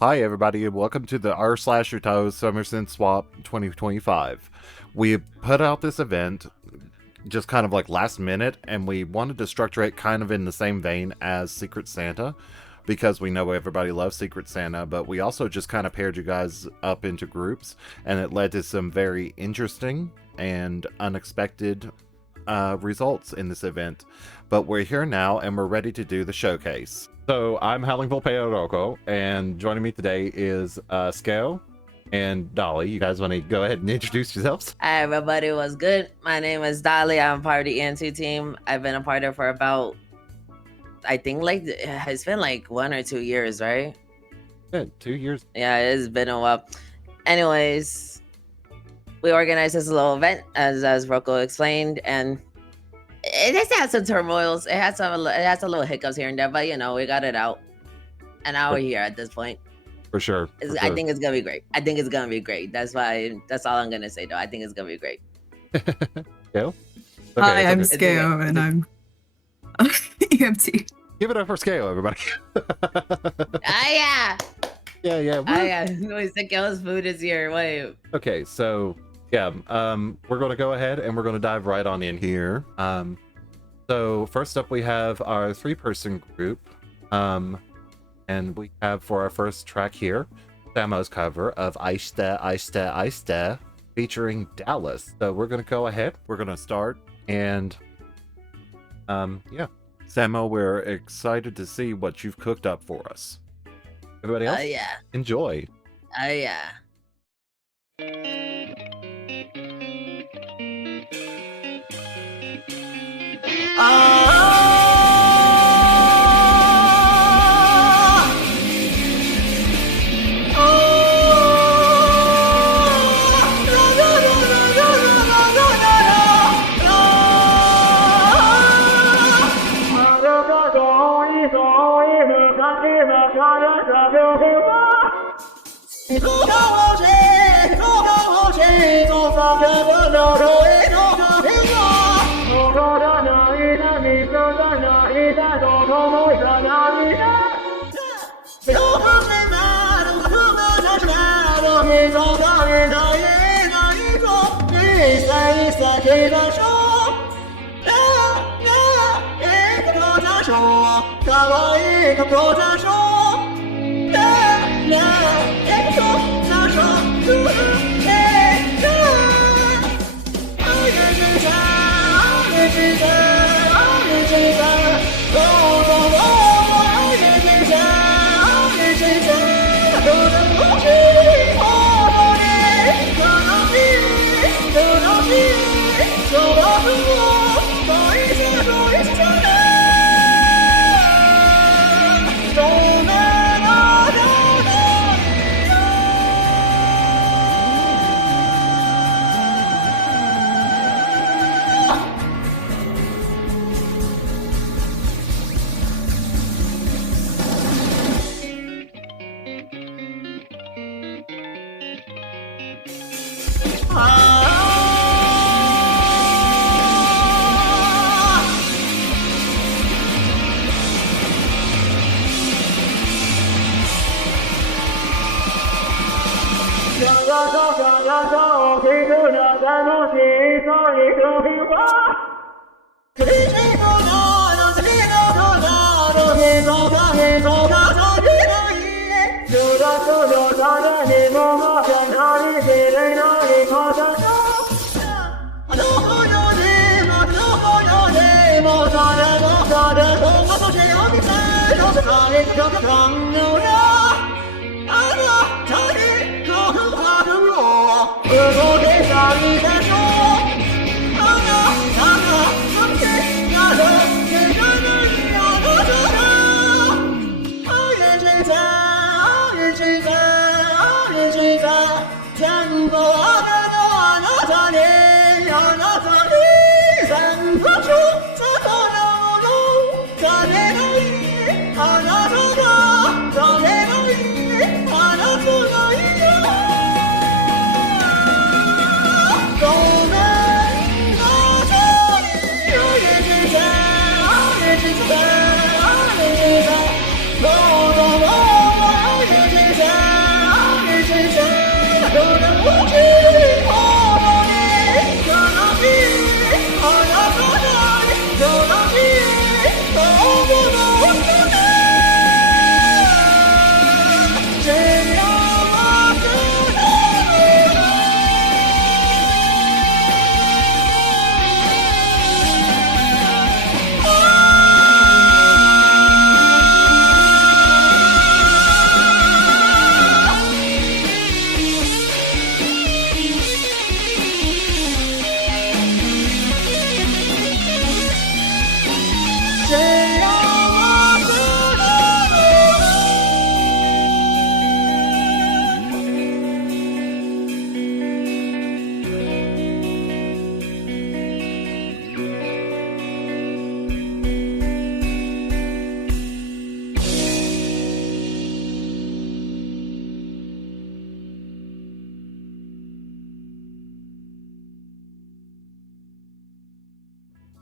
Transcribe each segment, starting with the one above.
Hi everybody and welcome to the r/UTAU Summer Synth Swap 2025. We put out this event just kind of like last minute, and we wanted to structure it kind of in the same vein as Secret Santa because we know everybody loves Secret Santa, but we also just kind of paired you guys up into groups, and it led to some very interesting and unexpected results in this event. But we're here now and we're ready to do the showcase. So I'm Howling Volpeoroko, and joining me today is skeou and Dolly. You guys want to go ahead and introduce yourselves? Hi everybody, what's good? My name is Dolly. I'm part of the ENT team. I've been a part of it for about, I think it's been like 1 or 2 years, right? Yeah, 2 years. Yeah, it's been a while. Anyways, we organized this little event as Rocco explained, and it has had some turmoils. It had some little hiccups here and there, but you know, we got it out. And now we're here at this point. For sure. I think it's gonna be great. I think it's gonna be great. That's all I'm gonna say though. I think it's gonna be great. Skeou? Okay, Hi, I'm skeou and I'm EMT. Give it up for skeou, everybody. Yeah. Yeah. Wait, Skeu's food is here. Wait. Okay, so yeah, we're going to go ahead and we're going to dive right on in here. So first up we have our 3-person group, and we have for our first track here, Samo's cover of Aiste featuring Dallas. So we're going to go ahead, we're going to start, and yeah, Samo, we're excited to see what you've cooked up for us. Everybody else? Yeah. Enjoy. Yeah. Go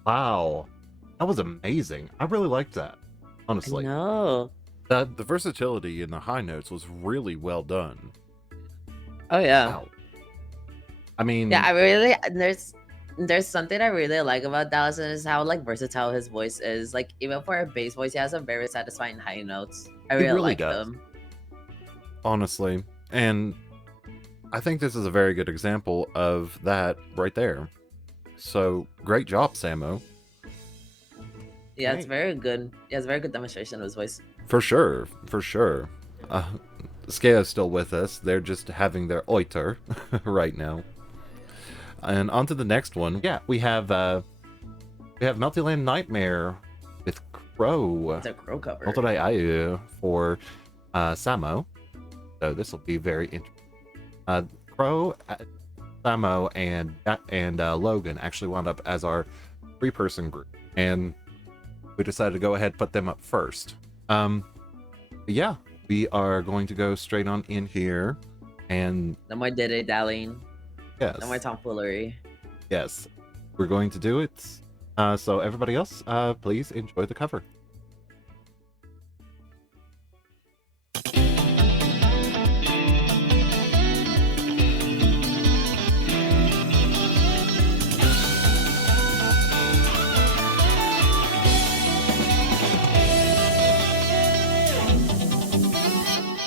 Wow. That was amazing. I really liked that, honestly. No. The versatility in the high notes was really well done. Oh yeah. Wow. I mean, Yeah, I really there's something I really like about Dallas is how like versatile his voice is. Like even for a bass voice, he has a very satisfying high notes. I He really really like does. them. honestly, and I think this is a very good example of that right there. So great job, Samo. Yeah, it's Right. very good. Yeah, it's a very good demonstration of his voice. For sure, for sure. Skeou's still with us. They're just having their oiter right now. And on to the next one. Yeah, we have Multiland Nightmare with Crow. It's a crow cover. Notode Ayu for Samo. So this will be very interesting. Crow, Samo, and LOgN actually wound up as our three-person group, and we decided to go ahead and put them up first. Yeah, we are going to go straight on in here, and No more dilly-dallying. yes, No more tomfoolery. yes, we're going to do it. So everybody else, please enjoy the cover.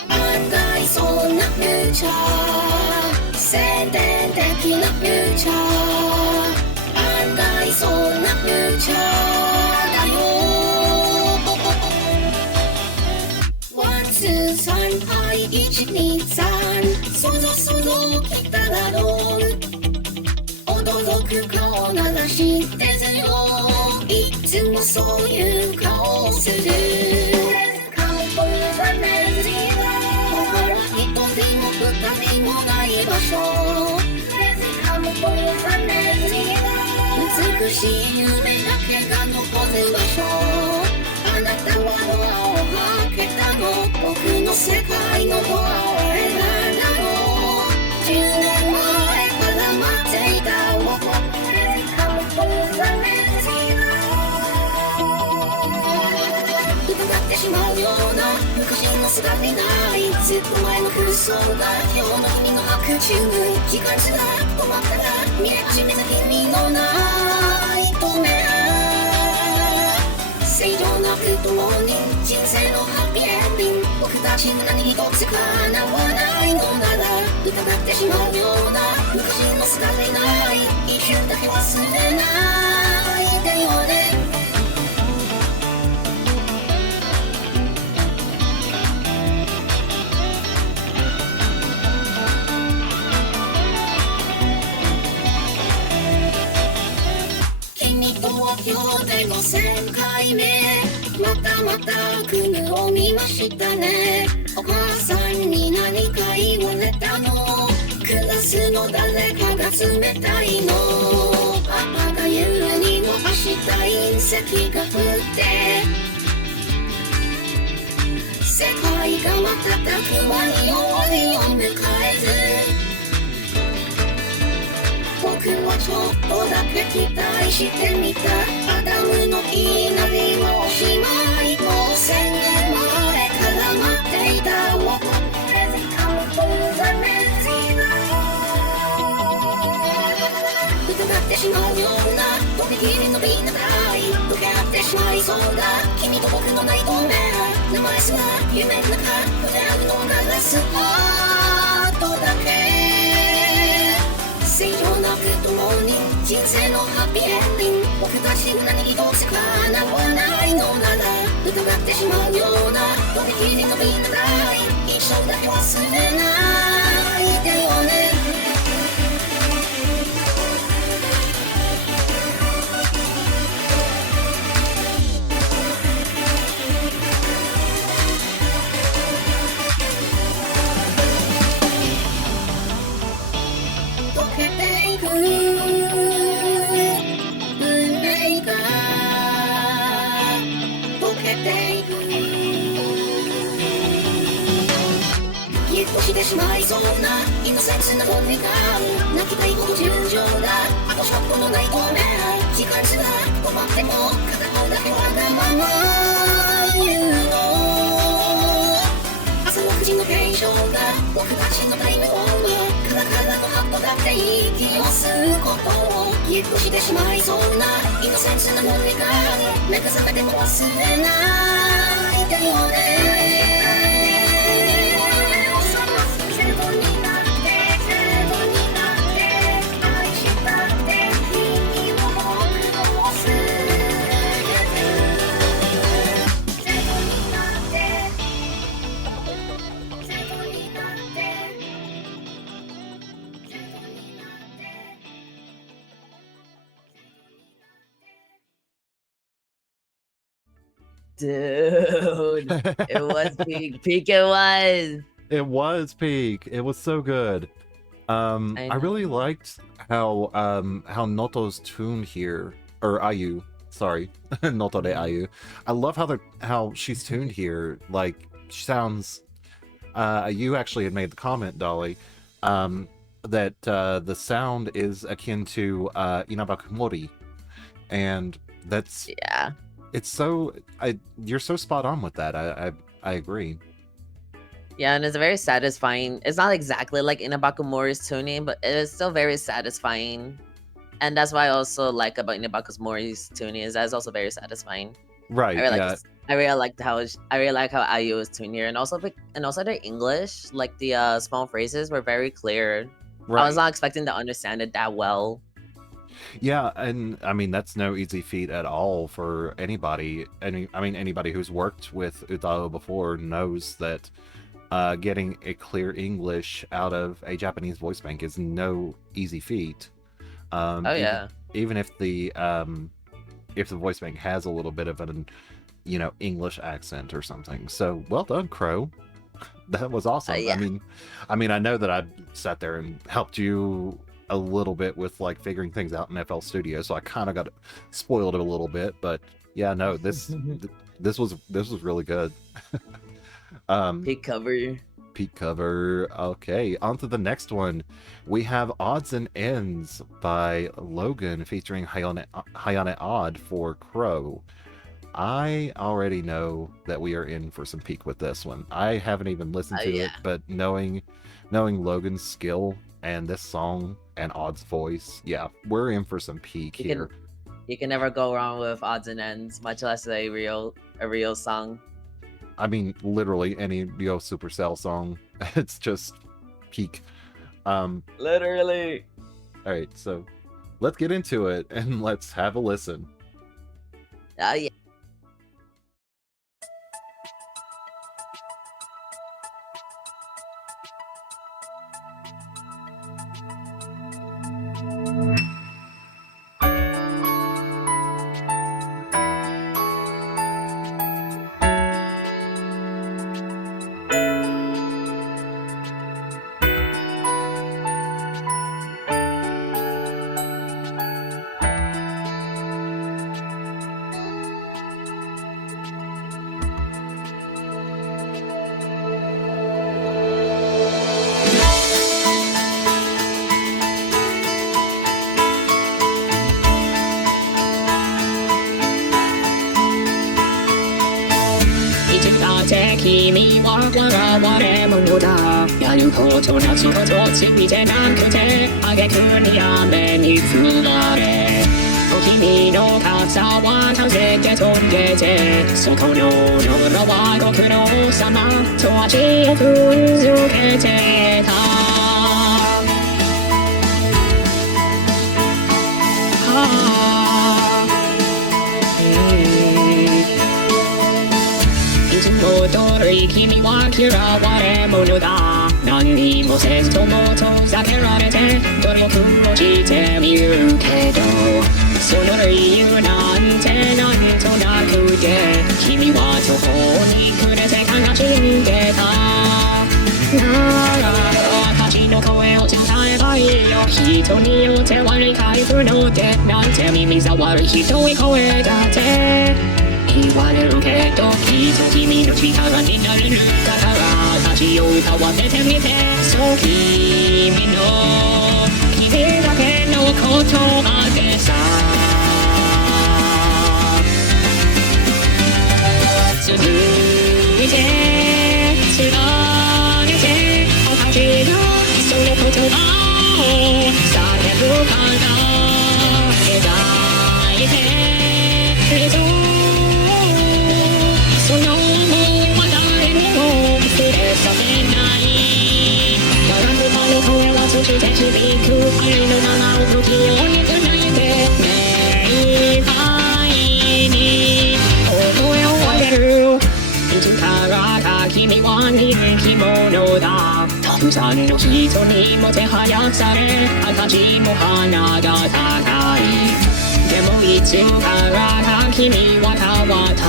案外そんなフューチャー宣伝的なフューチャー案外そんなフューチャーだよワンツーサンはい123想像想像来ただろう驚く顔なら知ってるよいつもそういう顔をするカムフォーザメルディは一人も二人もない場所カムフォーザメルディは美しい夢だけが残る場所あなたはドアを開けたの僕の世界のドアを選んだの10年前から待っていた僕はカムフォーザメルディ疑ってしまうような昔の姿にないずっと前の空想が今日の君の白昼時間すら止まったら見え始めた君のナイトメア正常なくともに人生のハッピーエンディング僕たちの何一つ叶わないのなら疑ってしまうような昔の姿にない一瞬だけ忘れないでよね君とは今日で5000回目またまた悪夢を見ましたねお母さんに何か言われたのクラスの誰かが冷たいのパパが夜に伸ばした隕石が降って世界が瞬く間に終わりを迎える僕はちょっとだけ期待してみたアダムのいなりはおしまいもう1000年前から待っていた僕カムフォーザメルディ疑ってしまうようなとびきりのビナダイ溶け合ってしまいそうだ君と僕のナイトメア名前すら夢の中触れ合うのがラスパートだけ正常なくともに人生のハッピーエンディング僕たち何一つ叶わないのなら疑ってしまうようなとびきりのビナダイ一生だけ忘れないでよね溶けていく運命が溶けていくとしてしまいそうなイノセンスな論理が泣きたいほど純情なあとショットのない透明時間すら止まっても片方だけわがまま言うの朝の9時の現象が僕たちのタイムオーバーカラカラのハットだって息を吸うことをギフトしてしまいそうなイノセンスな論理が目が覚めても忘れないでよねDude, it was peak. Peak it was. It was peak. It was so good. I really liked how Noto's tune here, or Ayu, sorry, Notode Ayu. I love how she's tuned here. Like, she sounds. You actually had made the comment, Dolly, that the sound is akin to Inabakumori, and that's yeah. It's so you're so spot on with that. I agree. Yeah, and it's very satisfying. It's not exactly like Inabakumori's tuning, but it is still very satisfying. And that's what I also like about Inabakumori's tuning is that it's also very satisfying. Right. I really like how Ayu is tuned here, and also their English, like the small phrases, were very clear. Right. I was not expecting to understand it that well. Yeah, and I mean that's no easy feat at all for anybody. Anybody who's worked with UTAU before knows that getting a clear English out of a Japanese voice bank is no easy feat. Even if the voice bank has a little bit of an English accent or something. So well done, Crow. That was awesome. Yeah. I mean I know that I sat there and helped you a little bit with like figuring things out in FL Studio, so I kind of got spoiled a little bit, but yeah, no, this was really good. Peak cover. Okay, on to the next one. We have Odds and Ends by LOgN featuring Hayane Odd for Crow. I already know that we are in for some peak with this one. I haven't even listened to it, but knowing LOgN's skill and this song and Odd's voice, yeah, we're in for some peak here. You can never go wrong with Odds and Ends, much less a real song. I mean, literally any Yo Supercell song, it's just peak. Literally. All right, so let's get into it and let's have a listen. Yeah. 君は我々ものだやることなすことついてなくて挙句に雨に降られ君の傘は助けとげてそこの夜はご苦労様と足を踏んづけてた君は嫌われ者だ何もせずとも遠ざけられて努力をしてみるけどその理由なんてなんとなくて君は途方に暮れて悲しんでた私の声を伝えばいいよ人によっては理解不能でなんて耳障りひどい声だって言われるけどきっと君の力になれるだから立ち寄歌わせてみてそう君の君だけの言葉でさ続いてつなげて私がその言葉を叫ぶから描いてるぞその想いは誰にも触れさせないガラクタの声はそして響く愛のままを不器用に繋いで明快に声を上げるいつからか君は人気者だたくさんの人にもてはやされ形も鼻が高いでもいつからか君は変わった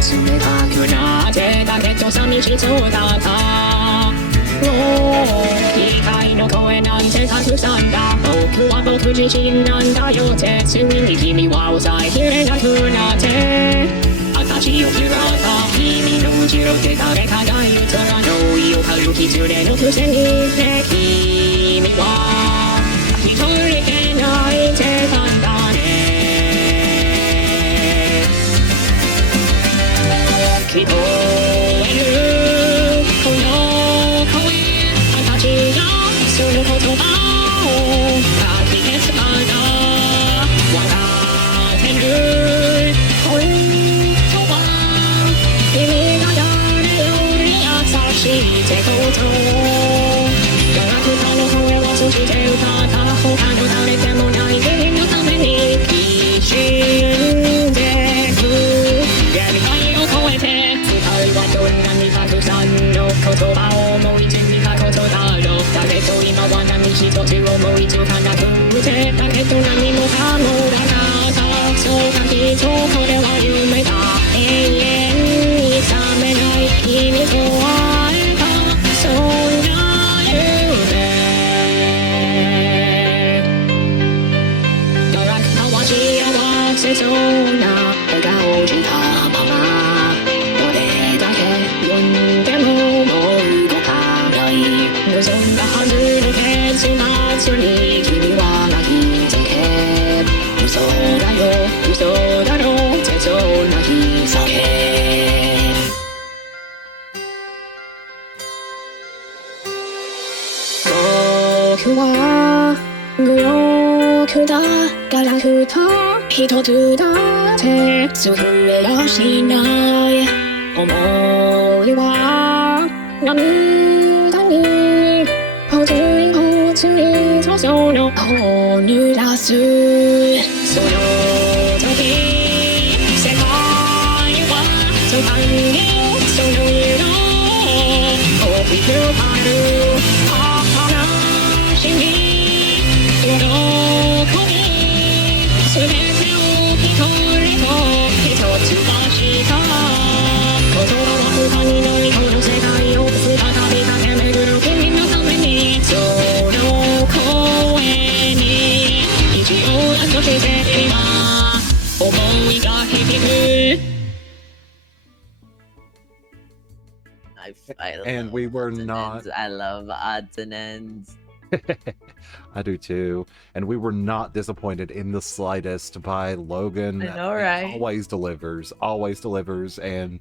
冷たくなってたけど寂しそうだった機械の声なんてたくさんだ僕は僕自身なんだよってついに君は抑えきれなくなって形を嫌った君の後ろで誰かが言う空の意を狩る狐のくせにね君は一人で泣いてたんだね聞こえるこの声形がその言葉をかき消すから分かってる本当は君が誰より優しいってことガラクタの声はそして歌った他の誰でもない君のためにきしんでく限界を超えて二人はどんなにたくさんの言葉を思いついたことだろうだけど今は何一つ思いつかなくてだけど何もかもなかったそうかきっとこれは夢だ永遠に覚めない君と会えたそんな夢ガラクタは幸せそうな笑顔したままどれだけ読んでももう動かない望んだはずの結末に君は泣きつけ嘘だよ嘘だろってそう泣き叫僕は無力だガラクタ一つだって作れやしない思いは涙にぽつりぽつりとその顔を濡らすその時世界はそばにその色大きく変わる話に喜び全てを一人と一つ出した言葉は他にないこの世界を再び駆け巡る君のためにその声に一応として今思いが響くI And love we were odds and not- ends. I love odds and ends. I do too. And we were not disappointed in the slightest by LOgN. I know, It right? always delivers. And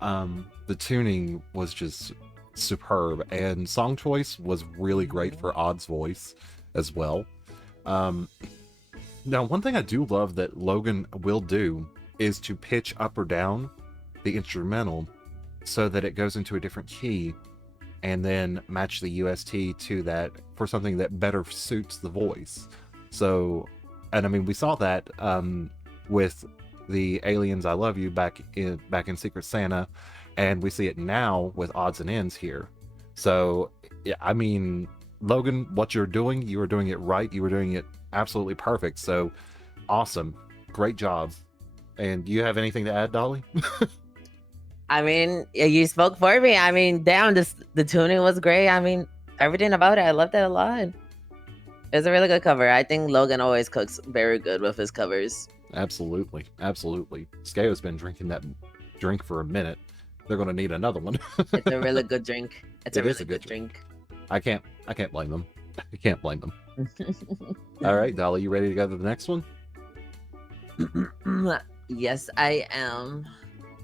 the tuning was just superb. And song choice was really great for Odd's voice as well. Now, one thing I do love that LOgN will do is to pitch up or down the instrumental so that it goes into a different key and then match the UST to that for something that better suits the voice. So, and I mean, we saw that with the Aliens I Love You back in Secret Santa, and we see it now with Odds and Ends here. So, yeah, I mean, LOgN, what you're doing, you are doing it right. You are doing it absolutely perfect. So, awesome. Great job. And do you have anything to add, Dolly? I mean, you spoke for me. I mean, damn, the tuning was great. I mean, everything about it, I loved it a lot. It was a really good cover. I think LOgN always cooks very good with his covers. Absolutely. Skeou's been drinking that drink for a minute. they're gonna need another one. It's a really good drink. It's a It really is a good good drink. I can't blame them. I can't blame them. All right, Dolly, you ready to go to the next one? Yes, I am.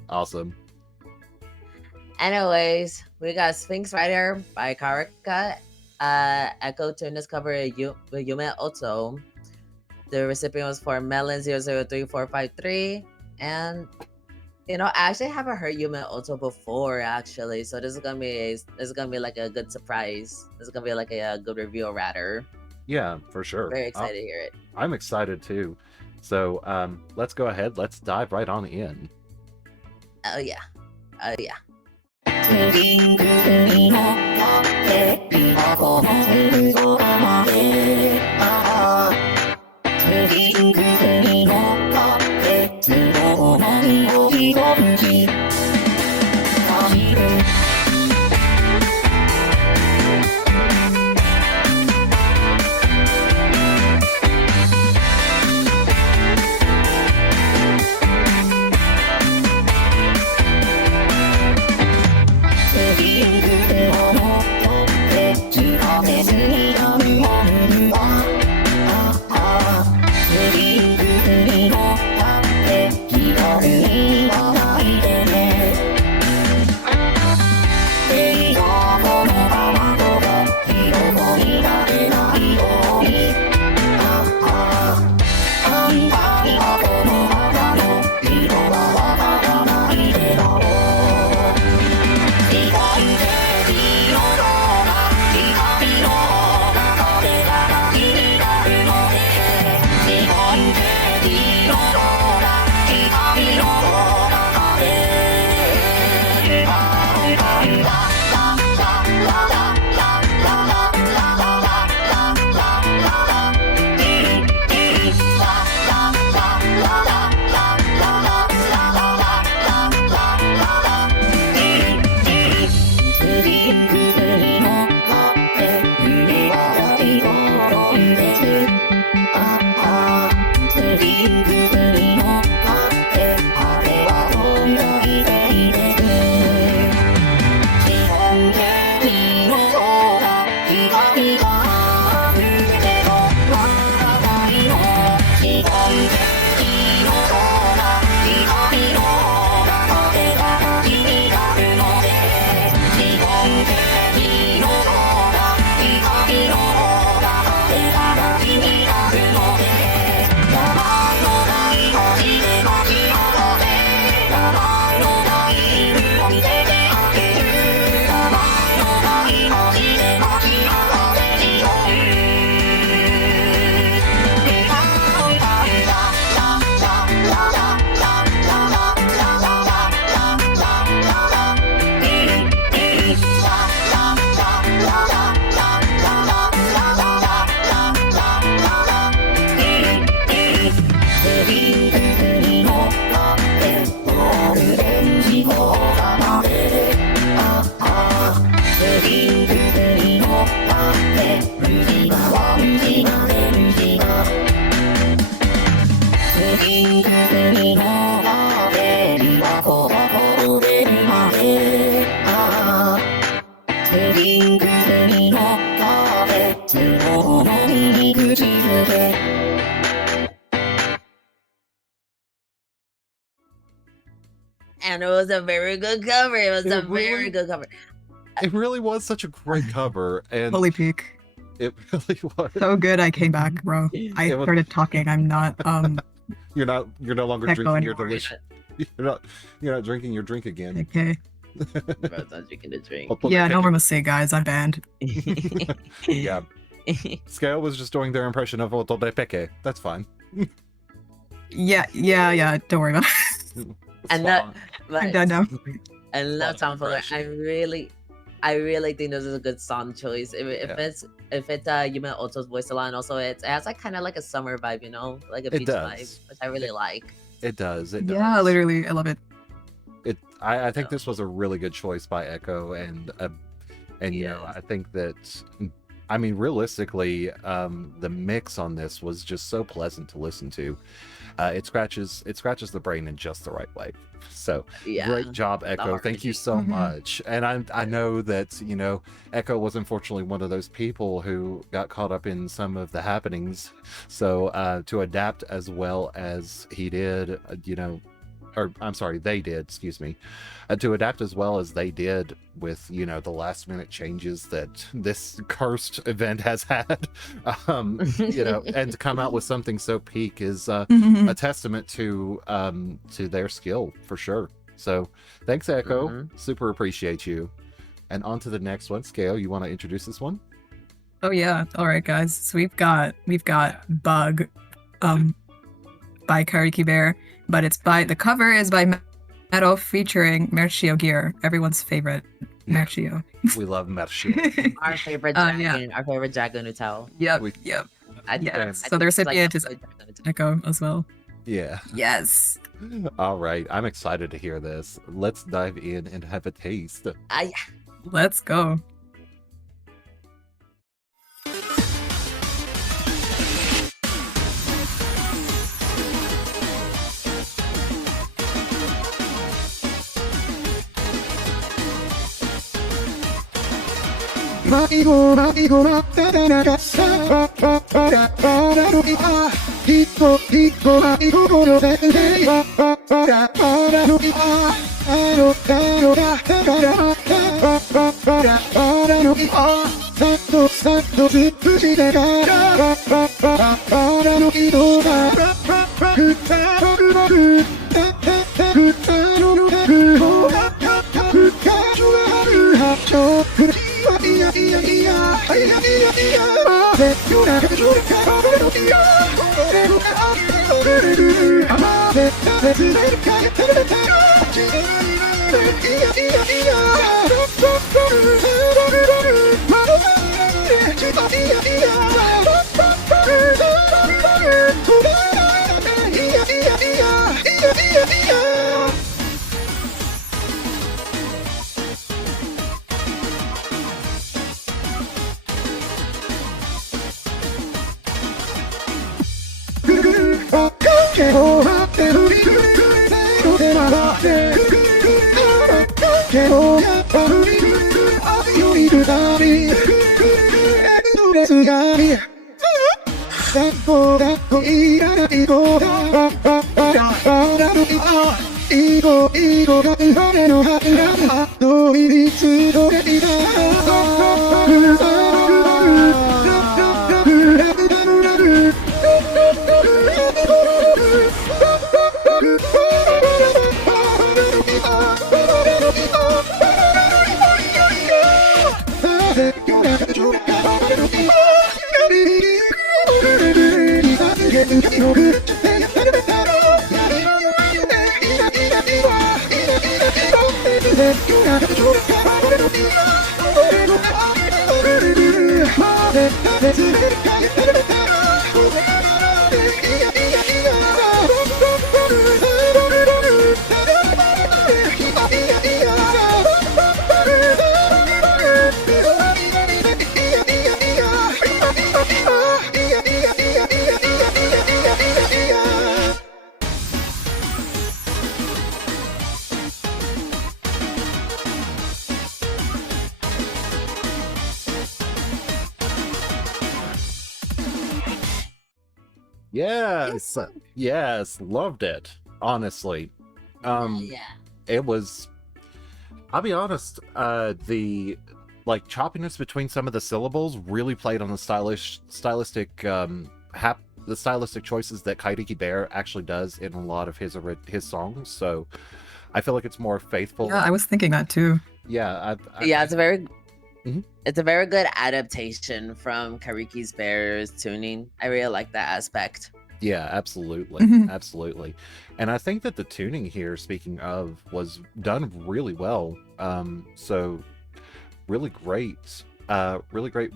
Awesome. Anyways, we got Sphinx Rider by Karaka. Echo turned this cover with YUMEOTO. The recipient was for Melon003453. And you know, I actually haven't heard YUMEOTO before actually. So this is gonna be like a good surprise. This is gonna be like a good review rather. Yeah, for sure. Very excited to hear it. I'm excited too. So let's go ahead. Let's dive right on in. Oh yeah. Oh yeah. ツリングに乗って今この空までツリングに乗って都合のいいを一口かじるAnd it was a very good cover. It was a really- very good cover. It really was such a great cover, and Holy peak. it really was. So good I came back, bro. I It was- started talking. I'm not You're no longer Echo drinking your anymore. delicious. You're not drinking your drink again. okay. Bro's not drinking the drink. Yeah, no more mistake, guys. I'm banned. Yeah. Scale was just doing their impression of Oto de Peque. That's fine. Yeah. Don't worry about it. And that, I'm done now. and Lot that of song for it. I really think this is a good song choice. If it's YUMEOTO's voice line, also it has like kind of like a summer vibe, you know, like a It beach does. vibe, which I really like. It does. It does. Yeah, literally. I love it. I think this was a really good choice by Echo, and you know, Yes. I think that I mean, realistically, the mix on this was just so pleasant to listen to. It scratches the brain in just the right way. So Yeah. great job, Echo. Thank you so much. And I know that, you know, Echo was unfortunately one of those people who got caught up in some of the happenings. So to adapt as well as he did, you know, or I'm sorry, they did, excuse me, to adapt as well as they did with, you know, the last minute changes that this cursed event has had, you know, and to come out with something so peak is a testament to their skill for sure. So thanks, Echo. Super appreciate you. And on to the next one. skeou, you want to introduce this one? Oh yeah. All right, guys. So we've got Bug, by Kariki Bear, but the cover is by Mero featuring Mershio Gear, everyone's favorite Mershio. We love Mershio. Our favorite dragon, yeah. our favorite dragon UTAU. Yep. So the recipient is Echo as well. Yeah. Yes. All right. I'm excited to hear this. Let's dive in and have a taste. Let's go. 迷子真っ只中さパラの今一歩一歩迷子の全然パラの今あのだからパラの今さっとずっとしてからパラの人がふた僕のふたののふほがふかじゅわるはちょいやいやいや絶叫な感情で変わるのいや俺の顔に触れる甘絶対別れるかやってるたよ自由になるいや窓が見れるちといや止められないいやけど待ってるゼロで回ってけどやっぱり愛よりくたびエンドレス髪抱っこいらない子だいごが彼のハンガーハットに集れていたYes, loved it. Honestly, it was. I'll be honest. The choppiness between some of the syllables really played on the stylistic choices that Kariki Bear actually does in a lot of his songs. So I feel like it's more faithful. Yeah, I was thinking that too. Yeah, it's a very. It's a very good adaptation from Kariki Bear's tuning. I really like that aspect. Yeah, absolutely. Absolutely. And I think that the tuning here, speaking of, was done really well. So really great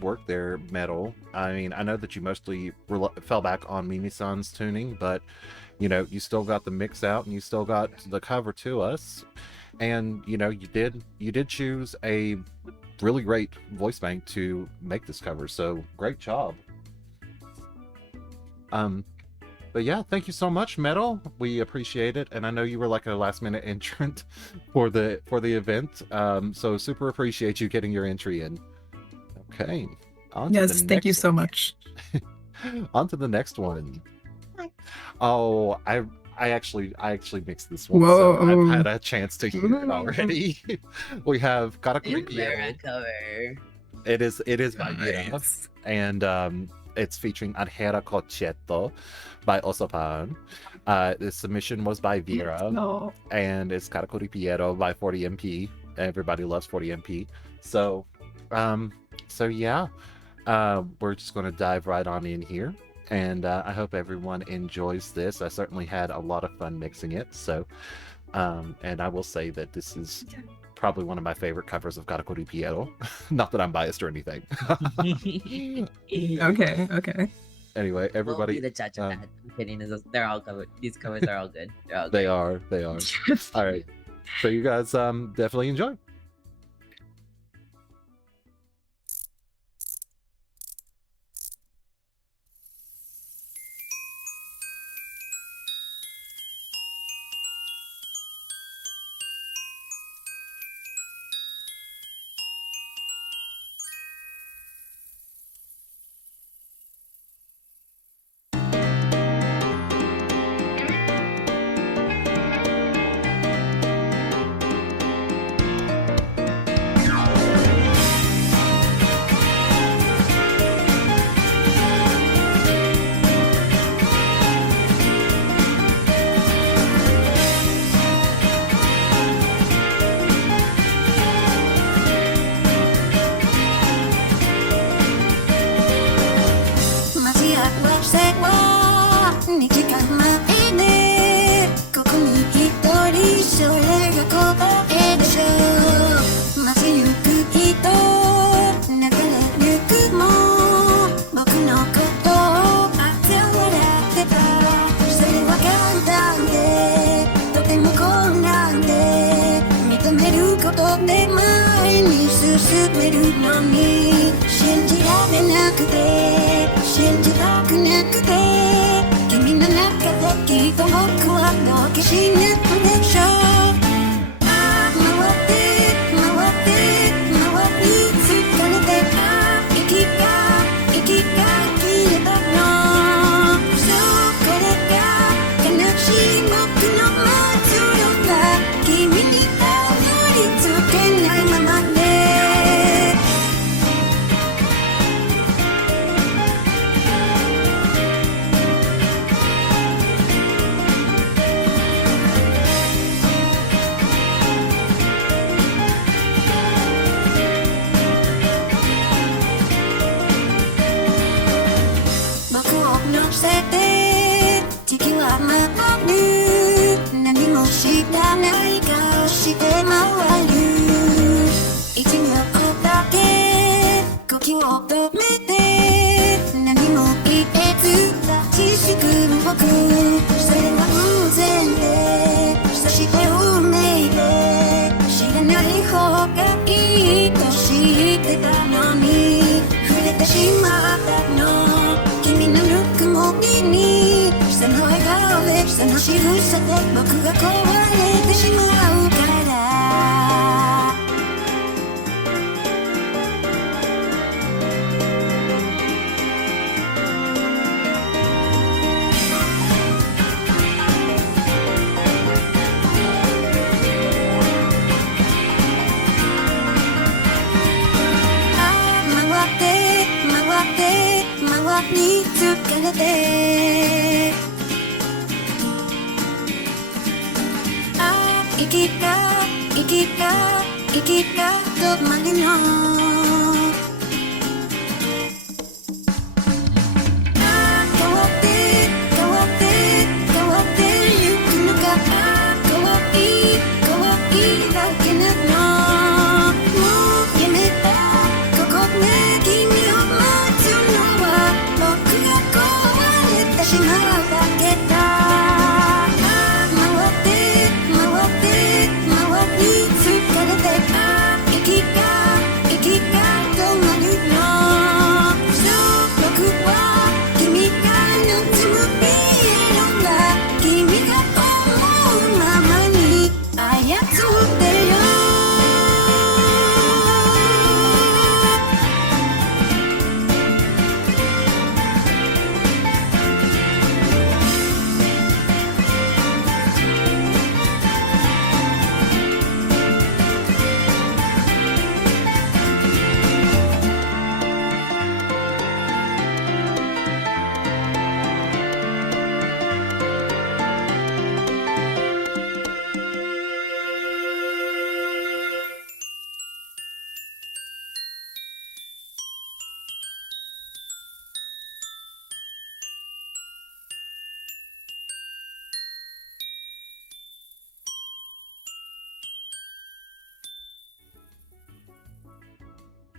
work there, Metal. I mean, I know that you mostly fell back on Mimi-san's tuning, but you know, you still got the mix out and you still got the cover to us. And you know, you did choose a really great voice bank to make this cover. So great job. But yeah, thank you so much, Mero. We appreciate it, and I know you were like a last-minute entrant for the event. So super appreciate you getting your entry in. Okay. Yes, thank you so much. On to the next one. Oh, I actually mixed this one. Whoa. So I've had a chance to hear it already. We haveからくりピエロ. Vera cover. It is by Vera, Nice. and it's featuring Anjera Corchetto by OsoPan. The submission was by Vera, No. and it'sからくりピエロby 40MP. Everybody loves 40MP. So yeah, we're just going to dive right on in here. And I hope everyone enjoys this. I certainly had a lot of fun mixing it. So, and I will say that this is probably one of my favorite covers ofからくりピエロ. Not that I'm biased or anything. Okay. Anyway, everybody. We'll be the judge of that. I'm kidding. They're all covered. These covers are all good. They're all good. They are. All right. So you guys definitely enjoy. 「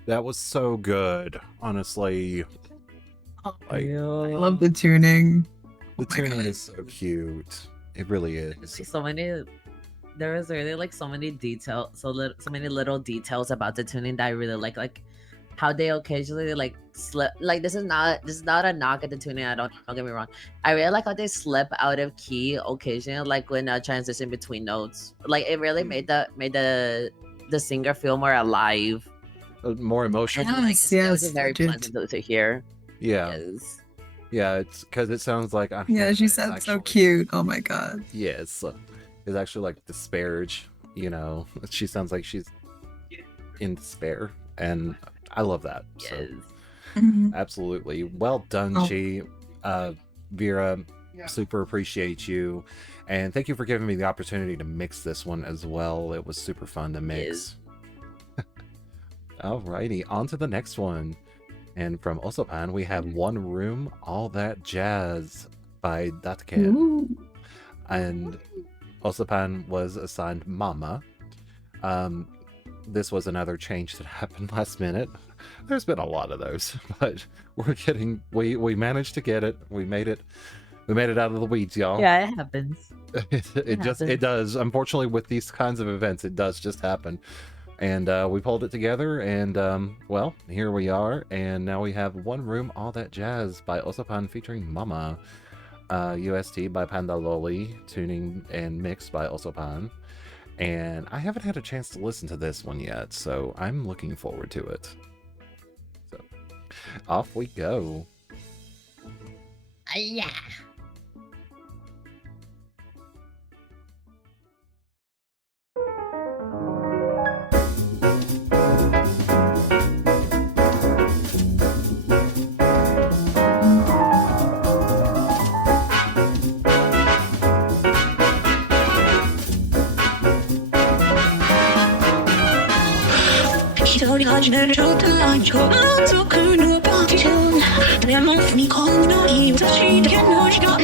That was so good, honestly. I love the tuning. The tuning is so cute. It really is. So many. There was really like so many details, so many little details about the tuning that I really like how they occasionally like slip. Like this is not a knock at the tuning. Don't get me wrong. I really like how they slip out of key occasionally, like when transition between notes. Like it really made the singer feel more alive, more emotional. And, like, it was Yes, very it did. pleasant to hear. Yeah, Yes. yeah. It's because it sounds like I'm. Yeah, she it's sounds so actually- cute. Oh my god. Yes, it's actually like disparage. You know, she sounds like she's in despair, and I love that. So. Yes. Mhm. Absolutely. Well done, Oh. Chi. Vera, super appreciate you. And thank you for giving me the opportunity to mix this one as well. It was super fun to mix. Alrighty, on to the next one. And from OsoPan, we have One Room, All That Jazz by Datken. Ooh. And OsoPan was assigned MOMMA. This was another change that happened last minute. There's been a lot of those, but we managed to get it. We made it out of the weeds, y'all. Yeah, it happens. It does. Unfortunately, with these kinds of events, it does just happen. And we pulled it together, and well, here we are. And now we have One Room, All That Jazz by OsoPan featuring MOMMA. UST by Panda Loli, tuning and mixed by OsoPan. And I haven't had a chance to listen to this one yet, so I'm looking forward to it. So, off we go. Yeah. 一人始める状態に満足のパーティション誰も踏み込んでない私だけの時間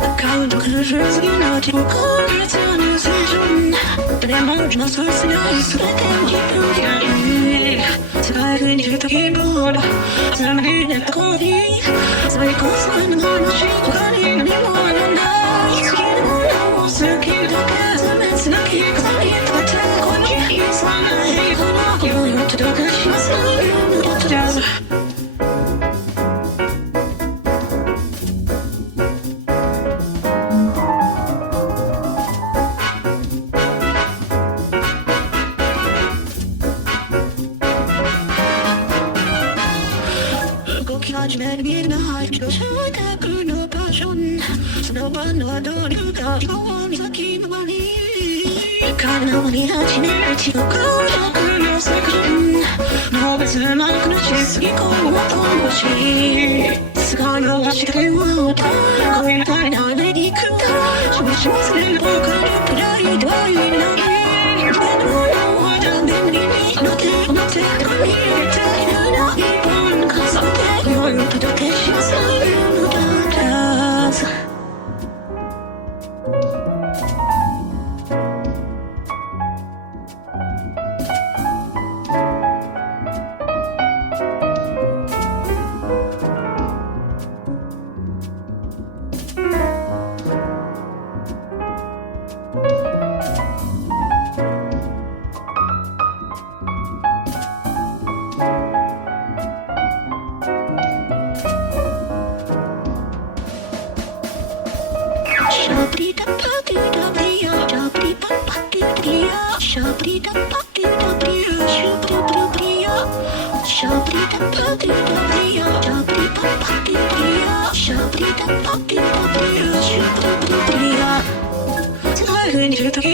アカウント工夫すぎな自己効率のセッション誰もなさせない全てを自分でやる使えるにしたキーボードつまりネットコーヒー最高裁の話他に何もない好きなものを好きだけ全滅なき飾りとかてこの日そんな平行な夜を届けしますNotode Ayu動き始めるみんな自動車宅のパッションその場の動力が自己を岬の間に彼のに始める地獄のセクションの別幕のしすぎ込む音欲しい使い回したけは歌う声の足りないメディックしもしもする僕のプライドは言えない夢のものはダメになって思ってこに入れているな一本重ねて夜を届けしますNotode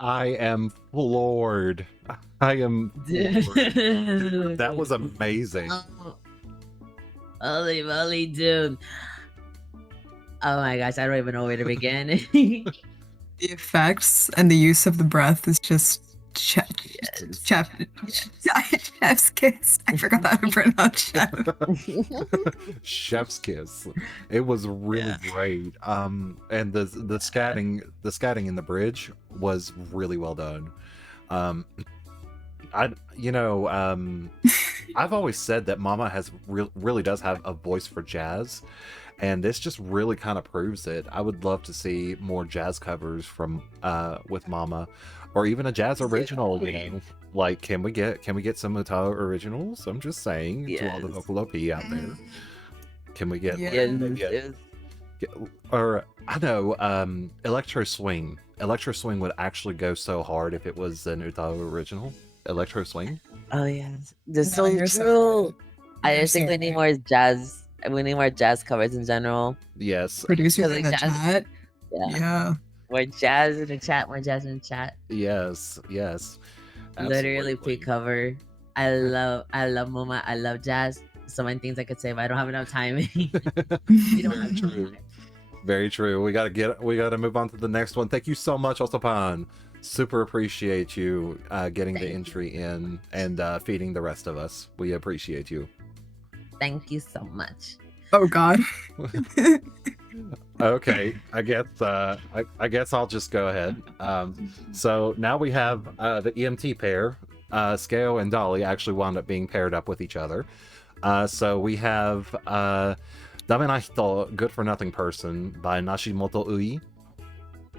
Ayu I am floored. I am floored. That was amazing. Holy moly, dude. Oh my gosh, I don't even know where to begin. The effects and the use of the breath is just chef's kiss. I forgot how to pronounce chef. Chef's kiss. It was really great. And the scatting in the bridge was really well done. I've always said that MOMMA really does have a voice for jazz, and this just really kind of proves it. I would love to see more jazz covers from with MOMMA, or even a jazz original game. Like, can we get some UTAU originals? I'm just saying, to all the VocaDY out there. Can we get or I know Electro Swing. Electro Swing would actually go so hard if it was an UTAU original. Electro Swing. Oh yes, that's so true. I just think we need more jazz. We need more jazz covers in general. Yes. Producers in the chat. Yeah. More jazz in the chat. More jazz in the chat. Yes. Literally Absolutely. pre-cover. I love MOMMA. I love jazz. So many things I could say, but I don't have enough time. You don't have True. Very true. We gotta move on to the next one. Thank you so much, OsoPan. Super appreciate you getting the entry in and feeding the rest of us. We appreciate you. Thank you so much. Oh God. Okay, I guess I'll just go ahead. So now we have the EMT pair. skeou and Dolly actually wound up being paired up with each other. So we have Da me na hito, Good for Nothing Person by Nashimoto Ui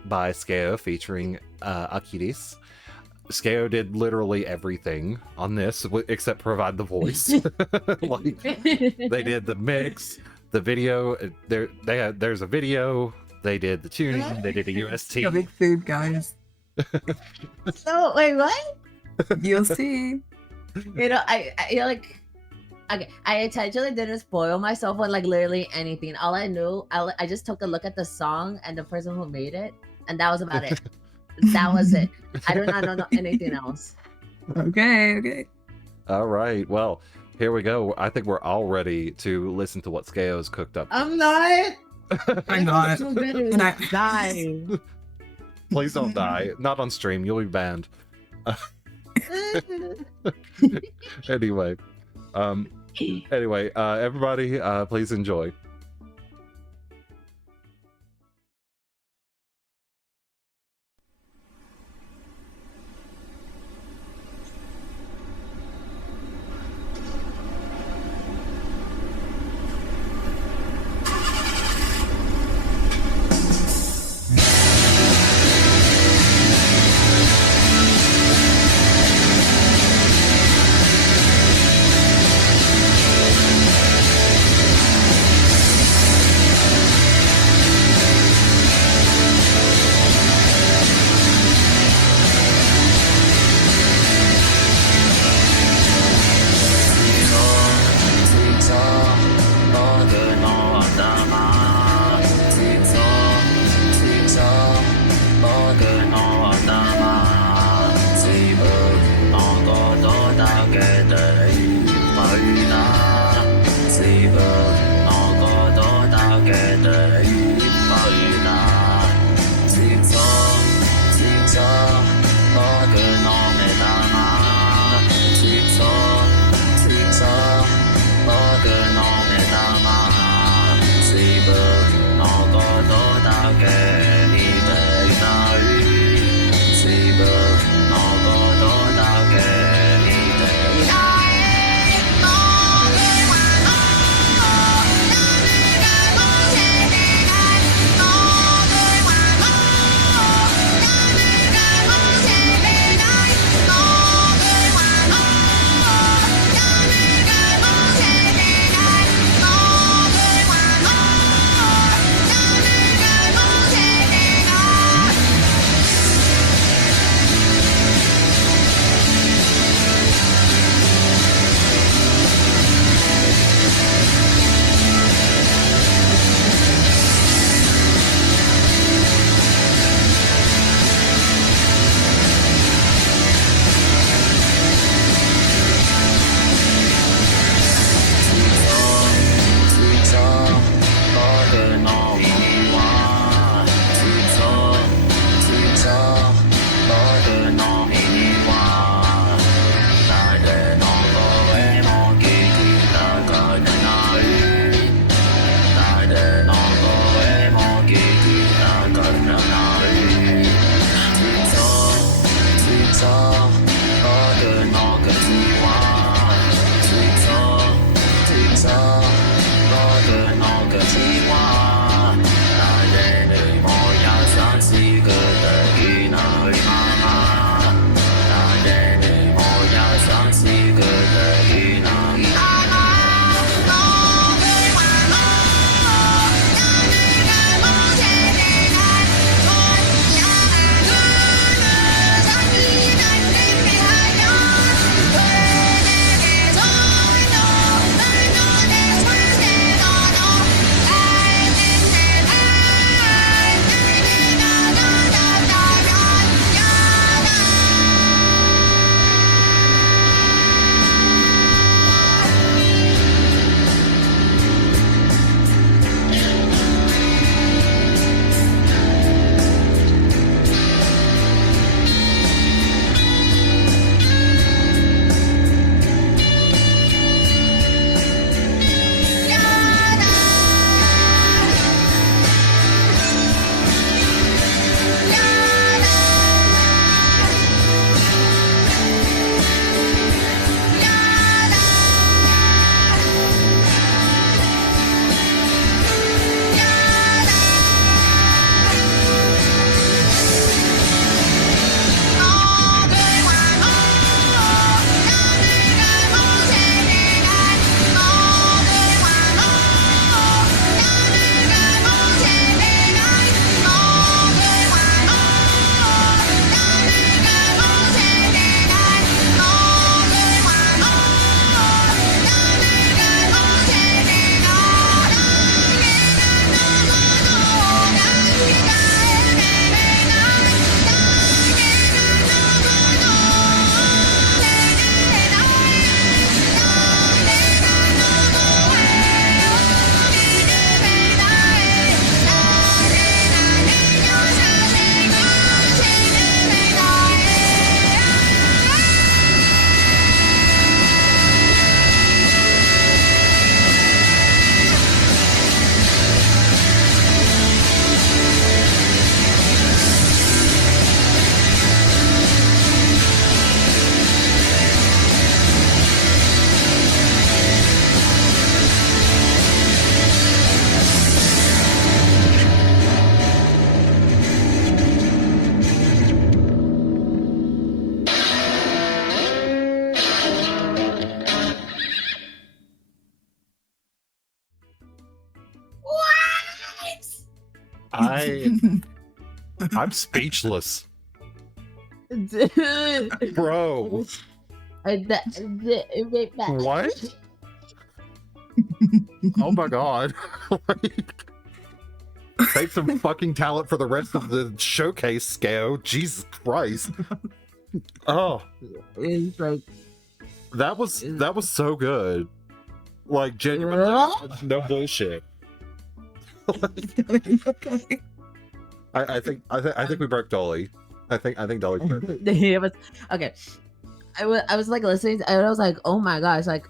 by skeou featuring Aquilis. skeou did literally everything on this except provide the voice. Like, they did the mix, the video. There's a video. They did the tuning. They did a UST. Big food, guys. So wait, what? You'll see. You know, I like. Okay, I intentionally didn't spoil myself with like literally anything. All I knew, I just took a look at the song and the person who made it, and that was about it. That was it. I don't know anything else. Okay. All right. Well, here we go. I think we're all ready to listen to what skeou's cooked up. I'm not. I'm not. So good at And I- dying. Please don't die. Not on stream. You'll be banned. Anyway. Everybody, please enjoy. I'm speechless, Dude. bro. What? Oh my god. Save some fucking talent for the rest of the showcase, skeou. Jesus Christ. Oh, It's like that was so good. Like genuinely, no bullshit. I think we broke Dolly. I think Dolly's broke. it was okay. I was like listening and I was like, oh my gosh, like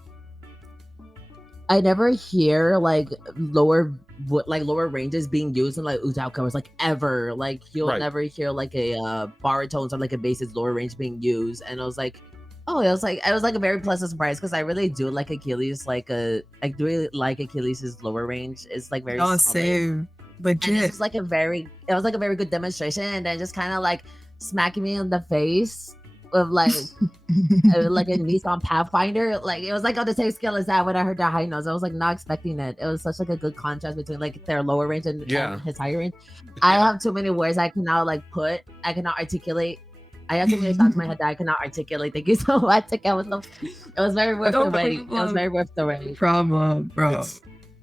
I never hear like lower ranges being used in like UTAU covers like ever. Like you'll Right. never hear like a baritones or like a bass's lower range being used. And I was like, oh, it was like a very pleasant surprise because I really do like Aquilis. I do really like Aquilis's lower range. It's like very Oh, solid. same. And it Legit. was like a very good demonstration, and then just kind of like smacking me in the face with like like a Nissan Pathfinder. Like it was like on the same scale as that when I heard the high notes. I was like not expecting it. It was such like a good contrast between like their lower range and his higher range. I have too many words I cannot articulate. I have too many thoughts in my head that I cannot articulate. Thank you so much. It was very worth the wait. It was very worth the wait. Problem, bro.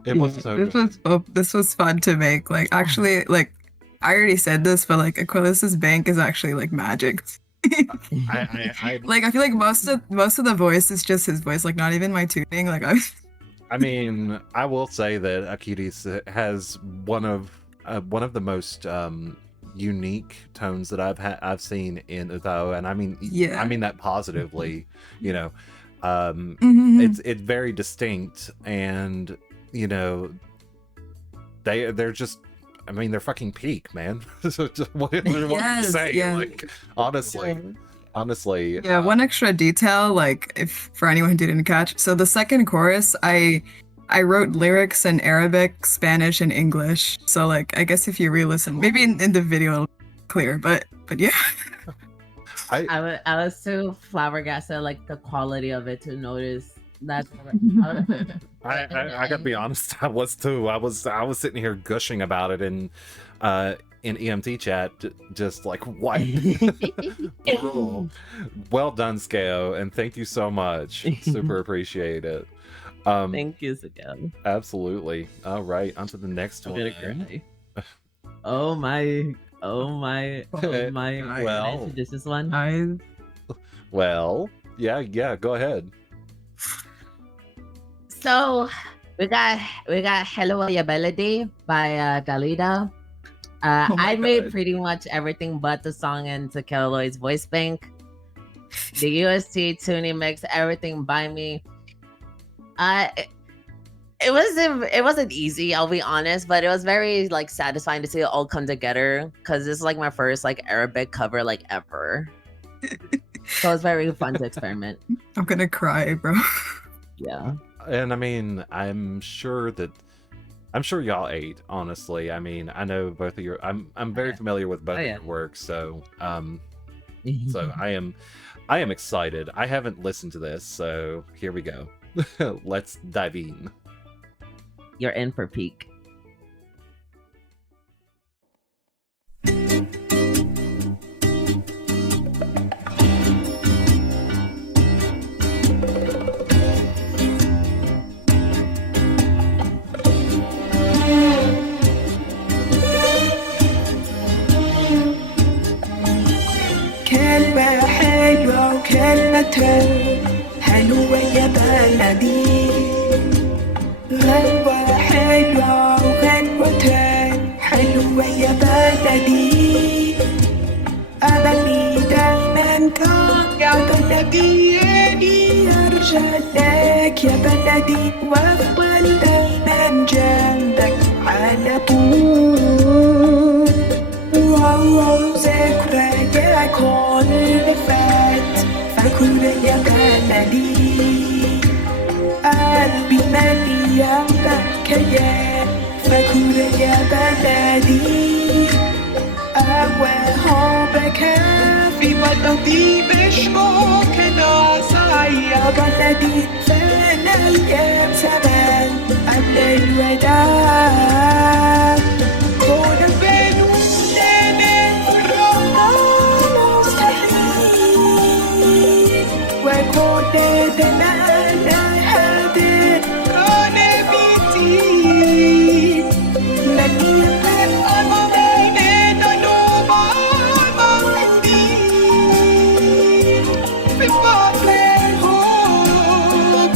It was so good. This was fun to make. Like actually, like I already said this, but like Aquilis's bank is actually like magic. I Like I feel like most of the voice is just his voice, like not even my tuning. Like I mean, I will say that Aquilis has one of the most unique tones that I've seen in UTAU, and I mean that positively. You know, it's very distinct, and you know, they're just. I mean, they're fucking peak, man. So just what do you say? Yeah. Like, honestly. Yeah, one extra detail, like if for anyone who didn't catch. So the second chorus, I wrote lyrics in Arabic, Spanish, and English. So like I guess if you re-listen, maybe in the video it'll clear, but yeah. I was too flabbergasted like the quality of it to notice that. I gotta be honest, I was too. I was sitting here gushing about it in EMT chat, just like what? Bro. Well done, skeou, and thank you so much. Super appreciate it. Thank you, again. Absolutely. All right, on to the next I'm one. gonna cry. Oh my. Well. This is one. Well, yeah, go ahead. So we got Hello Bldy by Dalida. I made God. pretty much everything but the song into SamoCV's voice bank. The UST tuning mix, everything by me. It wasn't easy, I'll be honest, but it was very like satisfying to see it all come together because this is like my first like Arabic cover like ever. So it's very fun to experiment. I'm gonna cry, bro. Yeah. And I mean, I'm sure y'all ate, honestly. I mean, I know both of your I'm very familiar with both of your works, so so I am excited. I haven't listened to this, so here we go. Let's dive in. You're in for peak. كلمة حلوة وكلمة حلوة يا بلدي غنوة حلوة وغنوة حلوة يا بلدي أملي دايما كان يا بلدي إني أرجع لك يا بلدي وأفضل دايما جنبك على طول واو ذكريات كل فات فكل يا بلدي قلبي مليان بكيات فكل يا بلدي أول بكافي بلدي مش ممكن أعصى يا بلدي فين أيام زمان قبل الوداع كل بين これでならでこれびち何やってあのねねののままに Before play home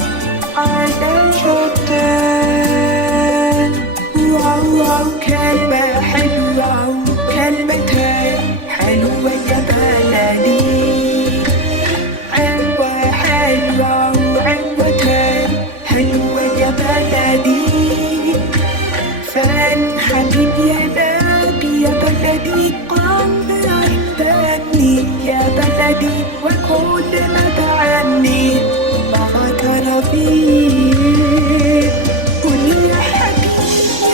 I don't show them واو واو كلمة حلوة وكلمتين حلوة يا بلدي حلوة حلوة وعنوتين حلوة يا بلدي فان حبيب يا نبي يا بلدي قام عندني يا بلدي وكل ما تعني ما فكر فيه قل يا حبيبي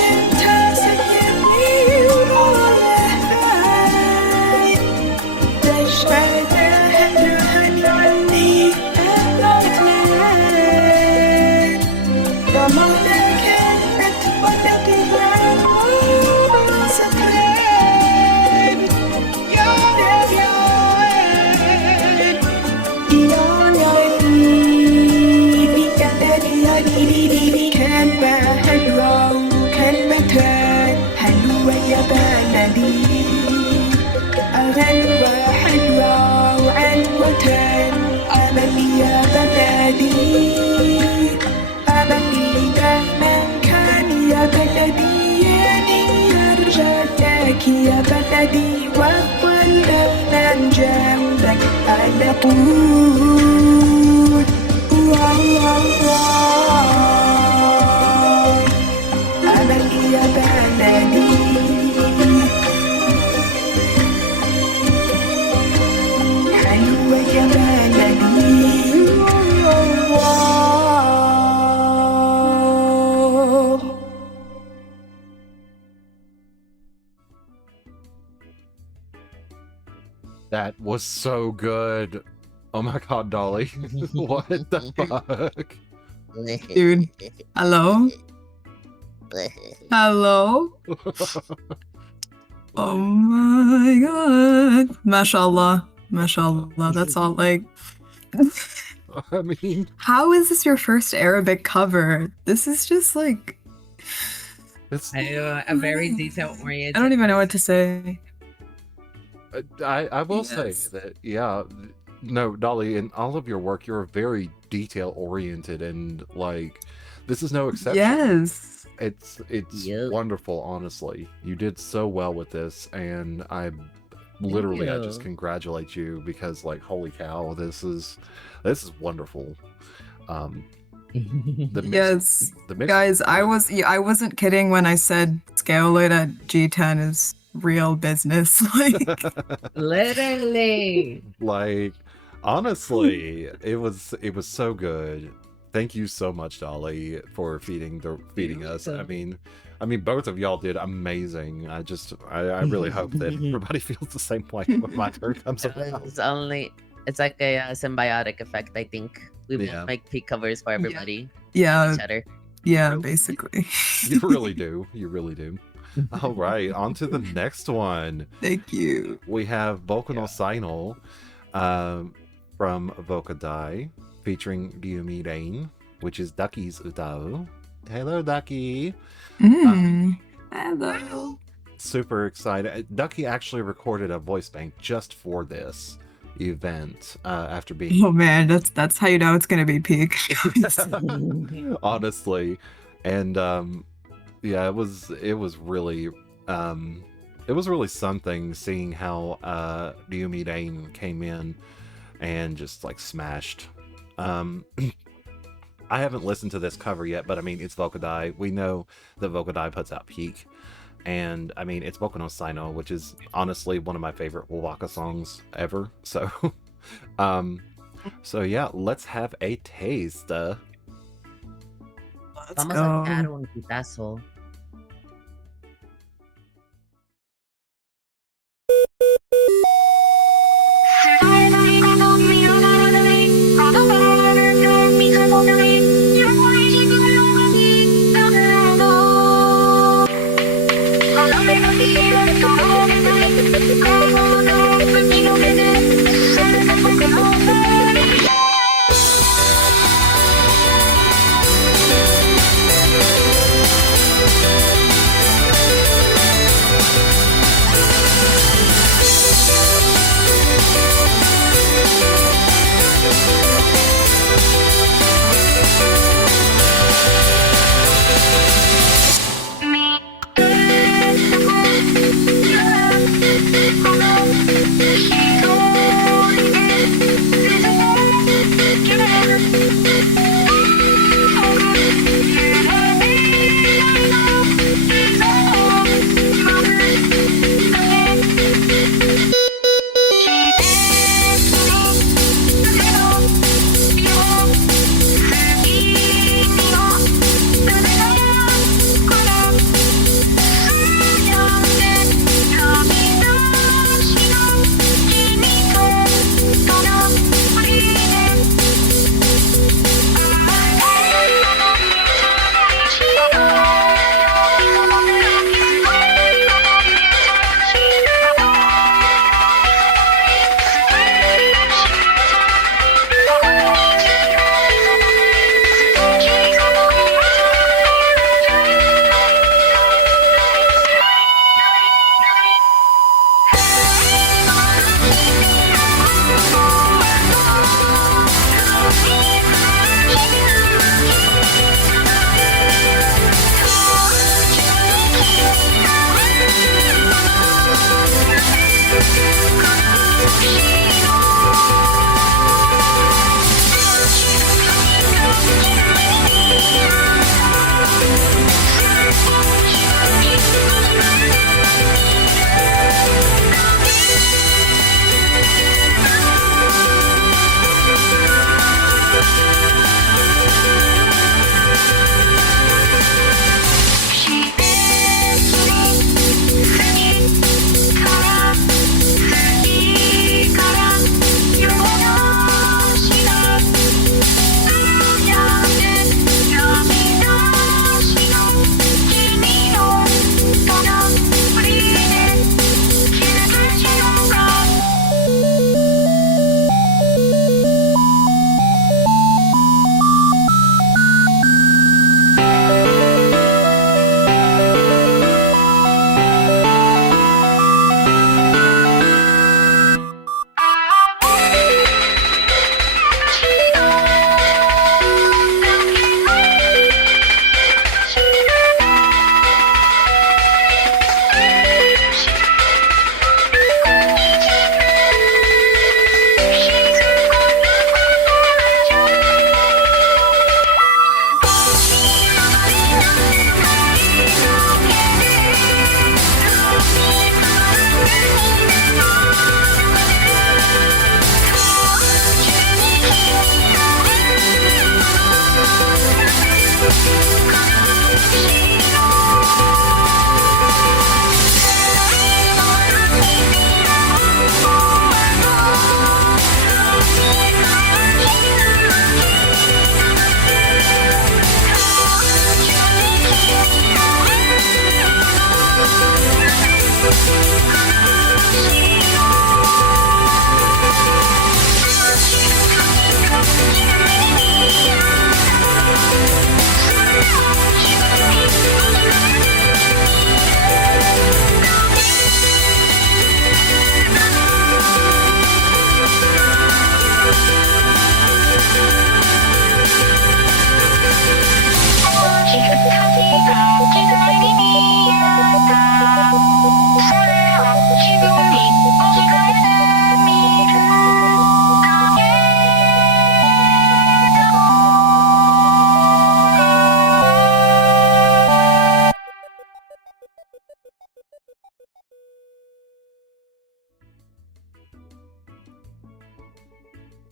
انت سيدني ورايح فين تشهد هني عني انا اثنين ضمانك كلمة ولدي وعن سكرين يا ليل يا ليل كلمة حلوة وكلمتين حلوة يا بلدي غنوة حلوة وعنوتين أملي يا بلدي أملي دايما كان يا بلدي يعني يرجع لك يا بلدي وأفضل نجاوبك على طول أملي يا بلدي حلوة يا بلدي That was so good. Oh my god, Dolly. What the fuck? Dude. Hello? Hello? Oh my god. Mashallah. Mashallah. That's all like. I mean, How is this your first Arabic cover? This is just like. it's A very detail oriented. I don't even know what to say. I will say Yes. that, yeah, no, Dolly, in all of your work, you're very detail oriented, and like, this is no exception. Yes. It's Yep. wonderful, honestly. You did so well with this, and I just you. congratulate you because, like, holy cow, this is wonderful. The mix, Yes. the mix, Guys, I wasn't kidding when I said SkeouLoid at G10 is real business. Like, Literally. like, honestly, it was so good. Thank you so much, Dolly, for feeding us. I mean, both of y'all did amazing. I really hope that everybody feels the same way when my turn comes around. It's like a symbiotic effect, I think. We Yeah. both make peak covers for everybody. yeah, Each other. yeah, Really? basically. You really do. You really do. All right, on to the next one. Thank you. We have僕のサイノウfrom VocaDY featuring Ryuumi Rein, which is Ducky's UTAU. Hello, Ducky. Hello. Super excited. Ducky actually recorded a voice bank just for this event after being Oh man, that's how you know it's gonna be peak. honestly, and yeah, it was really something seeing how Ryuumi Rein came in and just like smashed. I haven't listened to this cover yet, but I mean, it's VocaDY. We know that VocaDY puts out peak, and I mean, it's Boku no Saino, which is honestly one of my favorite waka songs ever. So so yeah, let's have a taste. Let's Vamos go. a dar un pitazo.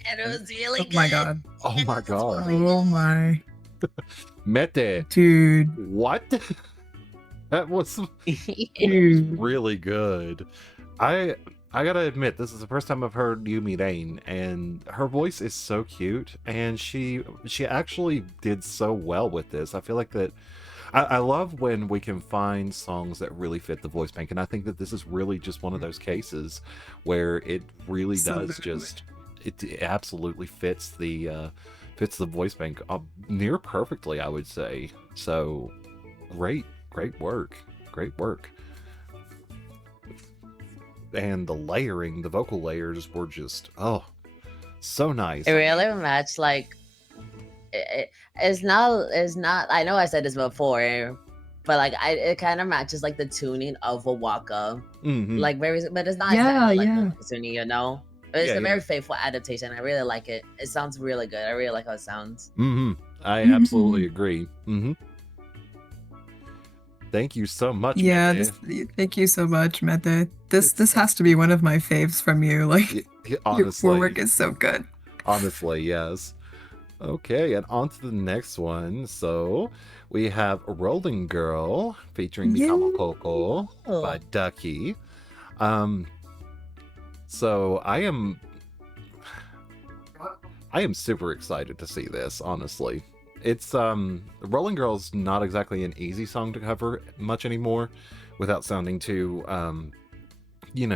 And it was really good. Oh my god. Oh my god. Oh my. Mete. Dude. What? That was Dude. really good. I gotta admit, this is the first time I've heard Ryuumi Rein, and her voice is so cute, and she actually did so well with this. I feel like that I love when we can find songs that really fit the voice bank, and I think that this is really just one of those cases where it really does just it absolutely fits the voice bank near perfectly, I would say. So great work. And the layering, the vocal layers were just so nice. It really matched like it's not I know I said this before, but like it kind of matches like the tuning of a Waka. Mhm. Like very, but it's not Yeah, exactly like yeah. the tuning, you know? It's Yeah, a very yeah. faithful adaptation. I really like it. It sounds really good. I really like how it sounds. I absolutely agree. Thank you so much. Yeah, Mete. thank you so much, Mete. This has to be one of my faves from you. Like, your Honestly, work is so good. honestly, yes. Okay, and on to the next one. So we have Rolling Girl featuring Mikamo Coco by Ducky. So I am super excited to see this, honestly. It's Rolling Girl's not exactly an easy song to cover much anymore without sounding too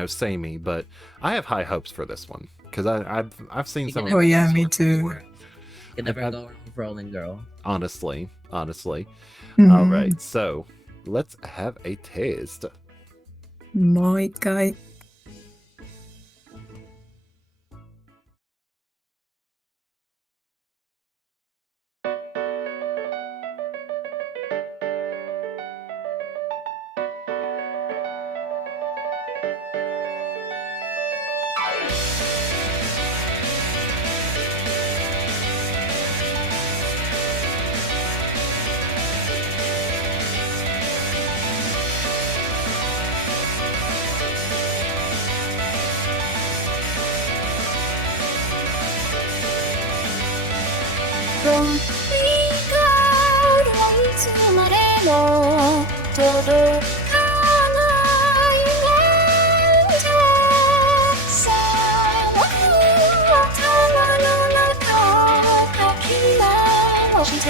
samey, but I have high hopes for this one because I've seen You some can of Oh never yeah, go me wrong too. with- You can never go wrong with Rolling Girl. honestly. All Mhm. right, so let's have a taste. もう一回。ロンリーガールはいつまでも届かないなんてさあ頭の中をかき回して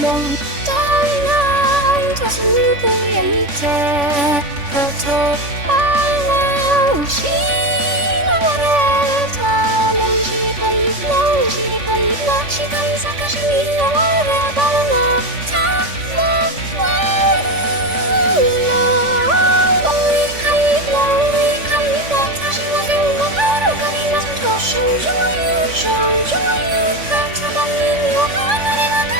もったいないとつぶやいて言葉を失われたもう一回探しに終わればなためは私は手を張る限りなくと信じる言葉にわかられながら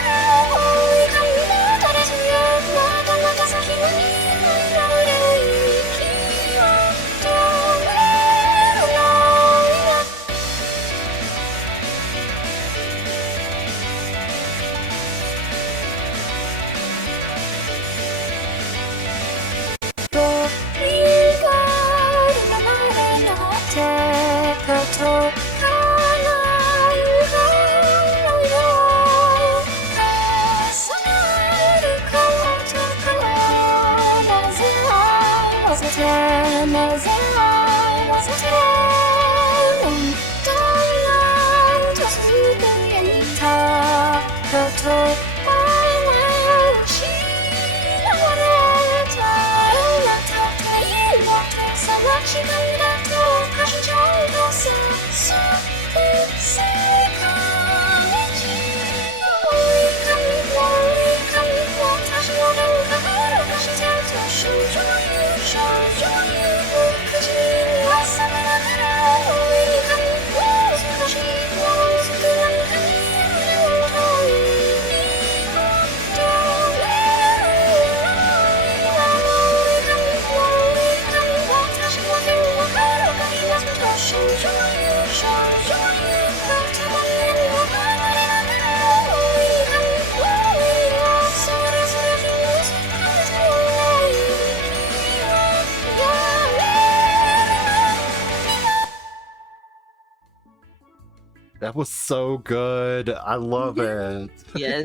That was so good. I love it. Yeah.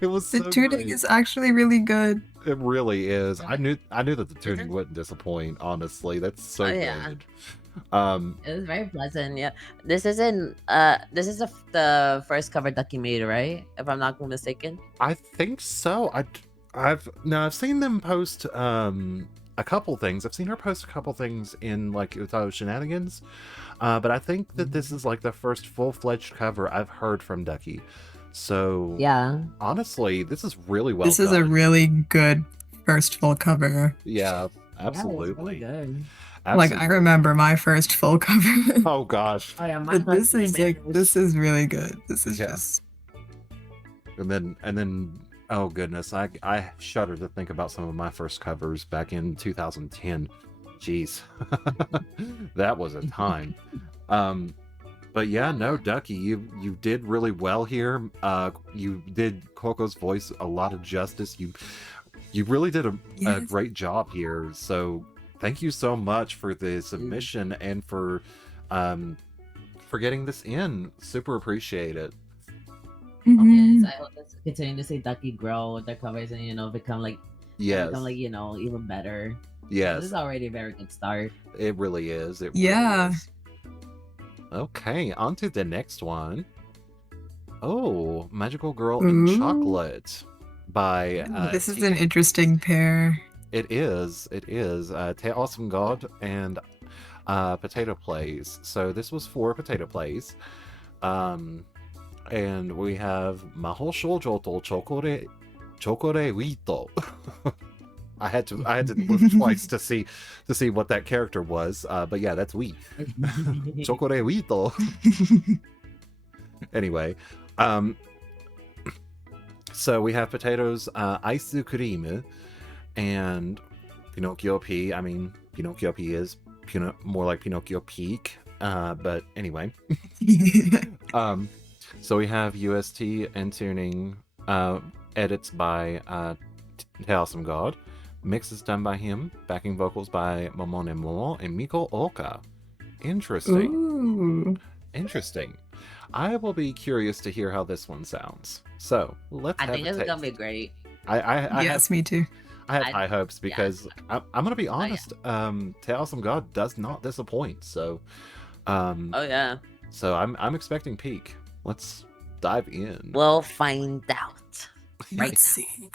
It was The so tuning great. is actually really good. It really is. I knew that the tuning wouldn't disappoint, honestly. That's so Oh, yeah. good. It was very pleasant. Yeah. This is the first cover Ducky made, right? If I'm not mistaken. I think so. I've seen them post a couple things. I've seen her post a couple things in like UTAU shenanigans. But I think that this is like the first full-fledged cover I've heard from Ducky. So Yeah. honestly, this is really well This is a done. really good first full cover. Yeah, Yeah, it was really absolutely. good. Like I remember my first full cover. Oh gosh. Oh yeah, But this is like this is really good. This is Yeah. just And then oh goodness, I shudder to think about some of my first covers back in 2010. Jeez. That was a time. But yeah, no, Ducky, you did really well here. You did Coco's voice a lot of justice. You really did a Yes. great job here. So thank you so much for the submission and for getting this in. Super appreciate it. Mhm. I hope this continue to see Ducky grow with their covers and become like Yes. become like even better. This Yes. is already a very good start. It really is. It really Yeah. is. Okay, on to the next one. Oh, Magical Girl in Ooh. Chocolate by This is an interesting pair. It is TehAwesomeGod and Potato Plays. So this was for Potato Plays. And we have魔法少女とチョコレイト. I had to look twice to see what that character was. But yeah, that's wheat. Chocoreito. Anyway, so we have Potatoes, ice cream, and Pinocchio P. I mean, Pinocchio P is more like Pinocchio Peak. But anyway, so we have UST and tuning, edits by TehAwesomeGod. Mix is done by him. Backing vocals by MOMMA and Miko Oka. Interesting. Ooh. Interesting. I will be curious to hear how this one sounds. So let's I have think a it's taste. gonna be great. I Yes, me too. have I- high hopes because I'm gonna be yeah. honest. TehAwesomeGod does not disappoint. So, Oh yeah, so I'm expecting peak. Let's dive in. we'll find out. Right. Let's see. 「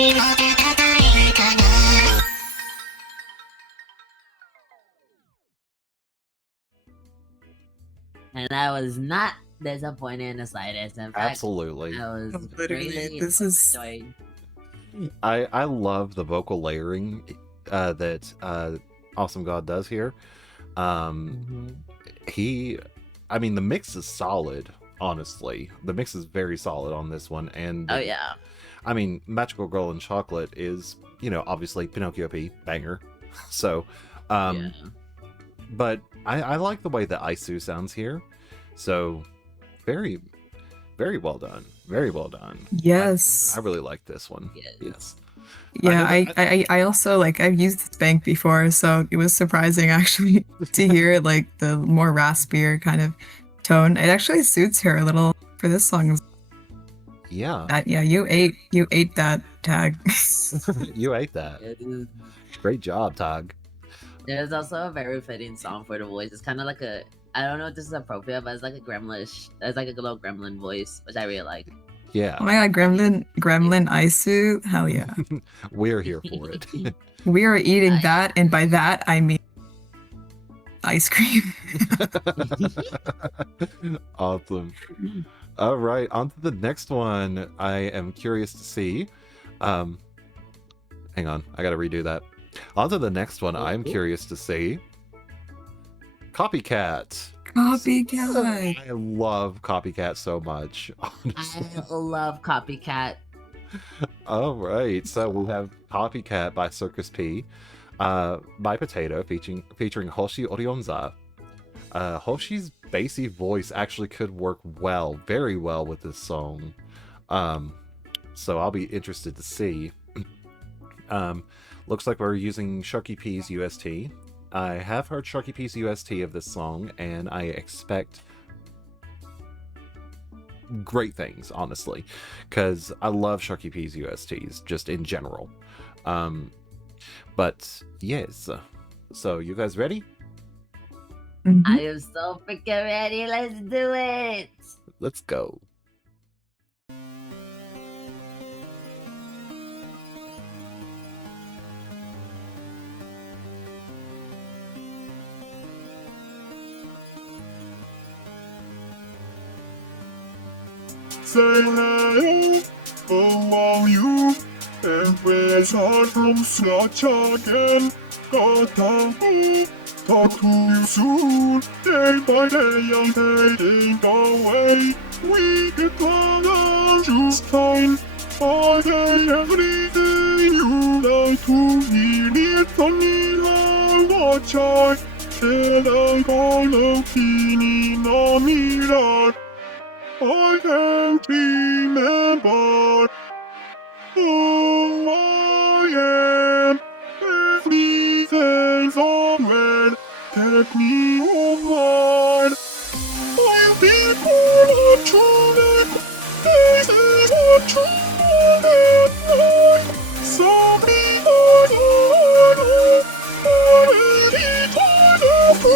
しも戦えるかな And I was not disappointed in the slightest. In fact, Absolutely. I was Literally, really this is- enjoyed. I love the vocal layering that AwesomeGod does here. I mean, the mix is solid, honestly. The mix is very solid on this one. And Oh yeah. I mean, Magical Girl and Chocolate is, you know, obviously Pinocchio P, banger. So, Yeah. but I like the way that Aisu sounds here. So, very, very well done. Very well done. Yes. I really like this one. Yes. Yes. Yeah, I I also like I've used this bank before, so it was surprising actually to hear like the more raspier kind of tone. It actually suits her a little for this song. Yeah. Yeah, you ate that tag. You ate that. It is- Great job, Tag. There's also a very fitting song for the voice. It's kind of like a, I don't know if this is appropriate, but it's like a gremlinish. It's like a little gremlin voice, which I really like. Yeah. Oh my god, Gremlin Aisu, hell yeah. We're here for it. We are eating Nice. that, and by that I mean ice cream. Awesome. All right, on to the next one. I am curious to see. Hang on, I gotta redo that. On to the next one. I'm curious to see. Copycat. Copycat. I love Copycat so much. Honestly. I love Copycat. All right, so we have Copycat by Circus P, by Potato, featuring Hoshi Orionza. Hoshi's bassy voice actually could work very well with this song. So I'll be interested to see. Looks like we're using Sharky P's UST. I have heard Sharky P's UST of this song, and I expect great things, honestly, because I love Sharky P's USTs just in general. But yes, so you guys ready? Mhm. I am so freaking ready. Let's do it. Let's go. 'Say hello, how are you? And where's our from scratch again? Gotta go, talk to you soon. Day by day I'm fading away. We get on just fine. I get everything you like to hear it from me. Watch out, till I call a key no mirror. I can't remember who I am. Everything's on red. Take me on. I've been born a truth. This is what truth is. Something I don't know. Already tired of it.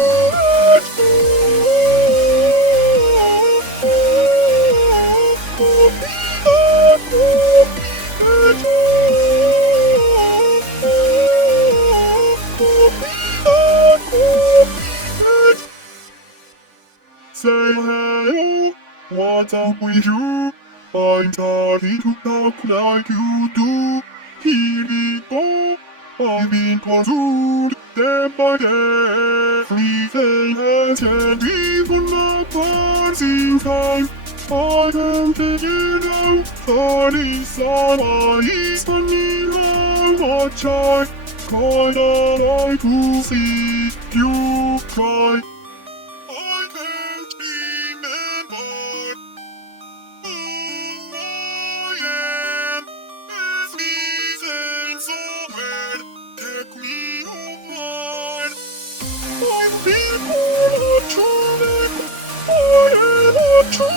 Say hello, what's up with you? I'm starting to talk like you do. Here we go, I've been consumed day by day. Everything has changed, even my passing time. I can't figure out the sun is funny how much I kinda like to see you cry. I can't remember who I am. Everything's so weird. Take me on. I've been born a truth. I am a truth.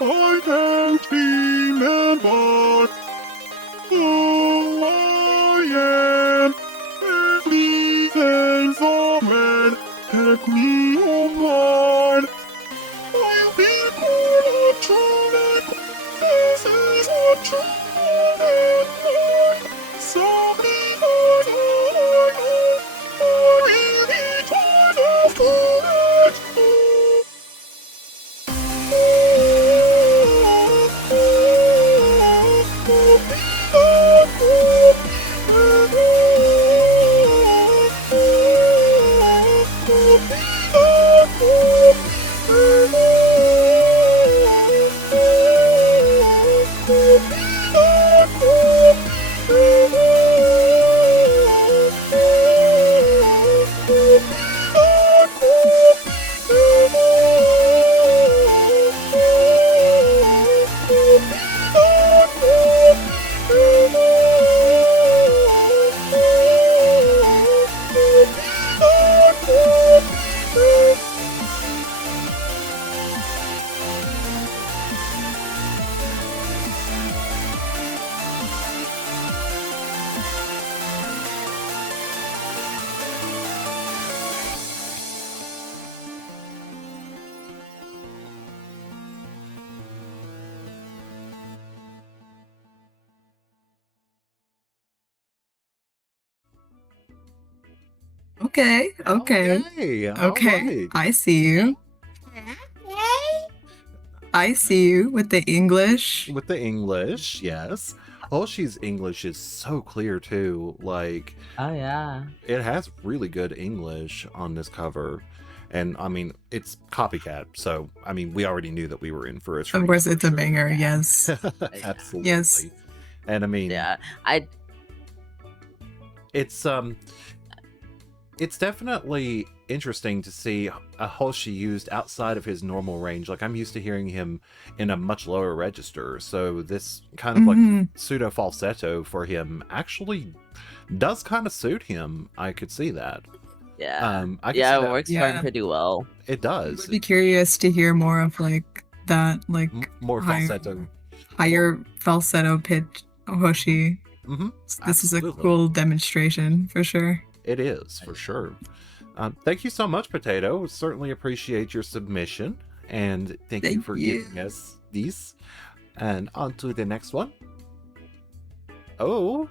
I can't remember who I am. Reasons are red, take me online. I'll be cool tonight. This is what you want. Sorry, I really tried after it. Okay. Okay. all Okay. right. I see you. I see you with the English. With the English, yes. Hoshi's English is so clear too. Like, Oh yeah. it has really good English on this cover. And I mean, it's copycat. So, I mean, we already knew that we were in for a treat. Of course, for it's a sure. banger. Yes. Absolutely. Yes. And I mean, Yeah. it's definitely interesting to see a Hoshi used outside of his normal range. Like, I'm used to hearing him in a much lower register, so this kind of like pseudo falsetto for him actually does kind of suit him. I could see that. Yeah. I could Yeah, see it that. works for Yeah. him pretty well. It does. Would be curious to hear more of like that, like More high- falsetto. higher falsetto pitch Hoshi. Mm-hmm. This is a Absolutely. cool demonstration for sure. It is, for sure. Thank you so much, Potato. Certainly appreciate your submission. And thank you Thank for you. giving us these. And on to the next one. Oh,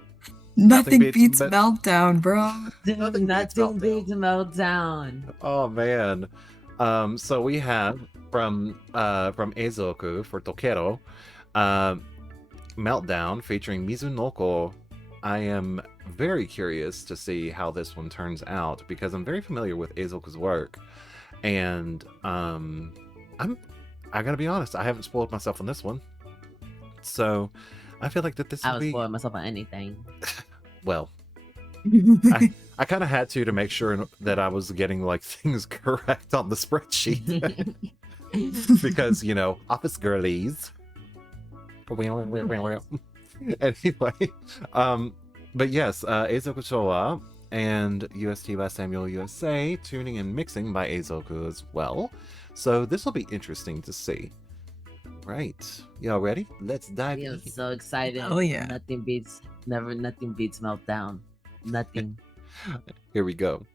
Nothing beats beats me- Meltdown, bro. Nothing beats Nothing Meltdown. beats Meltdown. oh man. So we have from Eizoku for Tokero, Meltdown featuring Mizunoko. I am very curious to see how this one turns out because I'm very familiar with Eizoku's work, and I gotta be honest, I haven't spoiled myself on this one, so I feel like that this I would was be spoiling myself on anything. well. I kind of had to make sure that I was getting like things correct on the spreadsheet because office girlies. Anyway, but yes, Eizoku Chouwa and UST by Samuel USA, tuning and mixing by Eizoku as well. So this will be interesting to see. Right, y'all ready? Let's dive I'm in. so excited. Oh, yeah. Nothing beats Meltdown. Nothing. Here we go.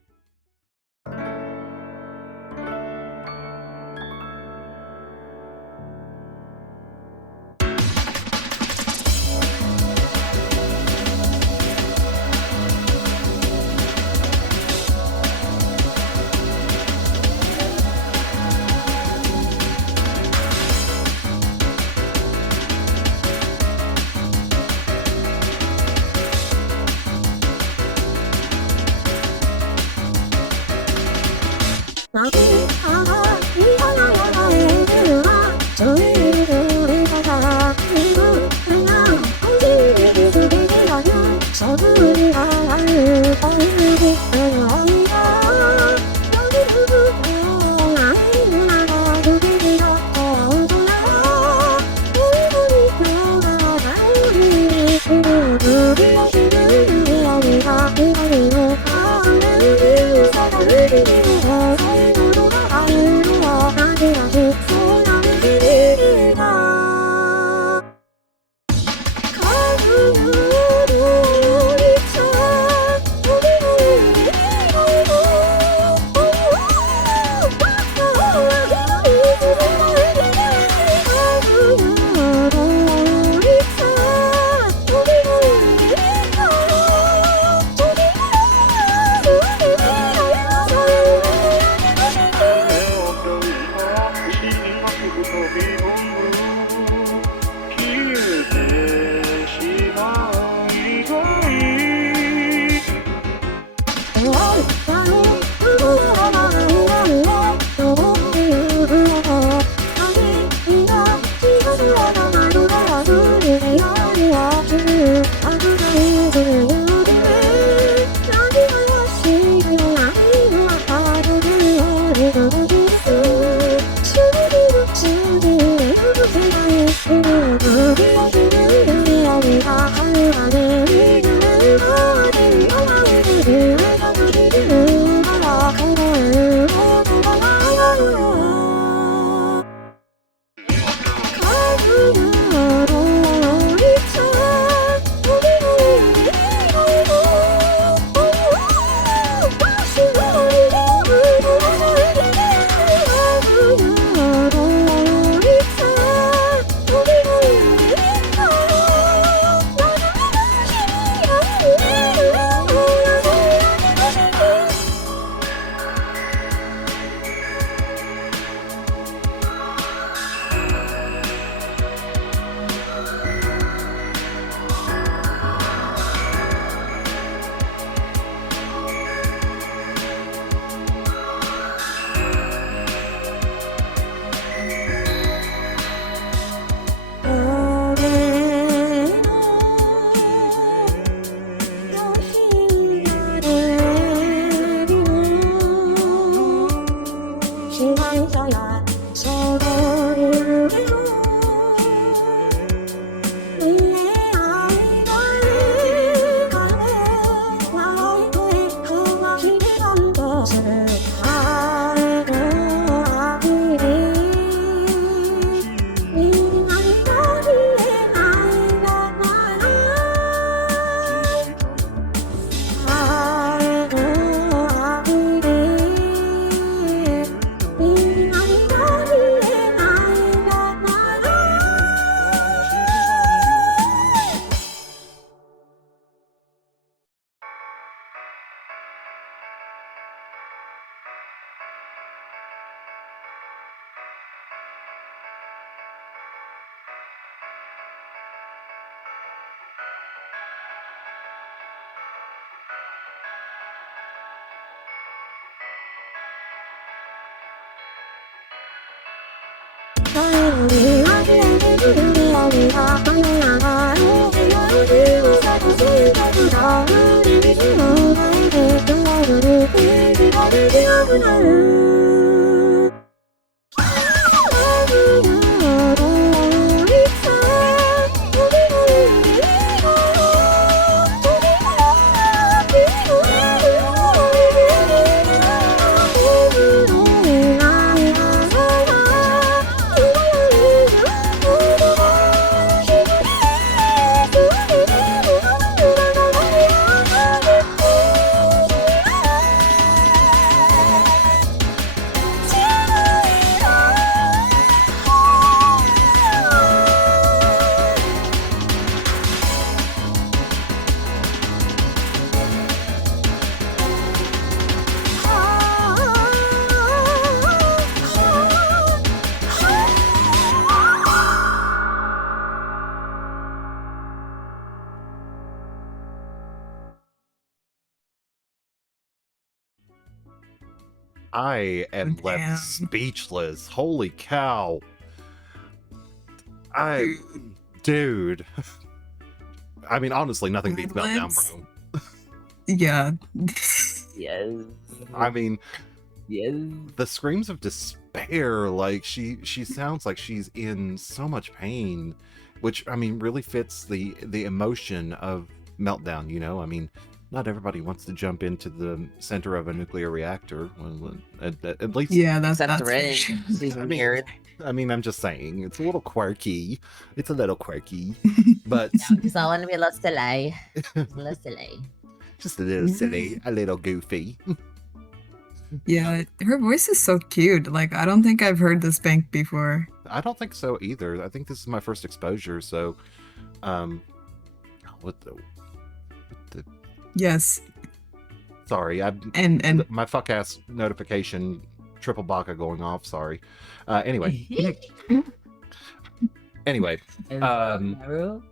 I am Damn. left speechless. Holy cow. Dude. I mean, honestly, nothing beats Meltdown, bro. Yeah. Yes. I mean, Yes. the screams of despair, like she sounds like she's in so much pain, which I mean really fits the emotion of Meltdown, you know? I mean, not everybody wants to jump into the center of a nuclear reactor. At least, Yeah, that's Except for Rein. sure. She's I mean, weird. I'm just saying, it's a little quirky. It's a little quirky, but Because I want to be a little silly. A little silly. just a little silly, a little goofy. Yeah, her voice is so cute. Like, I don't think I've heard this bank before. I don't think so either. I think this is my first exposure, so what the Yes, sorry, and my fuck ass notification triple baka going off, sorry. Anyway. Mero?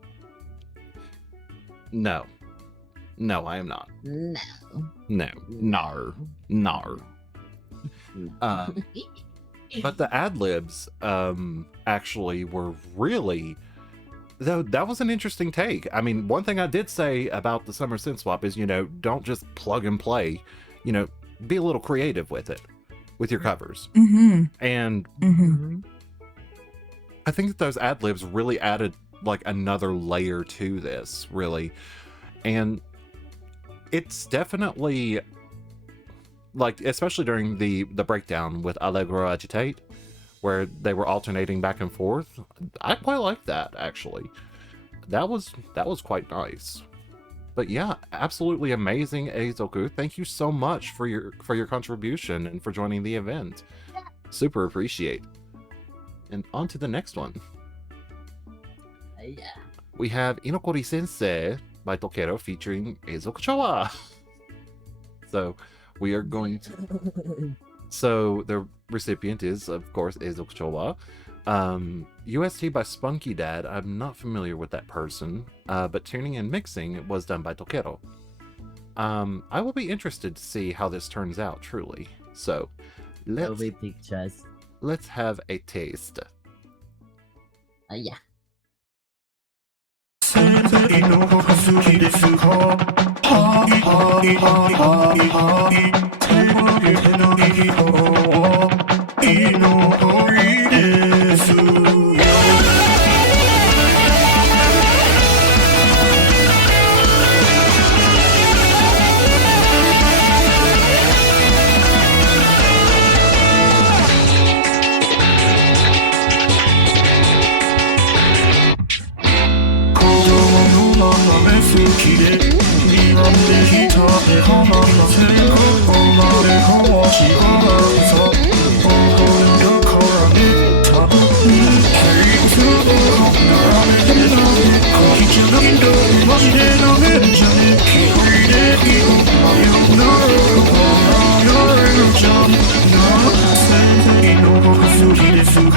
No, I am not. No. Nar. But the ad libs actually were really, though, that was an interesting take. I mean, one thing I did say about the Summer Synth Swap is, you know, don't just plug and play, you know, be a little creative with it, with your covers. And I think that those ad libs really added like another layer to this, really. And it's definitely, like, especially during the breakdown with Allegro Agitate, where they were alternating back and forth, I quite like that, actually. That was quite nice. But yeah, absolutely amazing, Eizoku. Thank you so much for your contribution and for joining the event. Super appreciate. And on to the next one. Yeah. We have Inokori Sensei by Tokero featuring Eizoku Chouwa. So we are going to... So the recipient is, of course, Eizoku Chouwa. UST by Spunky Dad. I'm not familiar with that person, but tuning and mixing was done by Tokero. I will be interested to see how this turns out, truly. So Pictures. let's have a taste. Yeah. 先生の方が好きですかはいはいはいはい手を挙げてのいい方をいきで身ができたって離れませんか生まれ変わ違うさ心だからね多分平するの並べてない恋じゃないんだマジでダメじゃね気配でいいの迷うなら笑えるじゃんな先生の方が好きですか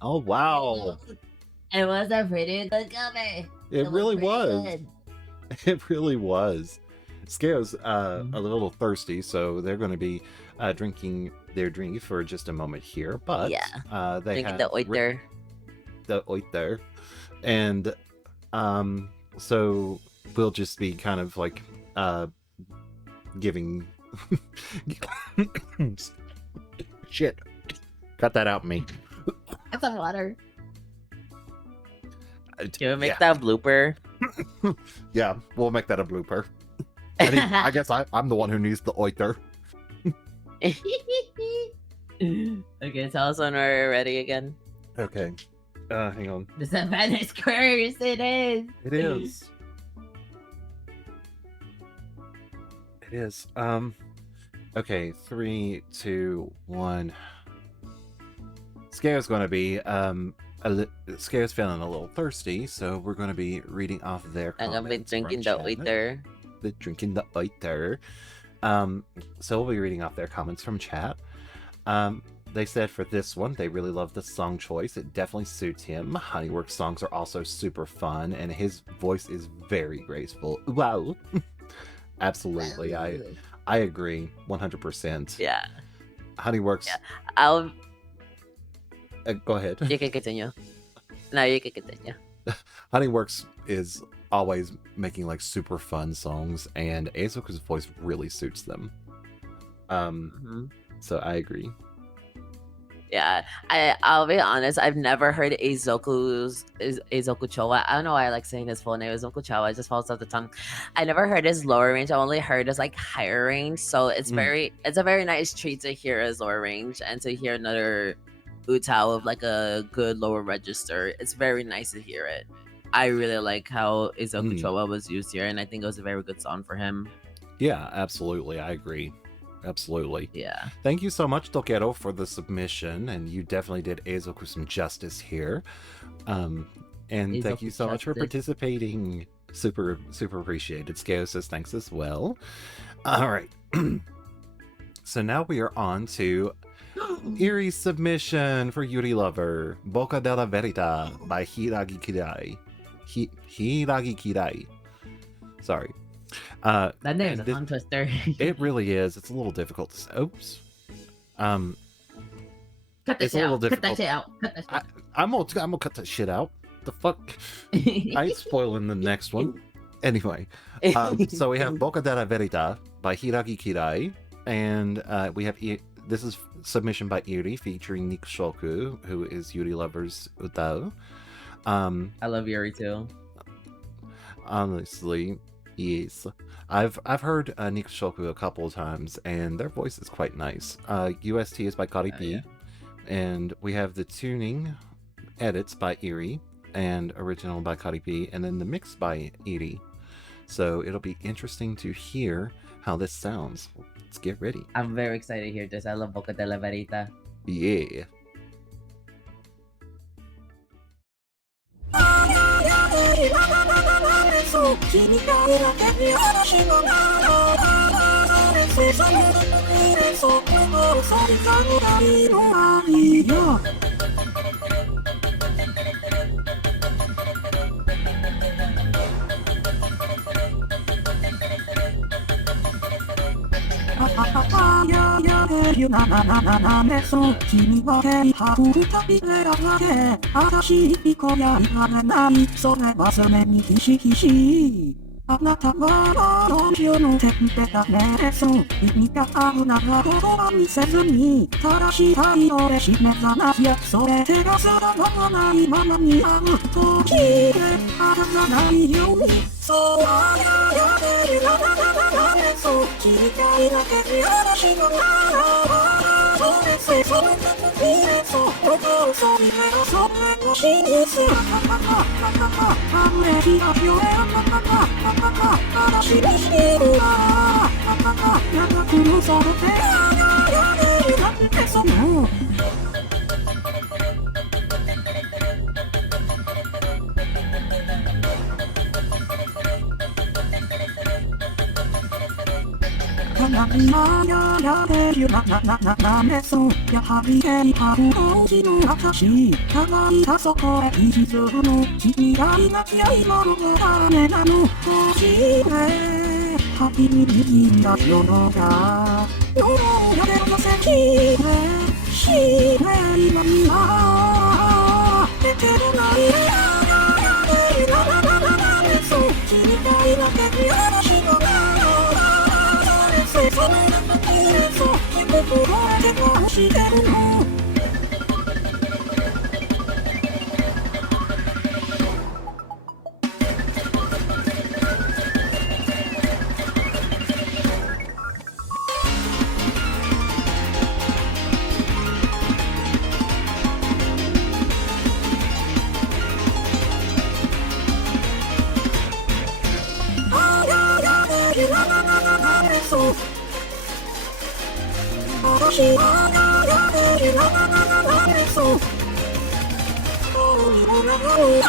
Oh wow. It was a pretty good cover. It really pretty was. good. It really was. skeou's a little thirsty, so they're going to be drinking their drink for just a moment here. But Yeah. they Drink have the oiter. the oiter, and so we'll just be kind of like giving shit. Got that out me. Get some water. Can we make that a blooper? Yeah, we'll make that a blooper. I guess I'm the one who needs the oiter. Okay, tell us when we're ready again. Okay. Hang on. This event is cursed. It is. It is. It is. Okay, 3, 2, 1. Skeou's going to be Skeou's feeling a little thirsty, so we're going to be reading off their I'm comments. gonna be drinking the waiter. Drinking the oiter. So we'll be reading off their comments from chat. They said for this one, they really love the song choice. It definitely suits him. Honeyworks songs are also super fun, and his voice is very graceful. Wow. Absolutely. I agree 100%. Yeah. Honeyworks. Yeah. Go ahead. You can continue. No, you can continue. Honeyworks is always making like super fun songs, and Eizoku's voice really suits them. So I agree. Yeah, I'll be honest. I've never heard Eizoku Chouwa. I don't know why I like saying his full name. Eizoku Chouwa. It just falls off the tongue. I never heard his lower range. I only heard his like higher range. So it's it's a very nice treat to hear his lower range and to hear another UTAU of like a good lower register. It's very nice to hear it. I really like how Eizoku Chouwa was used here, and I think it was a very good song for him. Yeah, absolutely. I agree. Absolutely. Yeah. Thank you so much, Toquero, for the submission, and you definitely did Eizoku some justice here. And thank you so much for participating. Super, super appreciated. Skeou says thanks as well. All right. So now we are on to Erie's submission for Yuri Lover, Boca della Verità by Hiragi Kirai. Hiragi Kirai. Sorry. That name's a tongue twister. It really is. It's a little difficult to say. Oops. Cut that It's shit a little out. Cut that difficult. shit out. Cut that shit out. I'm gonna cut that shit out. The fuck? I ain't spoiling the next one. Anyway, so we have Boca della Verità by Hiragi Kirai, and we have this is submission by Iri featuring Nikushoku, who is Yuri Lover's UTAU. I love Yuri too. Honestly, yes. I've heard Nikushoku a couple of times, and their voice is quite nice. UST is by Kari P, and we have the tuning edits by Iri, and original by Kari P, and then the mix by Iri. So it'll be interesting to hear how this sounds. Let's get ready. I'm very excited to hear this. I love Boca della Verità. Yeah. そう君がいなけりゃ話がならないそれその時でそこの最短がいいのありよ ややでゆなななななねそう君は手に運ぶ旅であがけあたしいこやいられないそれはそれにひしひしあなたはどうしようの手だねそう意味があるなら言葉にせずに正しい態度で示さなきゃそれ手がすらもないままにある時であらさないようにそうややでゆななななねそう君がいなけりゃ話がならそうですその時でそうどこそれがそれの真実あふれひらひよれ話にしてるわ長くのその手やれるなんてそのやれるなめそうやはり手に張る当時の私輝いたそこへ一途の君がいなきゃ今のダメなの星へハピに握んだ世のが世のやれの席へしめ今には出てるないやれるなめそう君がいなきゃ話のなこれでどうしてるの私はやれるなれそう俺もなるや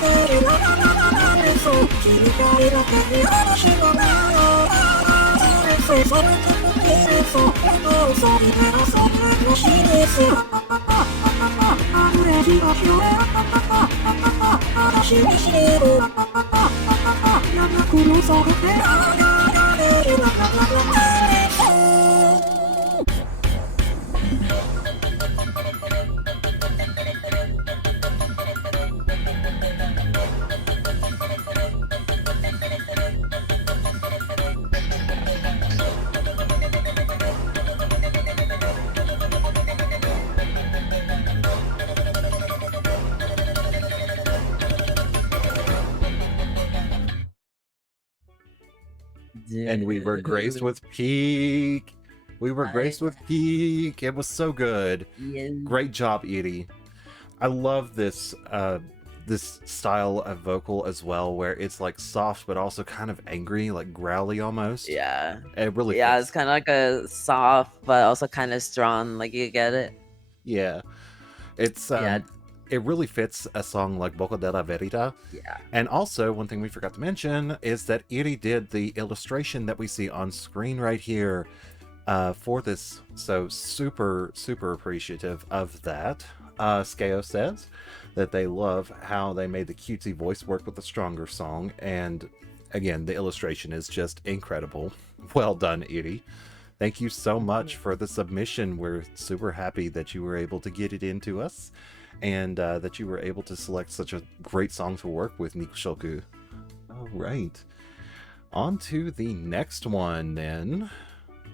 れるなれそう君がいなくて私がなれそうそれでもいれそうお父さんに目が覚めるしですあふれ火が広れ私に知れる山黒さがてやれるなれそうAnd we were graced with Peak. We were graced with Peak. It was so good. Yes. Great job, Edie. I love this this style of vocal as well, where it's like soft but also kind of angry, like growly almost. Yeah. It really Yeah, fits. it's kind of like a soft but also kind of strong. Like you get it. Yeah. It's it really fits a song like Boca de la Verita. Yeah. And also, one thing we forgot to mention is that Iri did the illustration that we see on screen right here for this. So super, super appreciative of that. skeou says that they love how they made the cutesy voice work with the stronger song. And again, the illustration is just incredible. Well done, Iri. Thank you so much for the submission. We're super happy that you were able to get it into us. And that you were able to select such a great song to work with, Nikushoku. All right. On to the next one, then.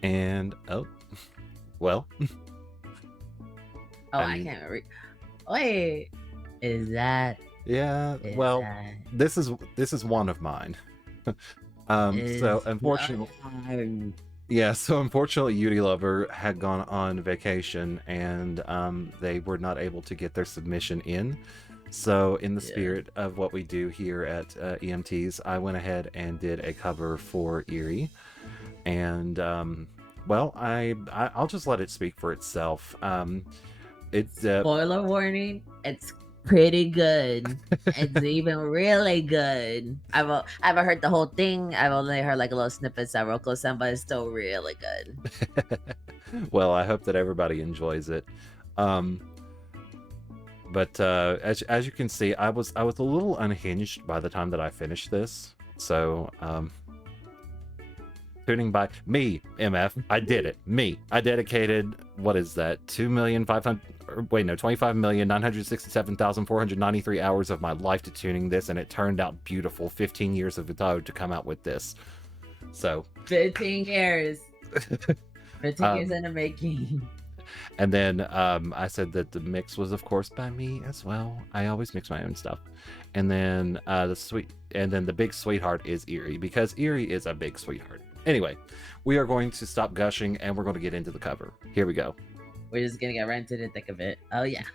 And, oh, well. Oh, I can't read. Wait, is that? Yeah, Is well, that... this is one of mine. So, unfortunately... Yeah, so unfortunately, Yuri Lover had gone on vacation, and they were not able to get their submission in. So, in the spirit of what we do here at EMTs, I went ahead and did a cover for Erie. And, well, I'll just let it speak for itself. It's Spoiler warning, it's pretty good. It's even really good. I haven't heard the whole thing. I've only heard like a little snippets that Roko sent, but it's still really good. Well, I hope that everybody enjoys it. But as you can see, I was a little unhinged by the time that I finished this. So tuning by me, MF, I did it. Me, I dedicated, what is that? 25,967,493 hours of my life to tuning this, and it turned out beautiful. 15 years of UTAU to come out with this. So 15 years. 15 years in the making. And then I said that the mix was, of course, by me as well. I always mix my own stuff. And then the big sweetheart is Erie, because Erie is a big sweetheart. Anyway, we are going to stop gushing and we're going to get into the cover. Here we go. We're just gonna get right into the thick of it. Oh yeah. 「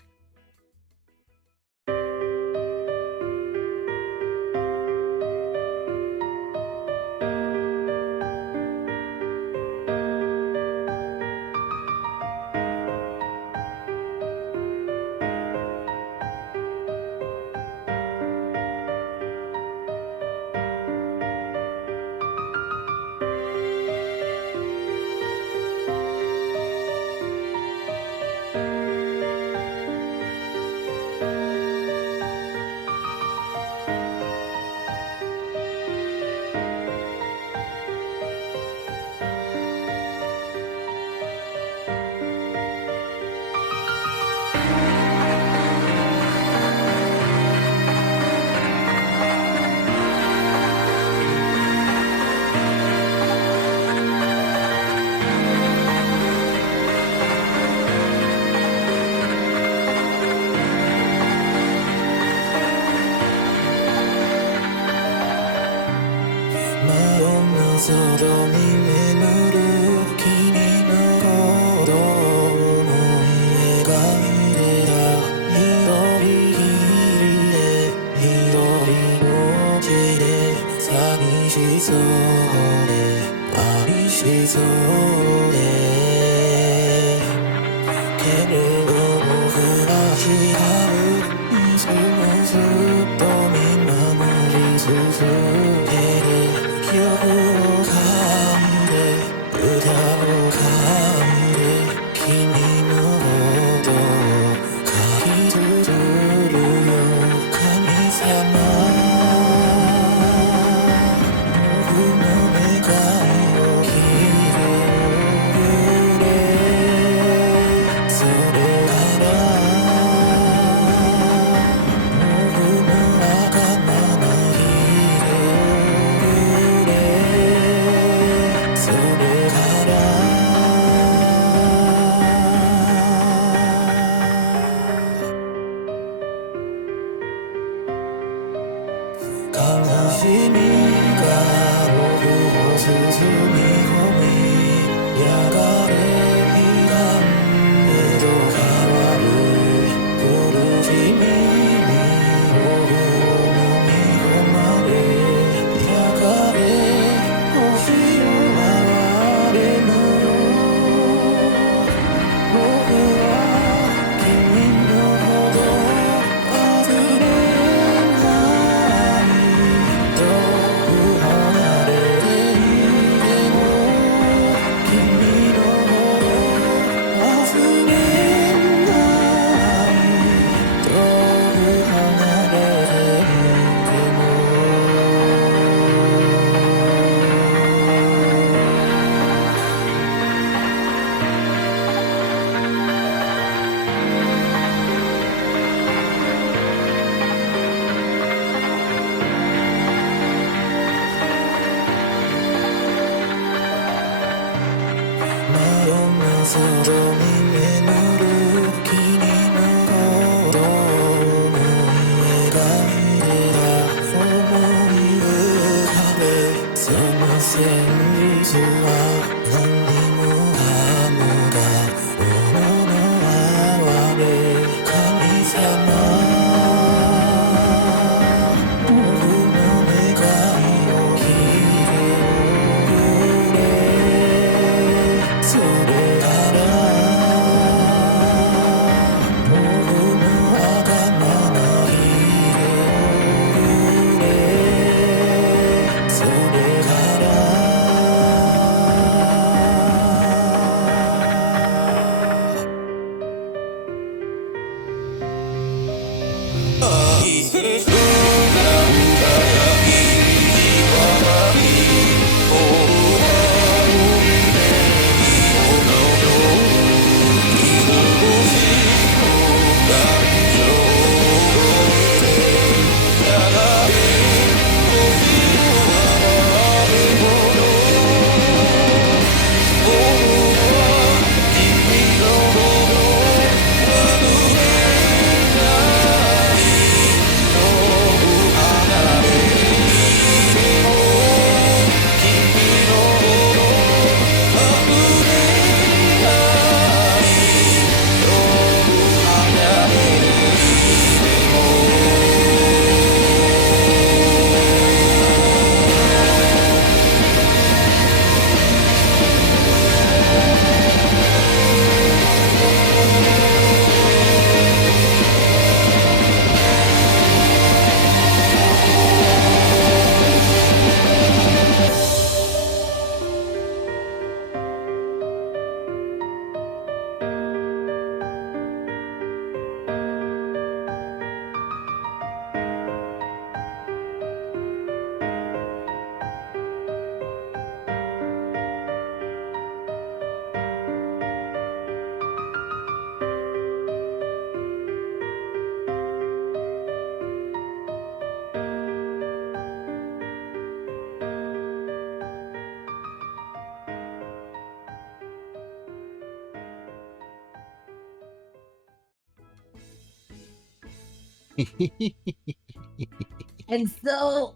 And so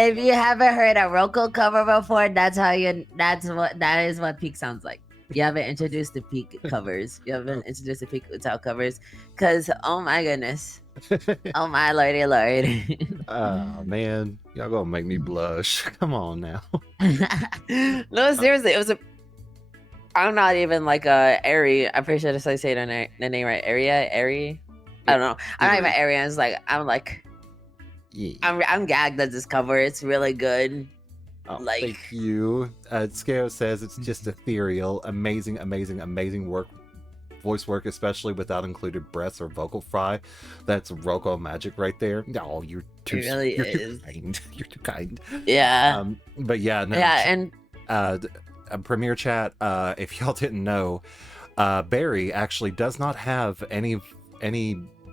If you haven't heard a Roku cover before, that is what Peak sounds like. You haven't introduced the Peak covers. You haven't introduced the Peak UTAU covers. Cause oh my goodness. Oh my lordy lord. Oh man, y'all gonna make me blush. Come on now. No, seriously, it was a. I'm not even like a Airy. I'm pretty sure I say the name right. Airy. I don't know. I'm not even Airy. I'm like. Yeah. I'm gagged at this cover. It's really good. Oh, like, thank you. skeou says it's just ethereal, amazing work, voice work, especially without included breaths or vocal fry. That's Roko magic right there. Oh, you're too. It really you're is. Too kind. You're too kind. Yeah. But yeah, no. Yeah, and Premiere Chat. If y'all didn't know, Barry actually does not have any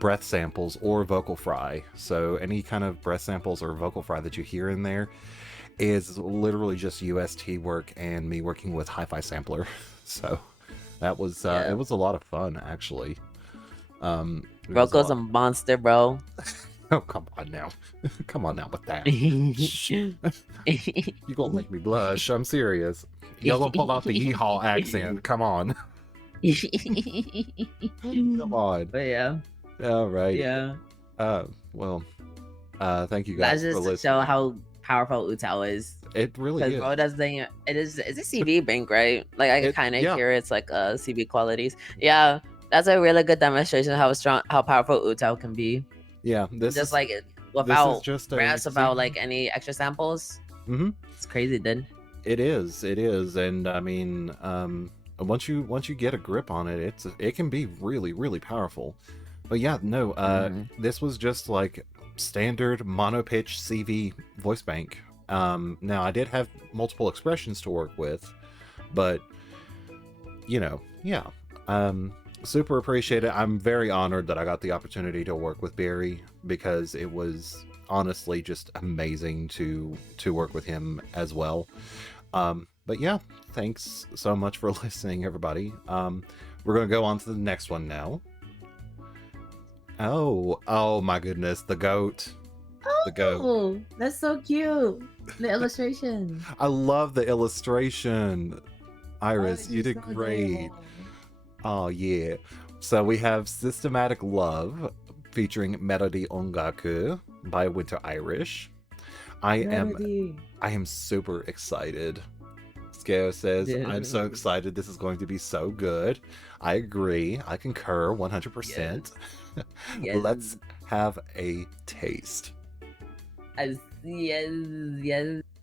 breath samples or vocal fry. So any kind of breath samples or vocal fry that you hear in there is literally just UST work and me working with Hi-Fi Sampler. So that was it was a lot of fun actually. Roko's a monster, bro. Oh, come on now. Come on now with that. You gonna make me blush. I'm serious. Y'all gonna pull out the yeehaw accent. Come on. Come on. But yeah. All right. Yeah. Well, thank you guys That's for just to listening. show how powerful UTAU is. It really Because is. Ro doesn't. It's a CV bank, right? Like I can kind of hear it's like CV qualities. Yeah, that's a really good demonstration of how powerful UTAU can be. Yeah, this Just is like this without is just a brass about CV. like any extra samples. Mm-hmm. It's crazy, dude. It is, and I mean, once you get a grip on it, it can be really powerful. But yeah, no, this was just like standard mono pitch CV voice bank. Now I did have multiple expressions to work with, but you know, yeah, super appreciate it. I'm very honored that I got the opportunity to work with Barry because it was honestly just amazing to work with him as well. But yeah, thanks so much for listening, everybody. We're gonna go on to the next one now. Oh my goodness, the goat. The goat. Oh, that's so cute. The illustration. I love the illustration. Iris, you did great. Oh yeah. So we have Systematic Love featuring Melody Ongaku by Winter Irish. I am super excited. skeou says, I'm so excited. This is going to be so good. I agree. I concur 100%. Yes. Let's have a taste. Yes. 「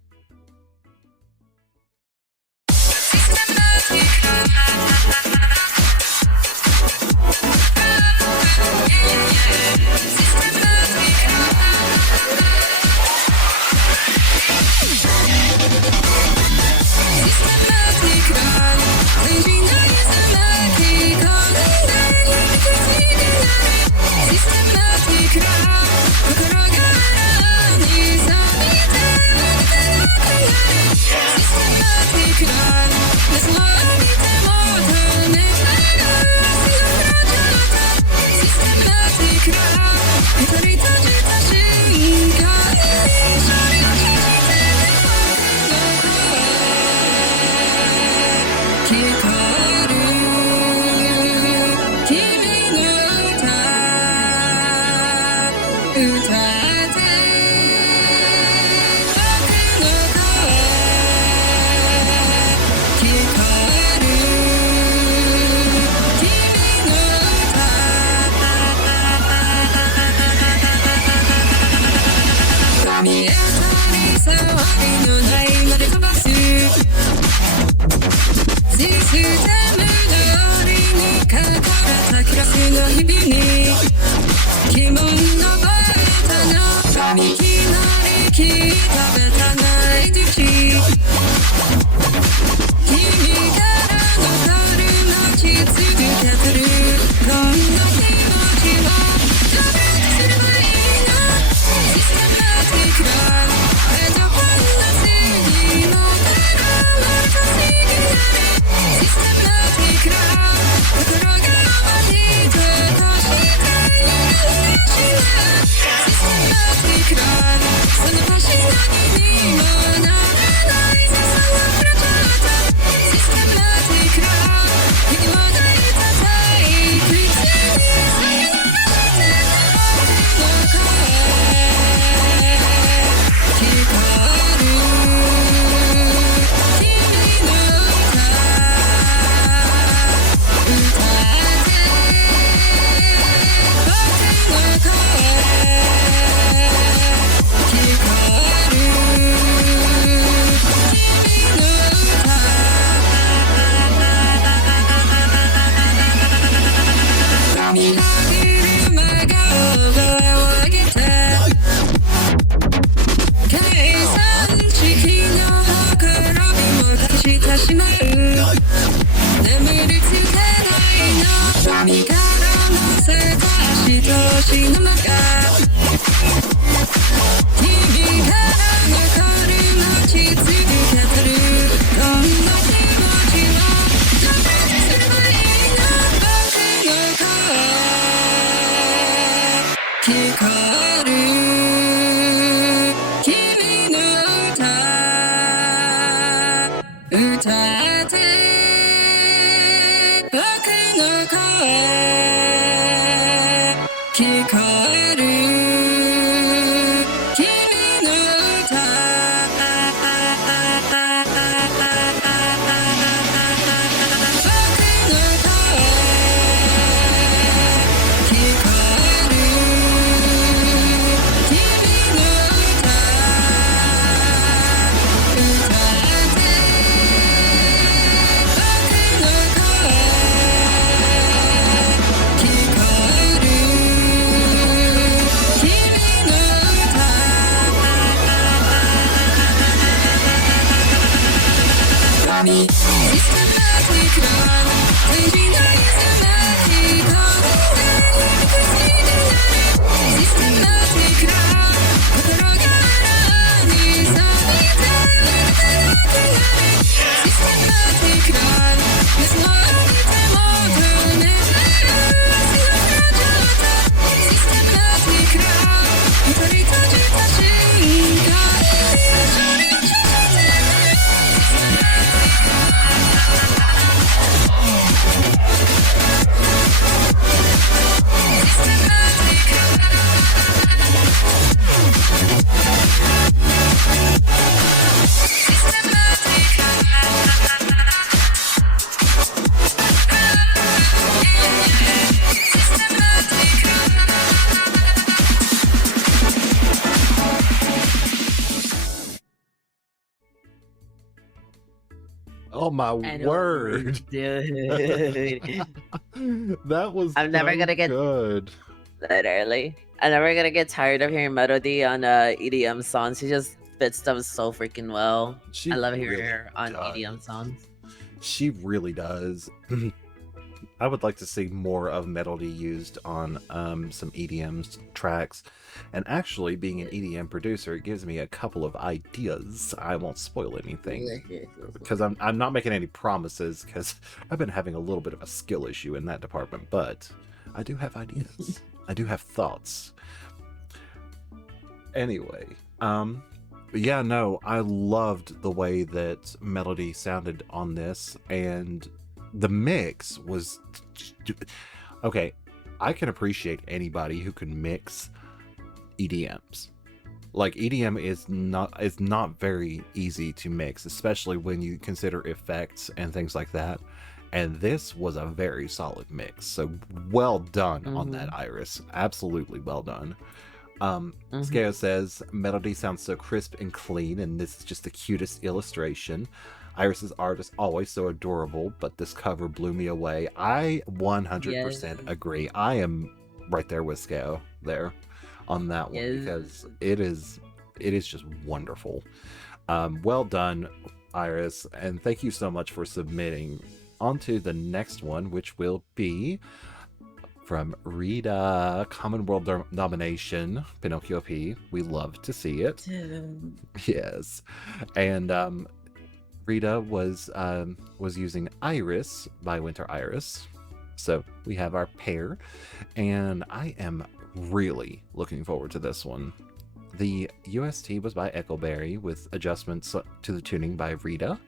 その星のに Oh my word. Dude. That was I'm never so gonna get- good. Literally. I'm never gonna get tired of hearing Melody on EDM songs. She just spits stuff so freaking well. I love hearing really her on does. EDM songs. She really does. I would like to see more of Melody used on some EDM tracks. And actually, being an EDM producer, it gives me a couple of ideas. I won't spoil anything because I'm not making any promises because I've been having a little bit of a skill issue in that department. But I do have ideas. I do have thoughts. Anyway, yeah, no, I loved the way that Melody sounded on this, and the mix was okay. I can appreciate anybody who can mix EDMs. Like, EDM is not very easy to mix, especially when you consider effects and things like that. And this was a very solid mix. So well done on that, Iris. Absolutely well done. skeou says, Melody sounds so crisp and clean, and this is just the cutest illustration. Iris's art is always so adorable, but this cover blew me away. I 100% agree. I am right there with skeou there on that one because it is just wonderful. Well done, Iris, and thank you so much for submitting. On to the next one, which will be from Rita, Common World Domination, Pinocchio P. We love to see it. Yes. And Rita was using Iris by Winter Iris. So we have our pair, and I am really looking forward to this one. The UST was by Echoberry with adjustments to the tuning by Rita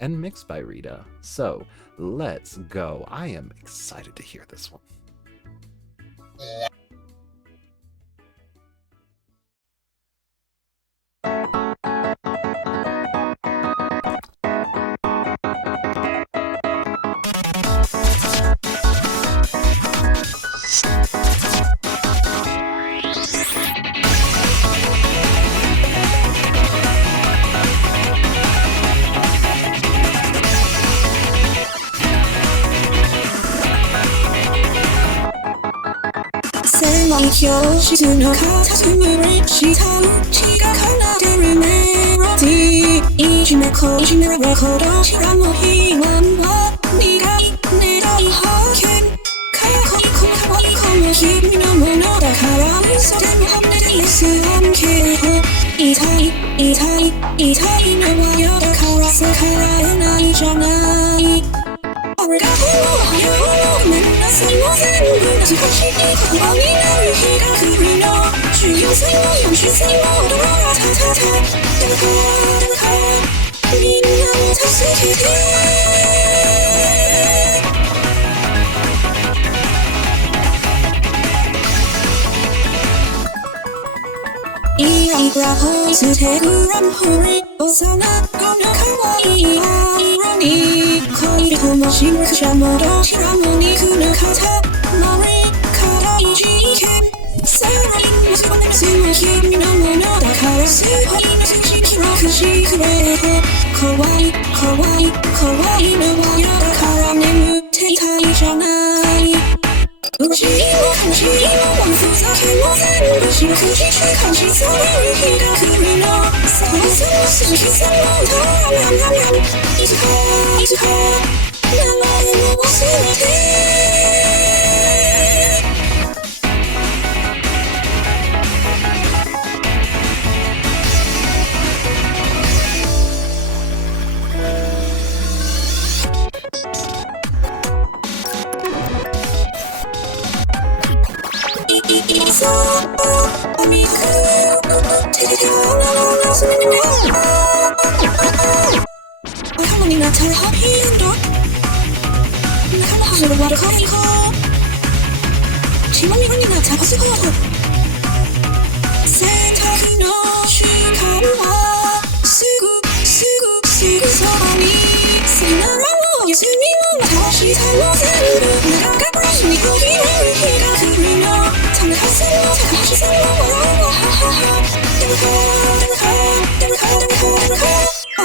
and mixed by Rita. So let's go. I am excited to hear this one.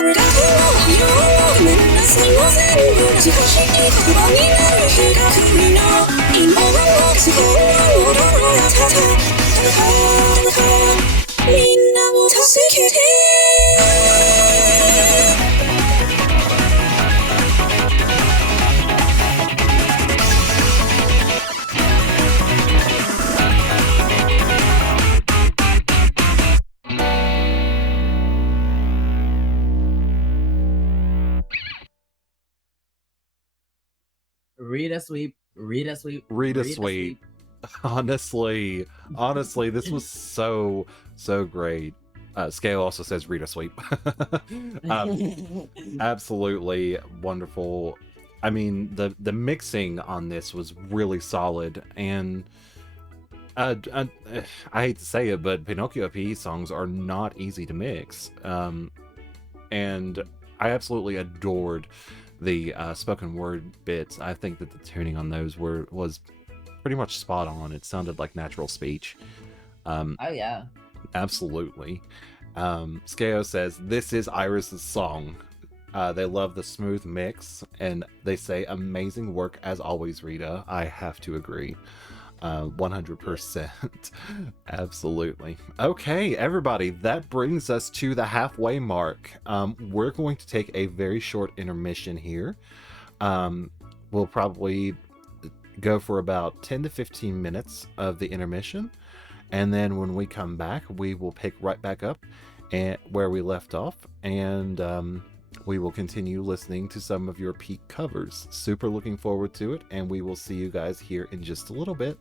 れだけの愛をごめんなさいも全部恥ずかしい言葉になる日が来るの今はもうすぐ戻ろうやたたみんなを助けてRead a sweep, read a sweep, Read a sweep. Honestly, this was so great. Scale also says read a sweep. Absolutely wonderful. I mean, the mixing on this was really solid, and I hate to say it, but Pinocchio P songs are not easy to mix. And I absolutely adored the spoken word bits. I think that the tuning on those was pretty much spot on. It sounded like natural speech. Oh yeah. Absolutely. Skeo says, this is Iris's song. They love the smooth mix, and they say, amazing work as always, Rita. I have to agree. 100%. Absolutely. Okay, everybody, that brings us to the halfway mark. We're going to take a very short intermission here. We'll probably go for about 10 to 15 minutes of the intermission, and then when we come back, we will pick right back up and where we left off, and we will continue listening to some of your peak covers. Super looking forward to it, and we will see you guys here in just a little bit.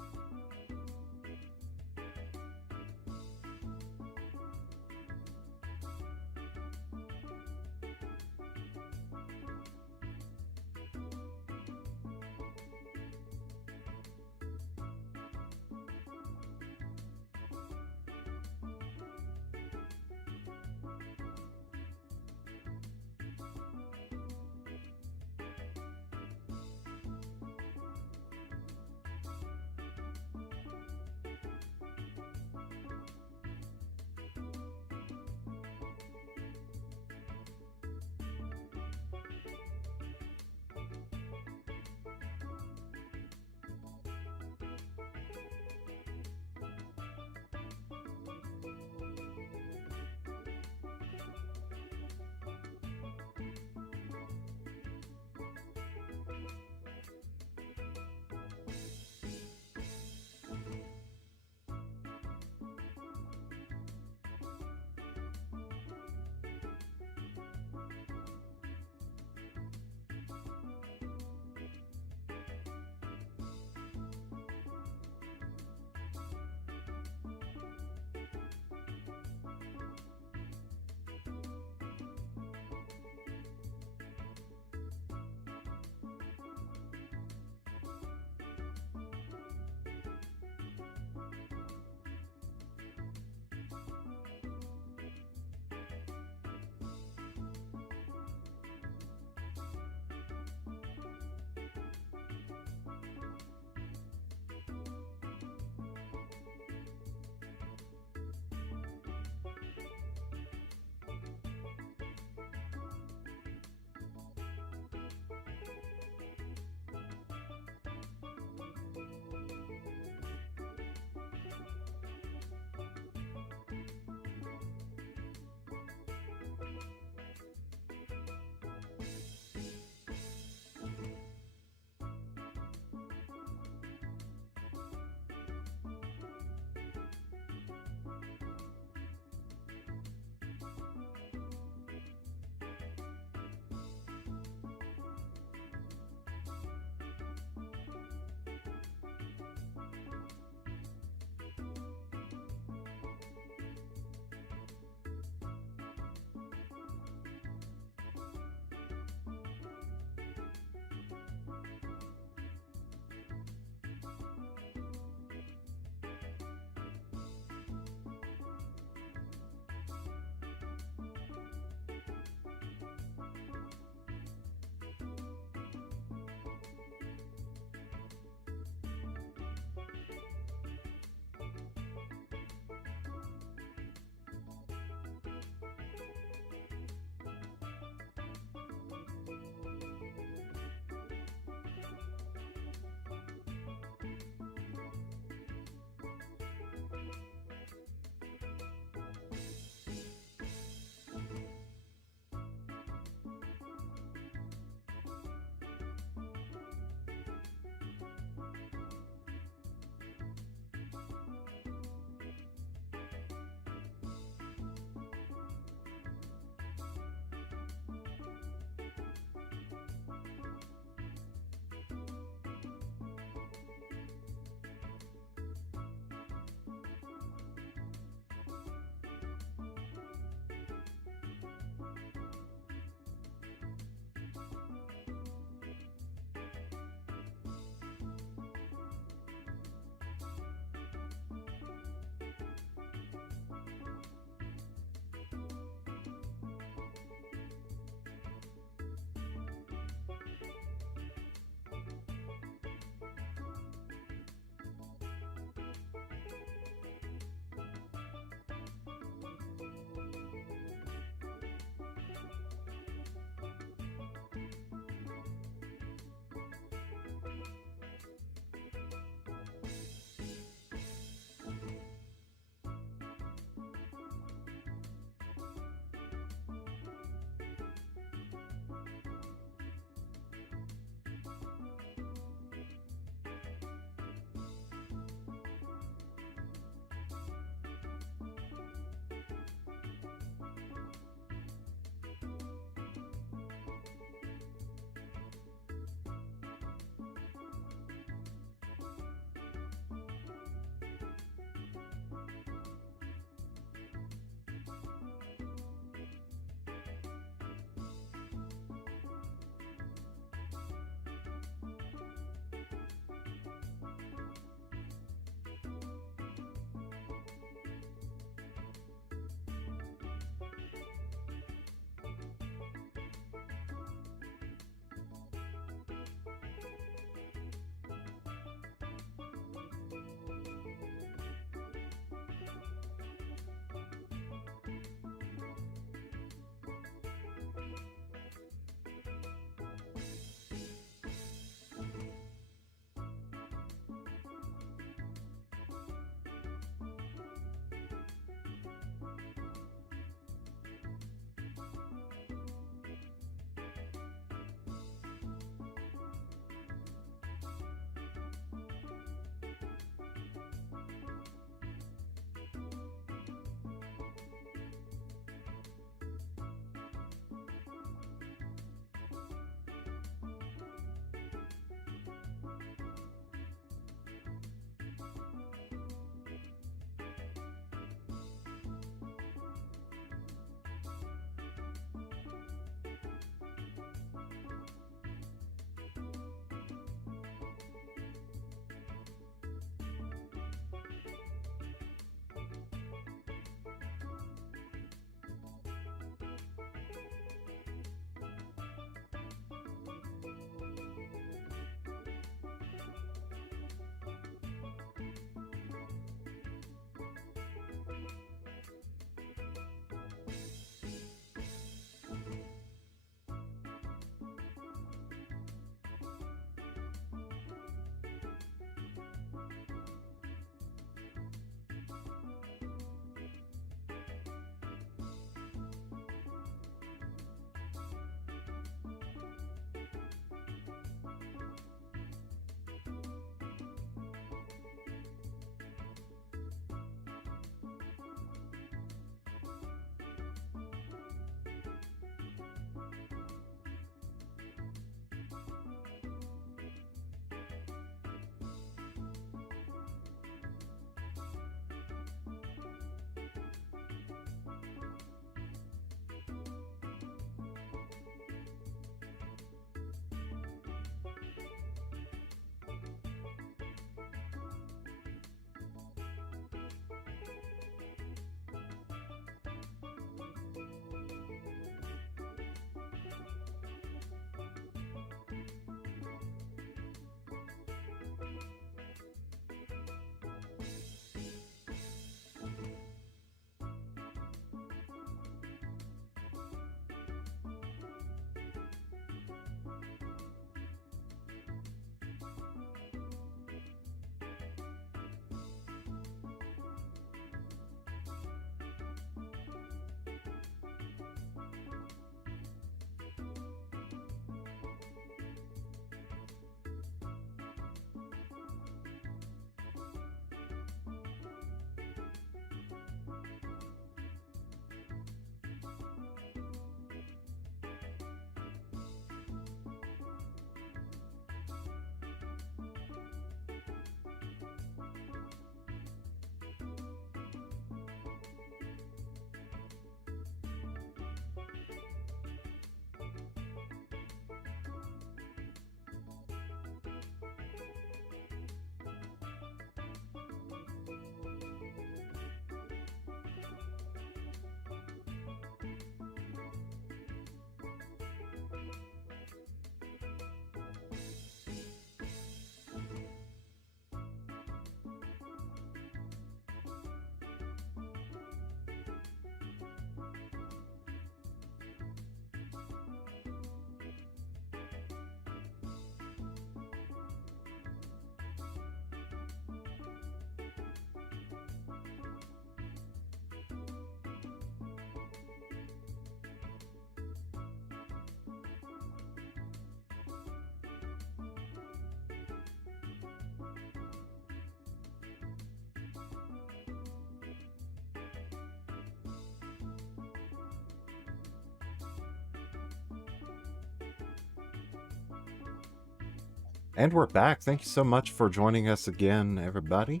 And we're back. Thank you so much for joining us again, everybody.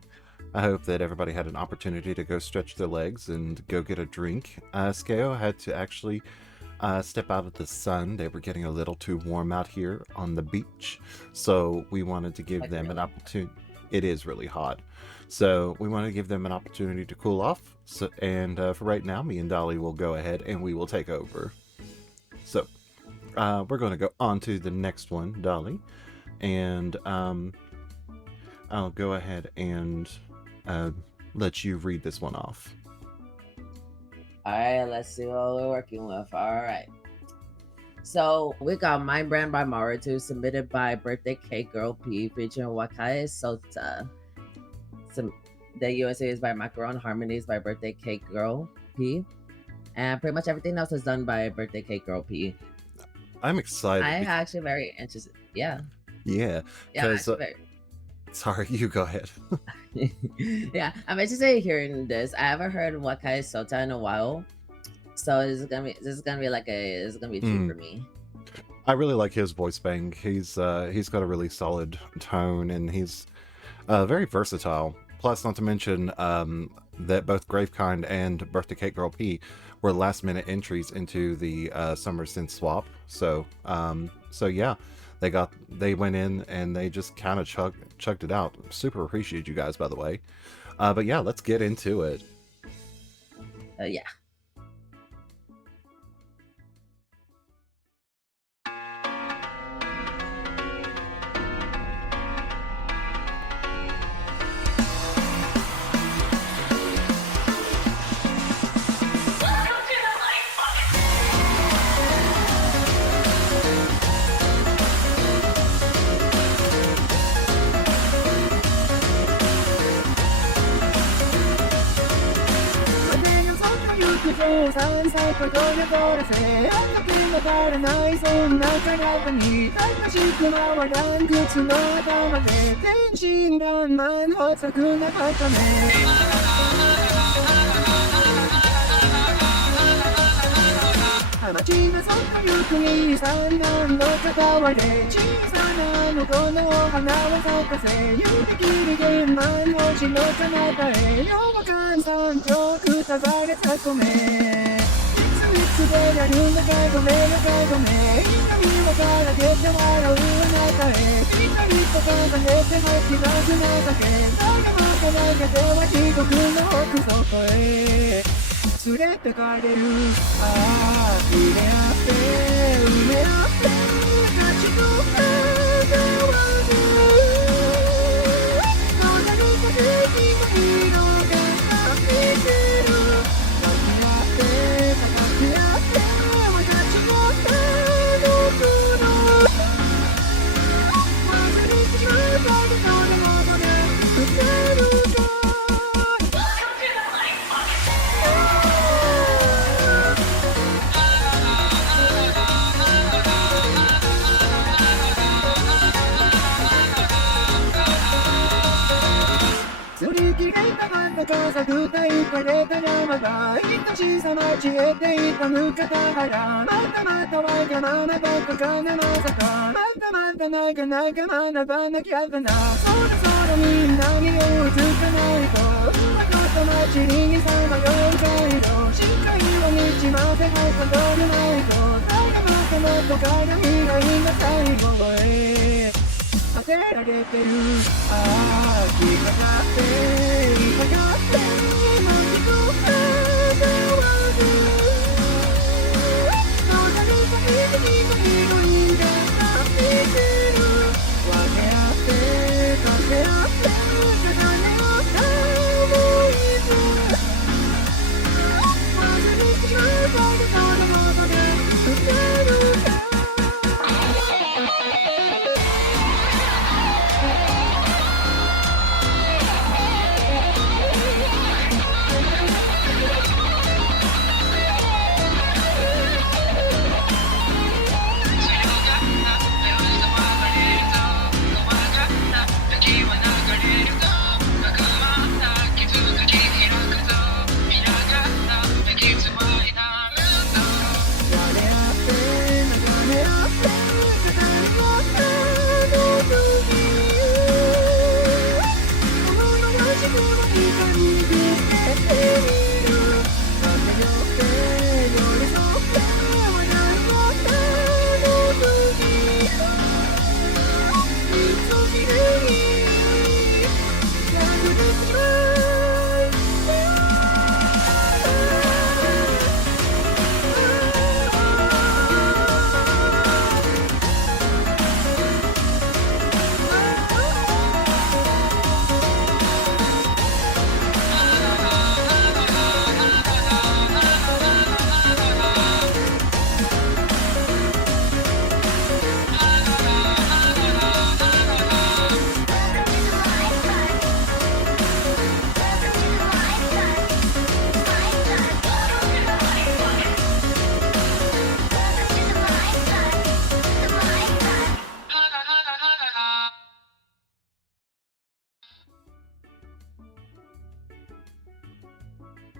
I hope that everybody had an opportunity to go stretch their legs and go get a drink. skeou had to actually step out of the sun. They were getting a little too warm out here on the beach. So we wanted to give them an opportunity. It is really hot. So we wanted to give them an opportunity to cool off. So, and for right now, me and Dolly will go ahead and we will take over. So we're going to go on to the next one, Dolly. And I'll go ahead and let you read this one off. All right, let's see what we're working with. All right. So we got My Brand by Mero, submitted by Birthday Cake Girl P, featuring Wakai Sota. The USA is by Macaron, Harmonies by Birthday Cake Girl P. And pretty much everything else is done by Birthday Cake Girl P. I'm excited. I'm actually very interested. Yeah. Yeah. Yeah. Sorry, you go ahead. Yeah, I'm interested in hearing this. I haven't heard Wakai Sota in a while, so this is gonna be a treat for me. I really like his voice bang. He's got a really solid tone, and he's very versatile. Plus, not to mention that both Gravekind and Birthday Cake Girl P were last minute entries into the Summer Synth Swap. So yeah. They went in and they just kind of chugged it out. Super appreciate you guys, by the way. But yeah, let's get into it. Yeah. 3歳とどれぼらせ音楽がばらないそんな体に楽しく回らん靴の頭で天真爛漫補足な固め街が外ゆくに産卵の片割れ小さな向こうの花を咲かせ指切り玄満星の彼方へ夜は換算曲たばれた米いつでやるんだかごめんなかごめん光をからけて笑う中へ光と重ねて吐き出す情け誰も輝けては地獄の奥底へ連れてかれるああ触れ合って埋め合って立ち止まらずどんなに風にも色が見てる抱き合って叩き合って私も僕の忘れてしまうことでまたね歌る高さくたいかれた山が愛しさ街へていたぬかた原またまたわがままどこかでまさかまたまたなかなか学ばなきゃだなそろそろみんなに追いつかないとわかった街にさまよう街道視界をにちませはたどるないと誰またもっとから未来が最後へ当てられてるああ気がかってかかって巻き込まれわずどんなにかひときの色にが見てる分け合ってかけ合って重ね合った思いず忘れてしまうことのもとで歌るか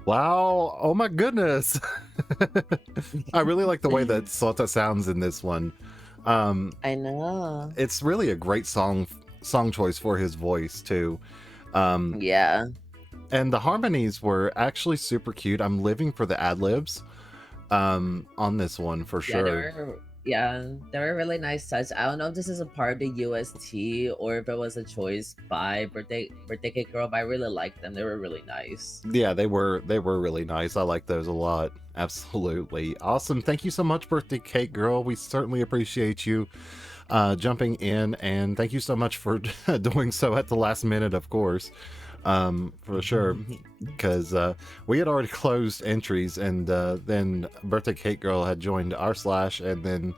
Wow. Oh my goodness. I really like the way that Sota sounds in this one. I know. It's really a great song choice for his voice too. Yeah. And the harmonies were actually super cute. I'm living for the ad-libs on this one for sure. They were really nice touch. I don't know if this is a part of the UST or if it was a choice by Birthday Cake Girl, but I really liked them. They were really nice. Yeah, they were really nice. I like those a lot. Absolutely. Awesome. Thank you so much, Birthday Cake Girl. We certainly appreciate you jumping in, and thank you so much for doing so at the last minute, of course. For sure, because we had already closed entries, and then Birthday Cake Girl had joined r/, and then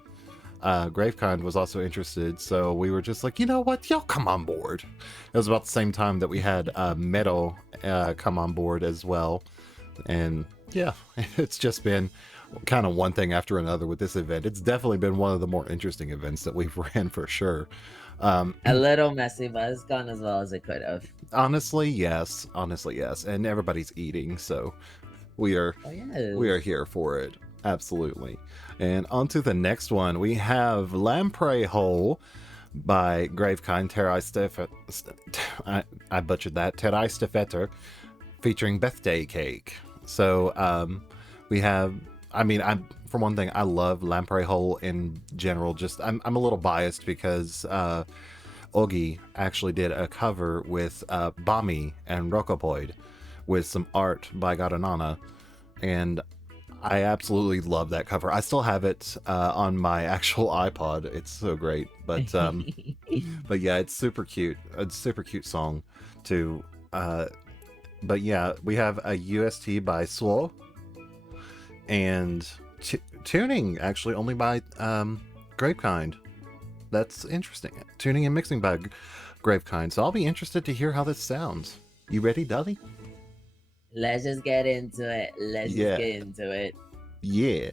Gravekind was also interested, so we were just like, you know what, y'all come on board. It was about the same time that we had Mero come on board as well, and yeah, it's just been kind of one thing after another with this event. It's definitely been one of the more interesting events that we've ran for sure. A little messy, but it's gone as well as it could have. Honestly, yes. And everybody's eating, so we are here for it. Absolutely. And on to the next one. We have Lamprey Hole by Gravekind I butchered that. Terai Stefetter, featuring Birthday Cake. So we have, for one thing, I love Lamprey Hole in general. Just I'm a little biased because Ogi actually did a cover with Bami and Rokopoid with some art by Garanana, and I absolutely love that cover. I still have it on my actual iPod. It's so great, but but yeah, it's super cute. It's a super cute song too. But yeah, we have a UST by Suo, and tuning actually only by Gravekind. That's interesting. Tuning and mixing by Gravekind. So I'll be interested to hear how this sounds. You ready, Dudley? Let's just get into it. Let's just get into it. Yeah.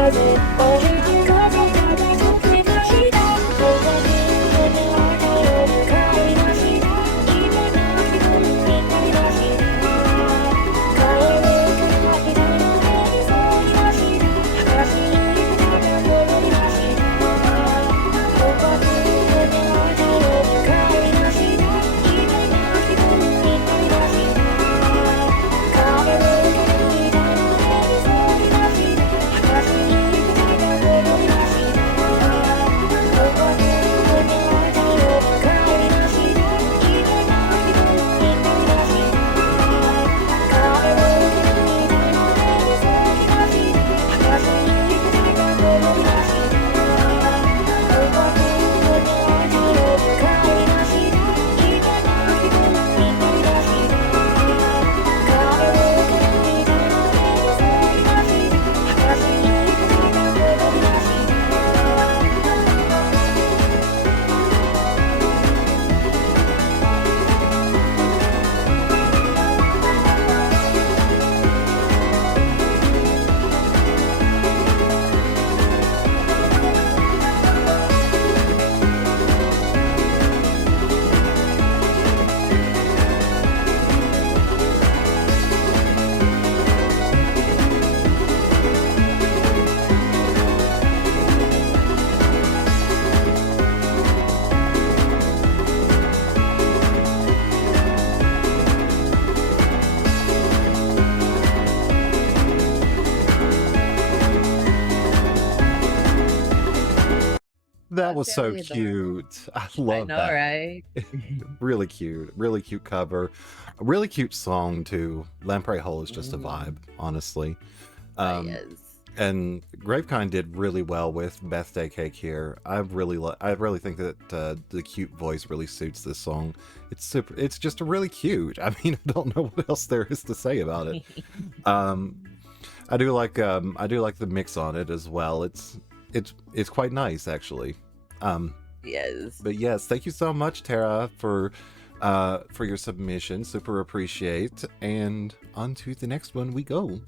風降りて風が溶け出したここに胸を帰りました今の気分になりました帰るから左の目にそうりました走りながら戻りましたここに胸を帰りました今の気分になりました帰るから左の目にそうりました走りながら戻りましたここに胸を帰りました今の気分になりました帰るから左の目にそうりました走りながら戻りましたここに胸を帰りました今の気分になりました帰るから左の目にそうりました走りながら戻りましたThat was so Very adorable. cute. I I love know, that. right? Really cute. Really cute cover. A really cute song too. Lamprey Hole is just a vibe, honestly. Yes. And Gravekind did really well with Birthday Cake here. I really think that the cute voice really suits this song. It's just really cute. I mean, I don't know what else there is to say about it. I do like the mix on it as well. It's quite nice actually. Yes. But yes, thank you so much, Tara, for your submission. Super appreciate. And on to the next one we go.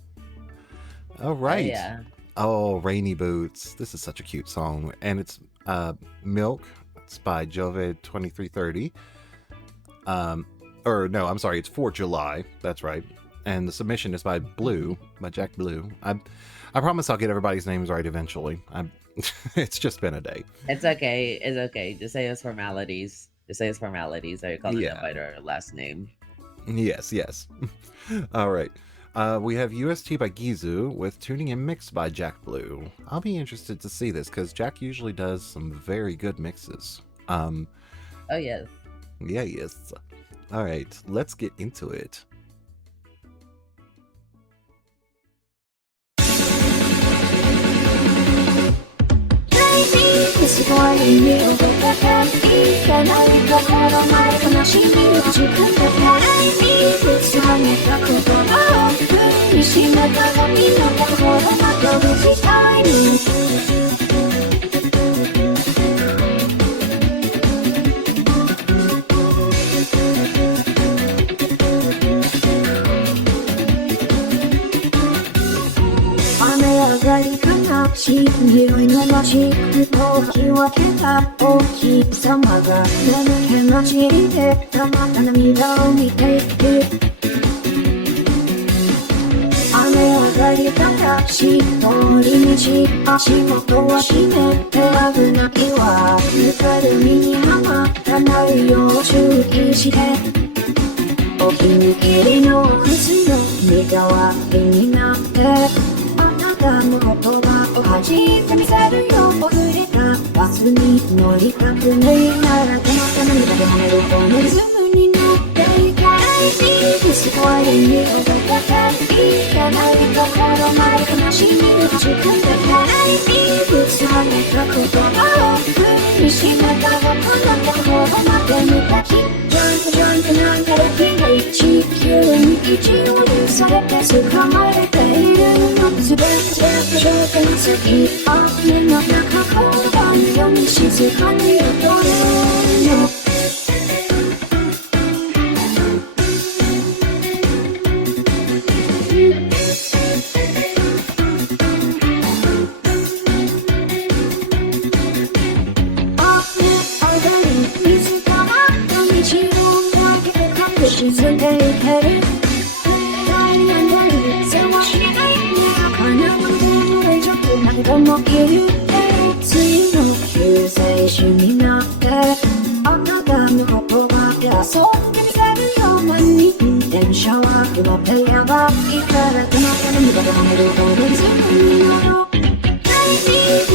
All right. Yeah. Oh, Rainy Boots. This is such a cute song. And it's Milk. It's by Jove 2330. Or no, I'm sorry, it's for July. That's right. And the submission is by Blue, by Jack Blue. I promise I'll get everybody's names right eventually. It's just been a day. It's okay. It's okay. Just say it's formalities. Just say it's formalities. Are you calling them by their last name? Yes. All right. We have UST by Gizu with Tuning and Mix by Jack Blue. I'll be interested to see this because Jack usually does some very good mixes. Oh, yes. Yeah, yes. All right, let's get into it. てる誰なんだろうせわしない叶わないちょっと何度も言って次の救世主になってあなたの言葉で遊んでみせるよ何人電車は雲ってやばいから止まったの無駄がめるとリズムに乗ろう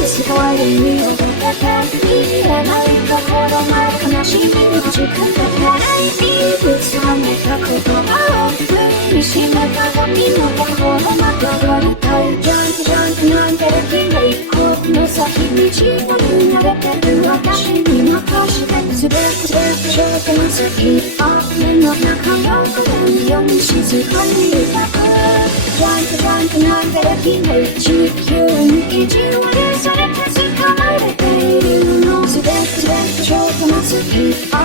すごい意味を届けていらないところまで悲しみに打ち込んでないぶつかめた言葉を振りしめた髪のところまで踊りたいジャンプジャンプなんてできないこの先道を見慣れてる私に任してすべて焦点すぎ雨の中の影ように静かに抱くジャンプジャンプなんてできない地球に意地悪されて捕まれているのすべて焦点すぎ雨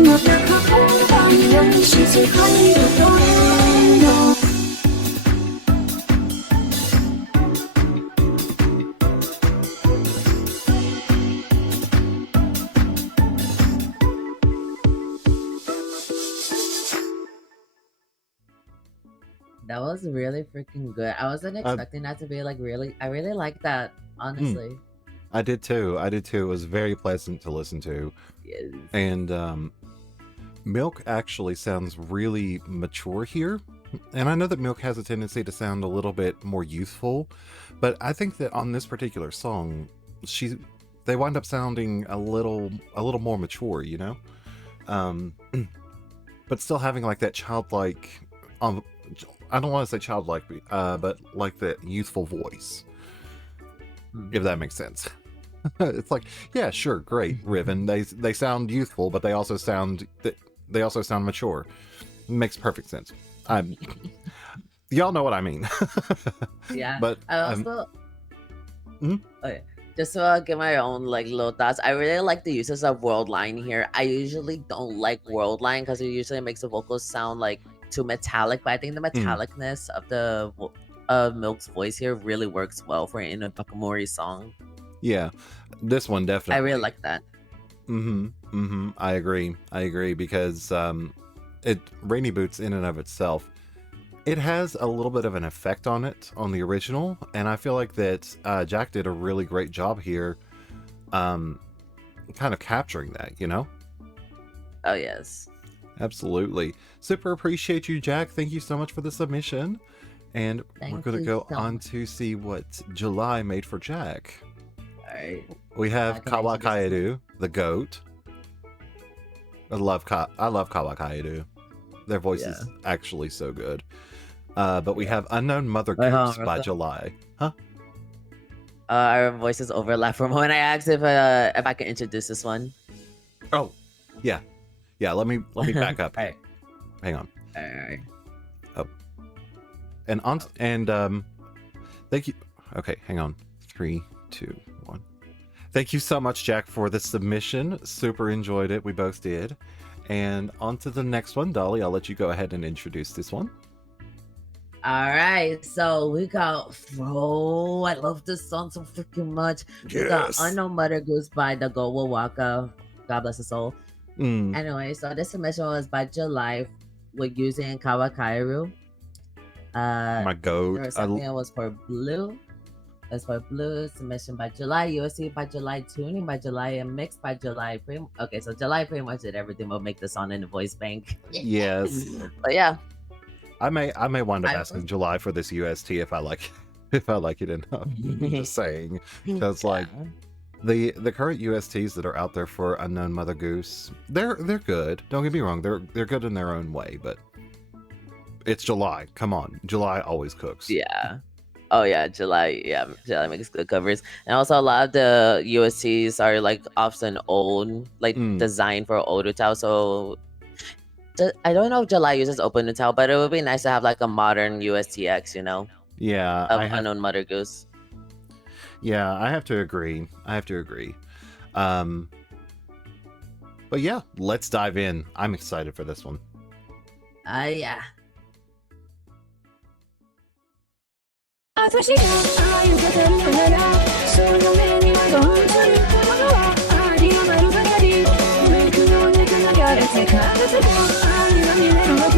の中の影ように静かに抱くのThat was really freaking good. I wasn't expecting that to be like really. I really like that, honestly. I did too. It was very pleasant to listen to. Yes. And Milk actually sounds really mature here. And I know that Milk has a tendency to sound a little bit more youthful, but I think that on this particular song, they wind up sounding a little more mature, you know? But still having like that childlike, I don't want to say childlike, but like that youthful voice, if that makes sense. It's like, yeah, sure, great, Riven. They sound youthful, but they also sound mature. Makes perfect sense. Y'all know what I mean. Yeah, but I also okay, just to give my own like little thoughts. I really like the uses of world line here. I usually don't like world line because it usually makes the vocals sound like too metallic, but I think the metallicness of the Milk's voice here really works well for an Inabakamori song. Yeah, this one definitely. I really like that. I agree because Rainy Boots in and of itself, it has a little bit of an effect on it on the original, and I feel like that Jack did a really great job here, kind of capturing that, you know? Oh yes. Absolutely. Super appreciate you, Jack. Thank you so much for the submission. And we're going to go on to see what July made for Jack. Alright. We have Kawakaidu, the goat. I love Kawakaidu. Their voice is actually so good. But we have Unknown Mother Goose by July. Huh? Our voices overlap for a moment. I asked if I can introduce this one. Oh, yeah. Yeah, let me back up. Alright. Hang on. Alright. Oh. And thank you. Okay, hang on. 3, 2, 1. Thank you so much, Jack, for the submission. Super enjoyed it. We both did. And on to the next one. Dolly, I'll let you go ahead and introduce this one. Alright, so we got I love this song so freaking much. Yes. We got Unknown Mother Goose by the Gowa Waka. God bless his soul. Anyway, so this submission was by July with using Kawakairu. My goat. The second was for Blue. That's for Blue. Submission by July. USC by July. Tuning by July. And mixed by July. Okay, so July pretty much did everything but make the song in the voice bank. Yes. But yeah. I may wind up asking July for this UST if I like it enough. I'm just saying. Because like the current USTs that are out there for Unknown Mother Goose, they're good. Don't get me wrong, they're good in their own way, but it's July. Come on. July always cooks. Yeah. Oh yeah, July. Yeah, July makes good covers, and also a lot of the USTs are like often old, like designed for old UTAU. So I don't know if July uses open UTAU, but it would be nice to have like a modern USTX, you know? Yeah. Of Unknown Mother Goose. Yeah, I have to agree. But yeah, let's dive in. I'm excited for this one. Yeah. 私が愛を語るのならその目にはどんなにものはあり余るばかりメイクの中流れて片手も愛の夢のわけ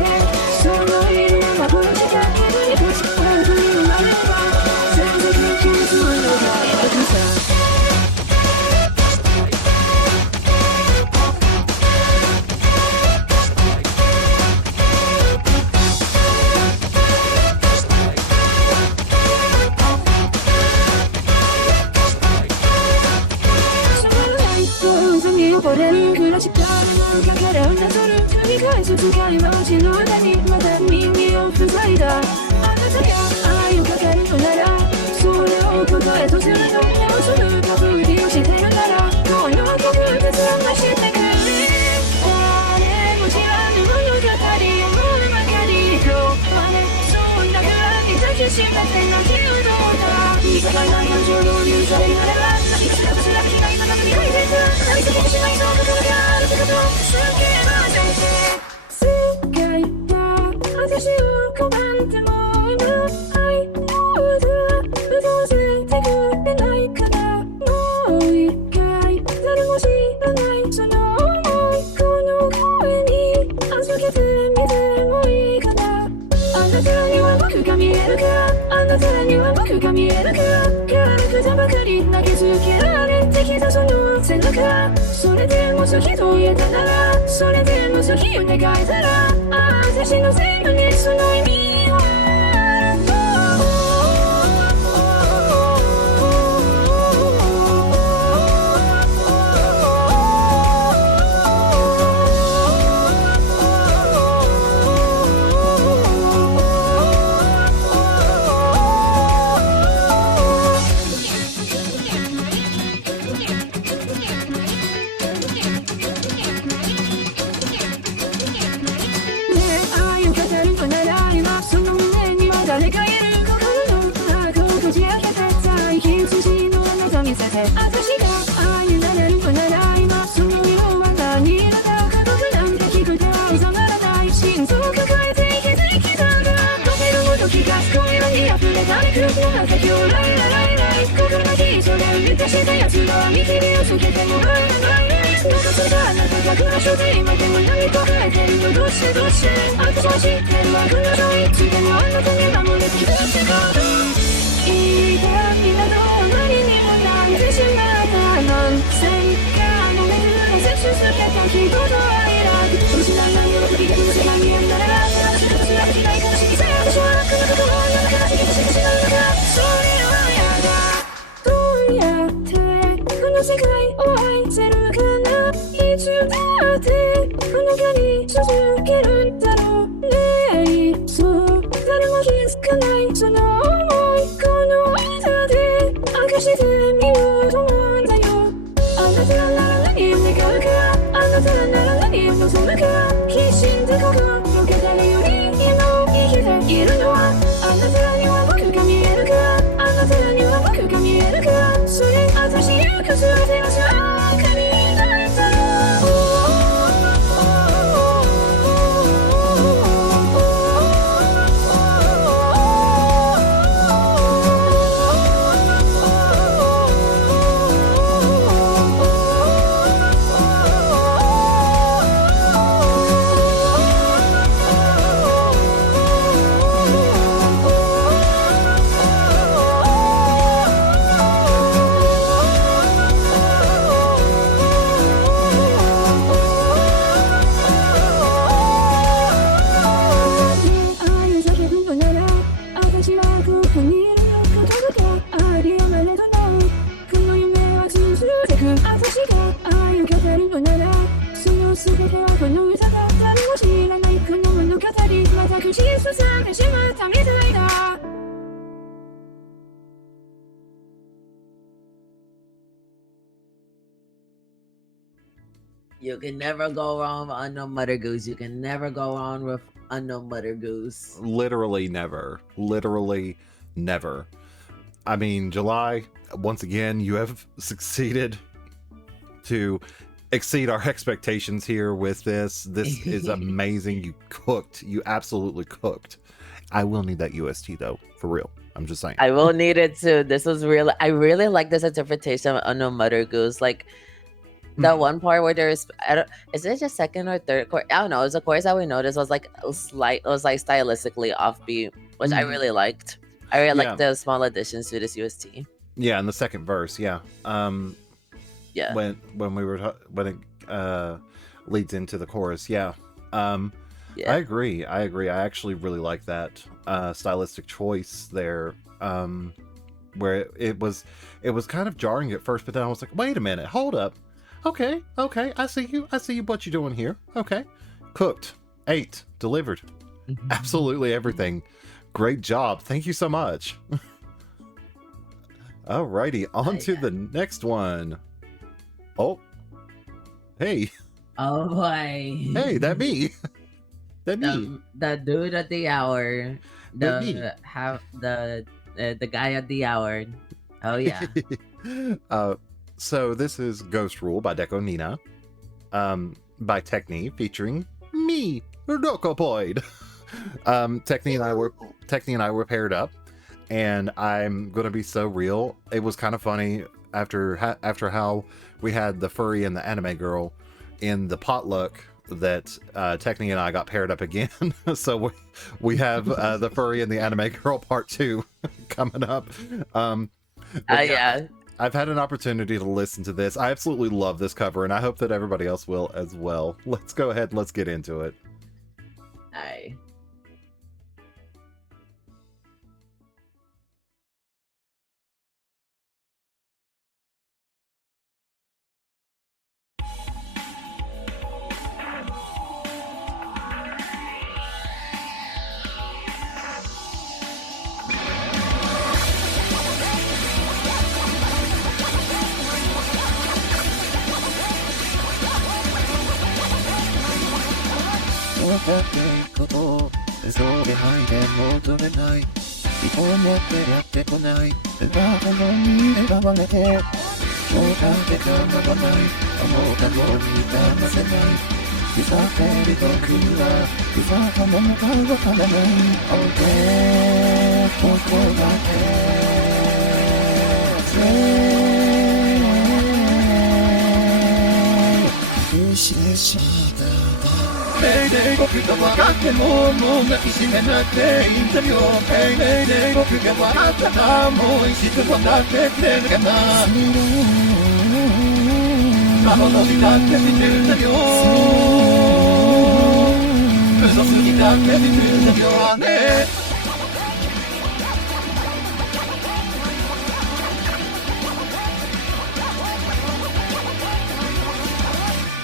の力もかかれうなとる繰り返す使い回しの間にまた耳を塞いだあなたが愛をかけるのならそれを答えとするの目をするかふりをしてるならこの特別なしてくれ誰も知らぬ物語を物ばかりとそんな風に抱きしめて泣きうどんだ見方ない感情を許されるならば何かしらとしら被害の中に書いていく何かしないと心があるってことすげえな世界が私を拒んでも今愛を歌わせてくれないからもう一回誰も知らないその想いこの声に預けてみてもいいかなあなたには僕が見えるかあなたには僕が見えるか軽くたばかり投げつけられてきたその背中それでも好きと言えたならそれでも好きを願えたら私の全部にその意味を誰かいる心の箱をこじ開けて最近筋のあなた見せて私が愛になれるのなら今その色は何色だ家族なんて聞くと収まらない心臓を抱えて生きてきたんだ溶けるもどきが声色に溢れたり空気の中今日ライラライライ心が火それを満たしたやつが見切りをつけてもらえないなんかそれがあなたが暮らして今でも何か増えてるのどうして私は知ってるわ彼女いつでもあなたに守れてきたってこといい痛みなどあまりにも泣いてしまった何千回も巡らせ続けた人と愛楽失い何を振り出す世界にあるなら私がつらくない悲しみさえ私はこのことをあなたから逃げ出してしまうのかそれは嫌だどうやってこの世界を愛せるかないつだってこの距離続けるんだろうねそう誰も気づかないその想いこの間で明かしてみようと思うんだよあなたなら何を願うかあなたなら何を望むか必死で心けたりより今を生きているのはあなたには僕が見えるかあなたには僕が見えるかそれ私行く全てはさ明かりなんだろうYou can never go wrong with Unknown Mother Goose. You can never go wrong with Unknown Mother Goose. Literally never. Literally never. I mean, July, once again, you have succeeded to exceed our expectations here with this. This is amazing. You cooked. You absolutely cooked. I will need that UST though, for real. I'm just saying. I will need it too. This was really, I really like this interpretation of Unknown Mother Goose. Like, the one part where there's, is it just second or third chorus? I don't know. It was a chorus that we noticed was like it was like stylistically offbeat, which I really liked. I really liked the small additions to this UST. Yeah, in the second verse, yeah. Yeah. When it leads into the chorus, yeah. I agree. I actually really like that stylistic choice there. Where it was kind of jarring at first, but then I was like, wait a minute, hold up. Okay, I see you. What you doing here? Okay. Cooked, ate, delivered. Absolutely everything. Great job. Thank you so much. Alrighty, on to the next one. Oh. Hey. Oh boy. Hey, that me. The dude at the hour. The guy at the hour. Oh yeah. So this is Ghost Rule by Deco Nina. By Techni featuring me, Rokopoid. Techni and I were paired up, and I'm gonna be so real. It was kind of funny after how we had the furry and the anime girl in the potluck that Techni and I got paired up again. So we have the furry and the anime girl part 2 coming up. Yeah. I've had an opportunity to listen to this. I absolutely love this cover, and I hope that everybody else will as well. Let's go ahead and let's get into it. Aye. Mayday 僕が分かってももう抱きしめなくていいんだよ Mayday 僕が笑ったらもう一度笑ってくれるかな幻だって知ってるんだよ嘘つきだって知ってるんだよね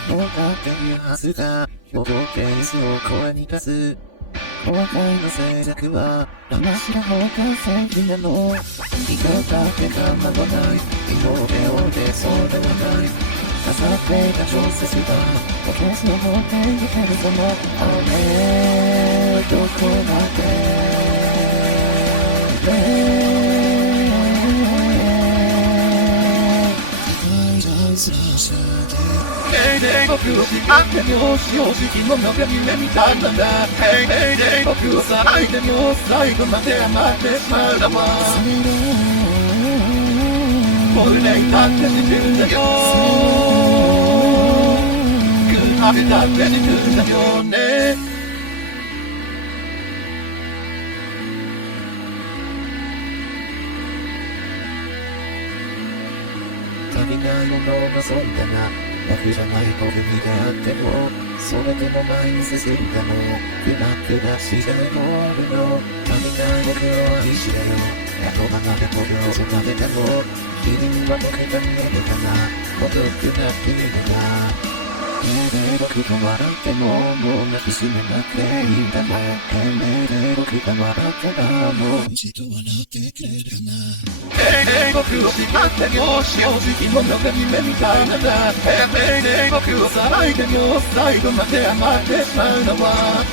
分かっているはずだ表情ベースを声に出す後悔の静寂は騙しだ方が正義なの生き方って構わない色で折れそうではない刺さっていた調節がおケースの方で生きてるその俺どこまで時代Mayday 僕を叱ってみよう正直者が夢見たんだ Mayday 僕をさいてみよう最後まで余ってしまうだわ俺ねだって知ってるんだよグーハビだって知ってるんだよね足りないものがそうだな楽じゃない僕に出会ってもそれでも前に進んだのくなくなしでも俺の足りない僕を愛してよ後離れ僕を育てても君は僕が見えるかな孤独な君だな僕が笑ってももう泣きしめなくていいんだな僕が笑ったらもう一度笑ってくれるかな僕を叱ってみよう正直者が夢みたいなんだ僕をさらいてみよう最後まで余ってしまうのは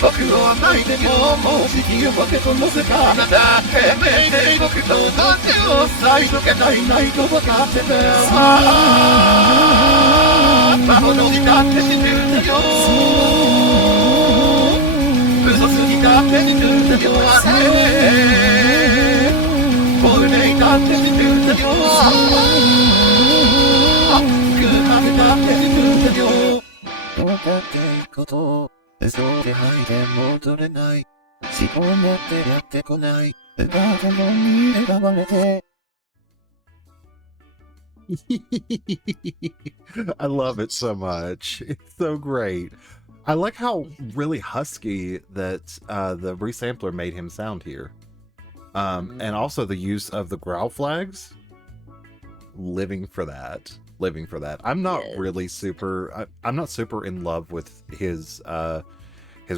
僕を泣いてみようもう時期を分けと乗せたあなた僕とどっちを最初からいないと分かってた幻だって知ってるんだよ嘘つきだって知ってるんだよ俺だって知ってるんだよ空白だって知ってるんだよ分かっていくことそうで吐いて戻れない思考持ってやってこないバカボンに選ばれてI love it so much. It's so great. I like how really husky that the resampler made him sound here. And also the use of the growl flags. living for that. I'm not really super. I'm not super in love with his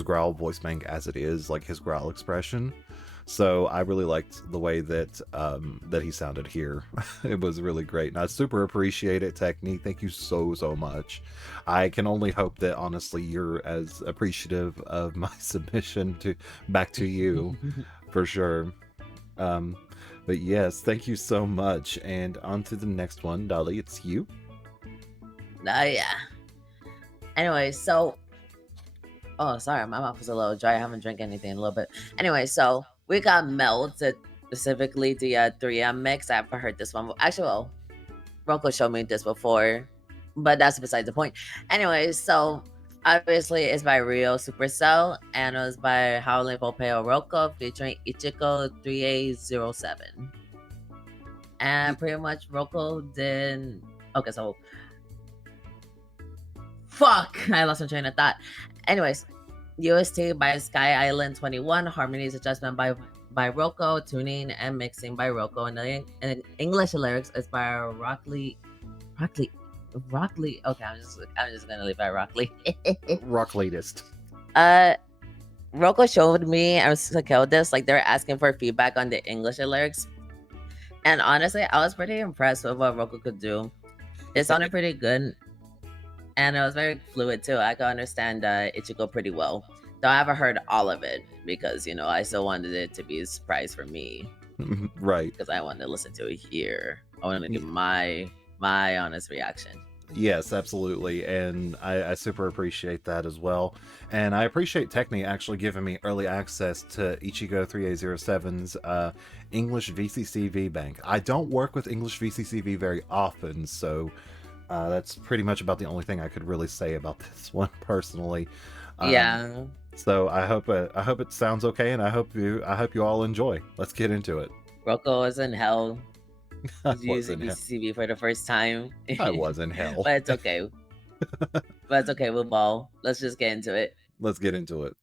growl voice bank as it is, like his growl expression. So I really liked the way that that he sounded here. It was really great, and I super appreciate it, Technique. Thank you so much. I can only hope that honestly you're as appreciative of my submission back to you, for sure. But yes, thank you so much. And on to the next one, Dolly. It's you. Yeah. Anyway, so oh, sorry, my mouth was a little dry. I haven't drank anything in a little bit. Anyway, so we got Mel to specifically the 3M mix. I've heard this one. Actually, well, Rocco showed me this before, but that's beside the point. Anyway, so obviously it's by Rio Supercell, and it was by Howling Volpeo Rocco featuring Ichiko 3807. And pretty much Rocco did. Okay, so fuck, I lost my train of thought. Anyways, UST by Sky Island 21, harmonies adjustment by Rocco, tuning and mixing by Rocco, and the English lyrics is by Rockley. Okay, I'm just gonna leave it at Rockley. Rock latest. Rocco showed me, I was like, this, like, they were asking for feedback on the English lyrics, and honestly, I was pretty impressed with what Rocco could do. It sounded pretty good. And it was very fluid too. I could understand Ichigo pretty well. Though I haven't heard all of it because, you know, I still wanted it to be a surprise for me. Right. Because I wanted to listen to it here. I wanted to give my honest reaction. Yes, absolutely. And I super appreciate that as well. And I appreciate Techni actually giving me early access to Ichigo 3807's English VCCV bank. I don't work with English VCCV very often, so that's pretty much about the only thing I could really say about this one personally. Yeah. So I hope it sounds okay, and I hope you all enjoy. Let's get into it. Rocco was in hell. I He's using VCCV for the first time. I was in hell. But it's okay. But it's okay, we'll ball. Let's just get into it. Let's get into it.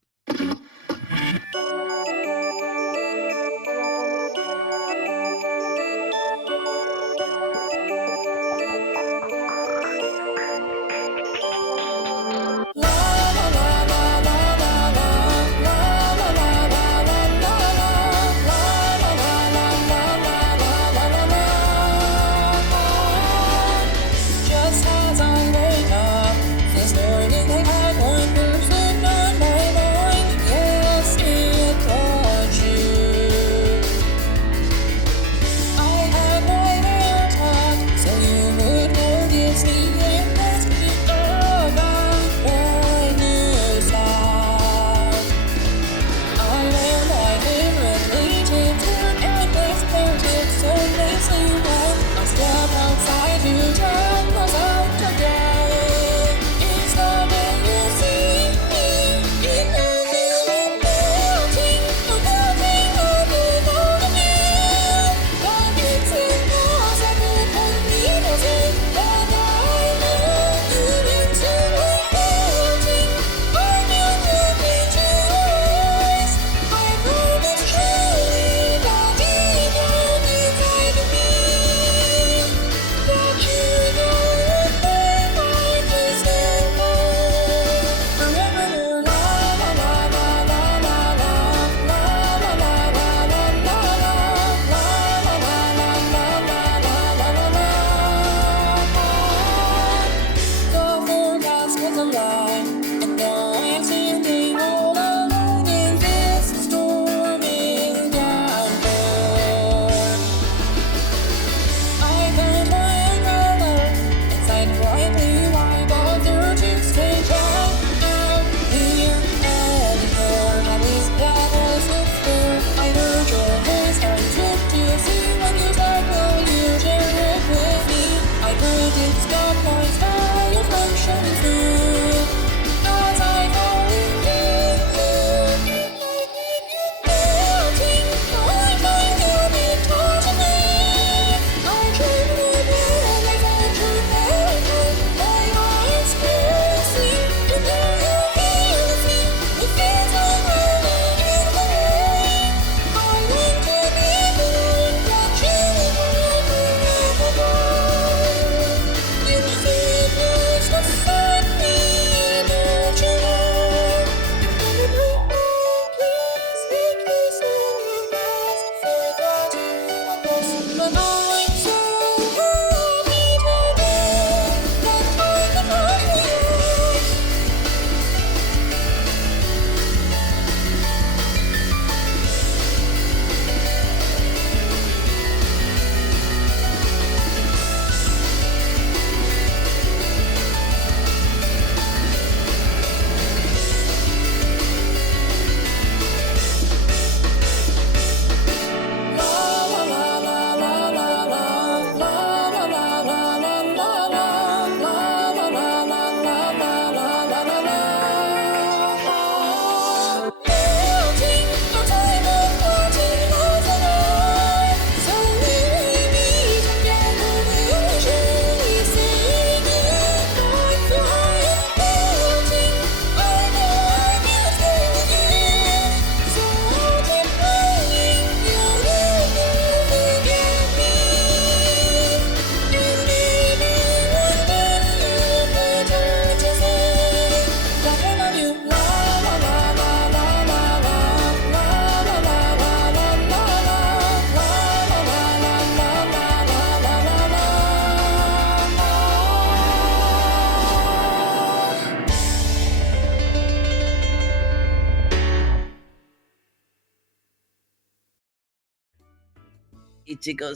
Ichigo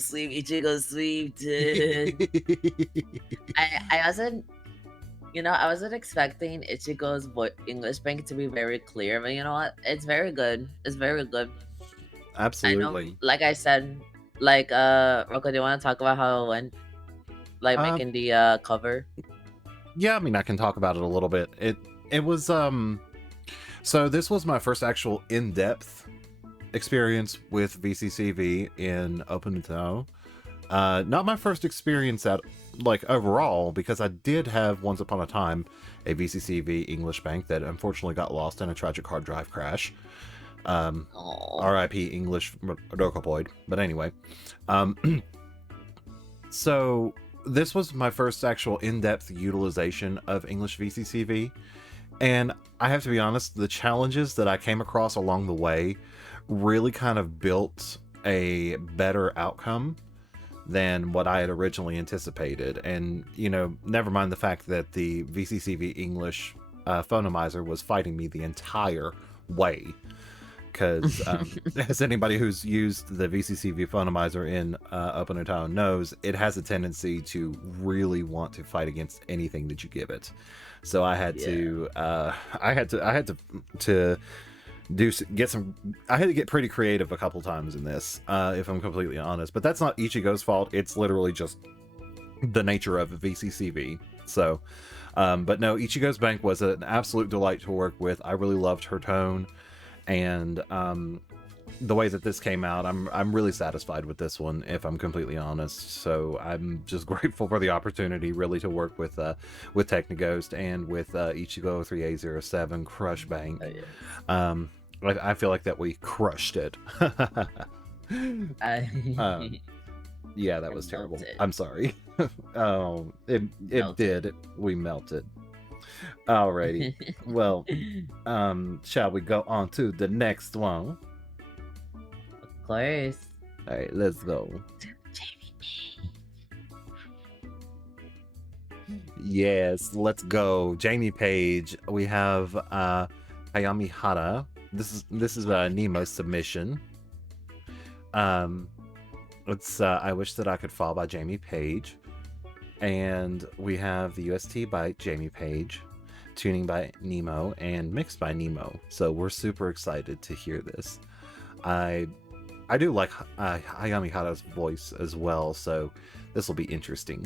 sleep, dude. I wasn't, I wasn't expecting Ichigo's English bank to be very clear, but you know what? It's very good. It's very good. Absolutely. I know, like I said, like Rocco, do you want to talk about how it went? Like making the cover? Yeah, I mean, I can talk about it a little bit. It was so this was my first actual in-depth experience with VCCV in OpenUTAU. Not my first experience at like overall, because I did have once upon a time a VCCV English bank that unfortunately got lost in a tragic hard drive crash. RIP English Rokopoid. But anyway, so this was my first actual in-depth utilization of English VCCV, and I have to be honest, the challenges that I came across along the way really kind of built a better outcome than what I had originally anticipated. And, never mind the fact that the VCCV English phonomizer was fighting me the entire way. Because as anybody who's used the VCCV phonomizer in OpenUTAU knows, it has a tendency to really want to fight against anything that you give it. So I had to get pretty creative a couple times in this, if I'm completely honest. But that's not Ichigo's fault. It's literally just the nature of VCCV. So, but no, Ichigo's bank was an absolute delight to work with. I really loved her tone. And the way that this came out, I'm really satisfied with this one, if I'm completely honest. So I'm just grateful for the opportunity, really, to work with Technoghost and with Ichigo 3807 Crush Bank. Oh, yeah. I feel like that we crushed it. Yeah, that was terrible. Melted. I'm sorry. It did. We melted. Alrighty. Well, shall we go on to the next one? Of course. Alright, let's go. Yes, let's go. Jamie Page. We have Hayami Hara. This is a Nemo's submission. It's I Wish That I Could Fall by Jamie Page. And we have the UST by Jamie Page, tuning by Nemo, and mixed by Nemo. So we're super excited to hear this. I do like Hayami Hara's voice as well, so this will be interesting.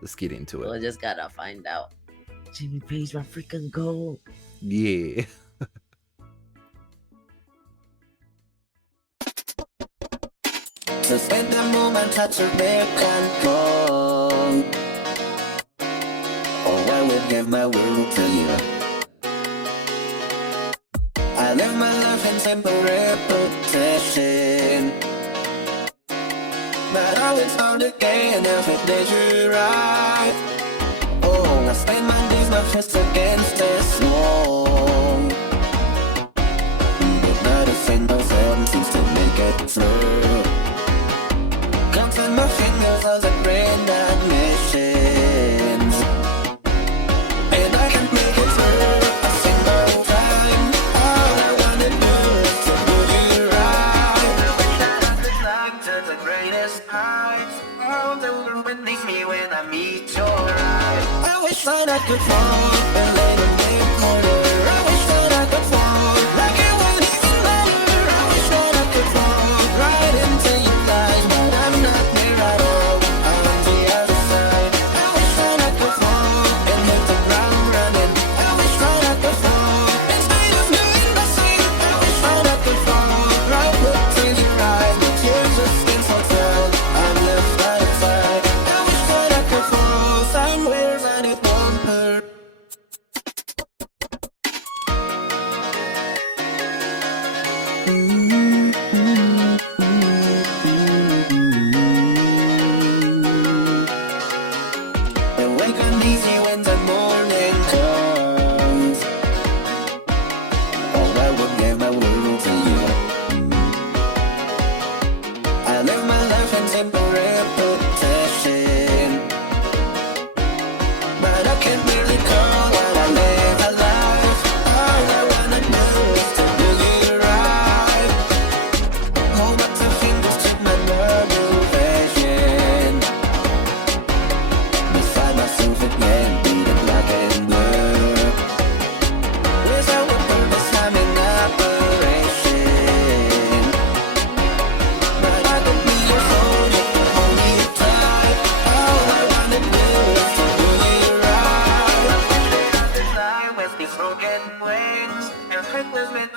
Let's get into it. We'll just gotta find out. Jamie Page, my freaking goal. Yeah. To spend a moment, touch a rare control. Oh, I would give my world to you. I live my life in temporary protection, but I always found again if it did you right. Oh, I spend my days, my fists against the snow. But not a single sound seems to make it through. Counting my fingers as I brain admissions, and I can't make it through a single time. All I wanna do is to do you right. I wish that I could climb to the greatest heights. Oh, the world beneath me when I meet your eyes. I wish that I could fall and lay in the corner. I wish that I could fall like it won't even matter. I wish that I could fall right into your eyes, but I'm not there at all. I'm on the other side. I wish that I could fall and hit the ground running. I wish that I could fall in spite of knowing the sea. I wish that I could fall right up to your eyes, but you're just in so tall. I'm left by the side. I wish that I could fall somewhere that it won't hurt. And wake up easy when the morning comes. Oh, I would give my world to you. I live my life in temporary protection, but I can't really call what I live a life. All I wanna do is to do you right. Hold up the fingers, take my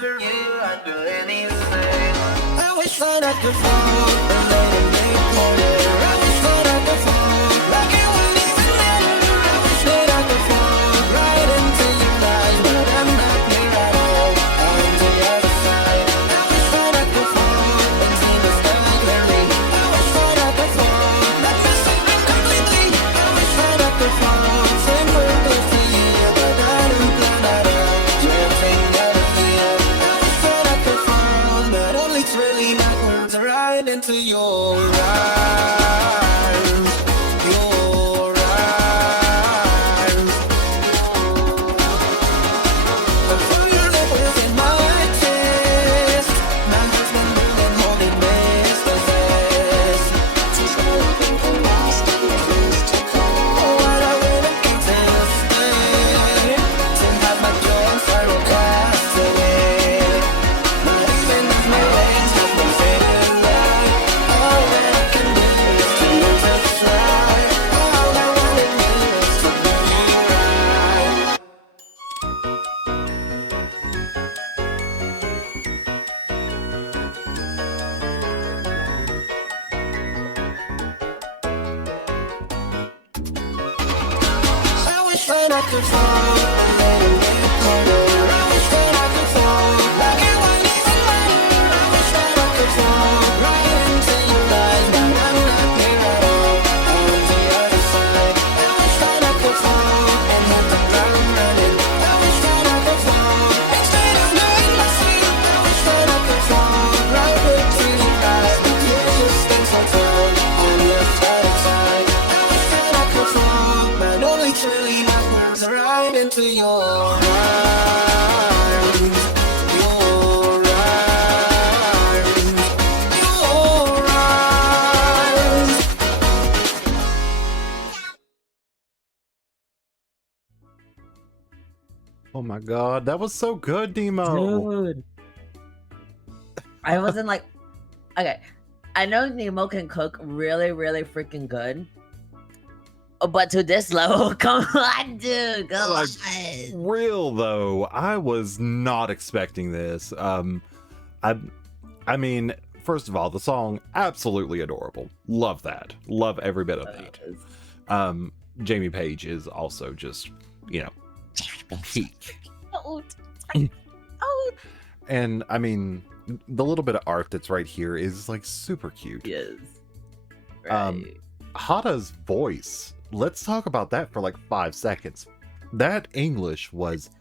conquer you under any fate. I wish that I could fall and let it make harder. I wish that I could fall like it wouldn't even matter. I wish that I could fall right into your eyes, but I'm not there at all. I'm the other side. I wish that I could fall and see the sky clearly. I wish that I could fall, not missing you completely. I wish that I could fall somewhere close to you, but I don't plan at all. Jumping out of here. I wish that I could fall, but only it's really not worth right into your arms. Your arms. Before you live within my chest, my heart's been moving, holding this possessed. What I really can't stand to have my joy and sorrow cast away. Not even if my legs have been faded light. All that I can do is to learn to fly. All I wanna do is to be right. I wish that I could fall and let it get harder. I wish that I could fall like it wouldn't even matter. I wish that I could fall right into your eyes, but I'm not there at all. On the other side. I wish that I could fall and hit the ground running. I wish that I could fall instead of knowing my sleep. I wish that I could fall right into your eyes, but you just stand so tall. I'm left out of sight. I wish that I could fall, but only truly not worth right into your arms. Your arms. Your arms. Oh my god, that was so good, Nemo. Dude. I wasn't like, okay, I know Nemo can cook really, really freaking good. But to this level, come on, dude, come Like, on. real though, I was not expecting this. I mean, first of all, the song absolutely adorable. Love that. Love every bit of it. Jamie Page is also just, you know, peak. Oh, And I mean, the little bit of art that's right here is like super cute. yes. Hada's voice. Let's talk about that for like 5 seconds. That English was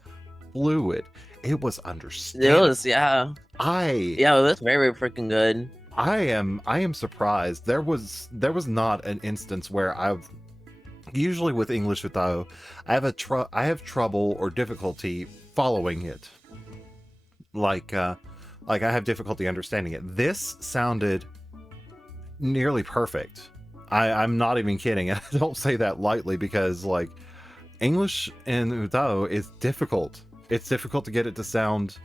fluid. It was understandable. It was, yeah. Yeah, it was very, very freaking good. I am surprised. There was not an instance where I've usually with English UTAU, I have trouble or difficulty following it. Like I have difficulty understanding it. This sounded nearly perfect. I'm not even kidding. I don't say that lightly because like English in UTAU is difficult. It's difficult to get it to sound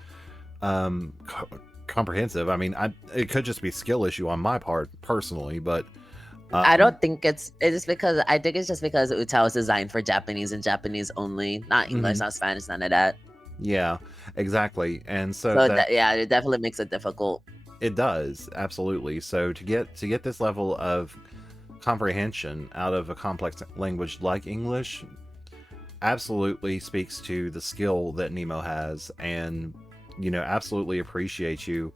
comprehensive. I mean, it could just be a skill issue on my part personally, but I don't think it's because I think it's just because UTAU is designed for Japanese and Japanese only, not English, not Spanish, none of that. Yeah, exactly. And so yeah, it definitely makes it difficult. It does, absolutely. So to get this level of comprehension out of a complex language like English absolutely speaks to the skill that Nemo has, and you know, absolutely appreciate you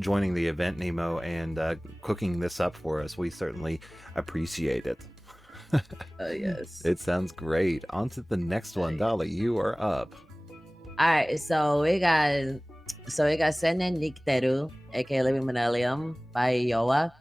joining the event, Nemo, and cooking this up for us. We certainly appreciate it. Yes. It sounds great. On to the next one. Dolly, you are up. All right, so we got Senen Nikteru, aka Living Millennium by Yoa.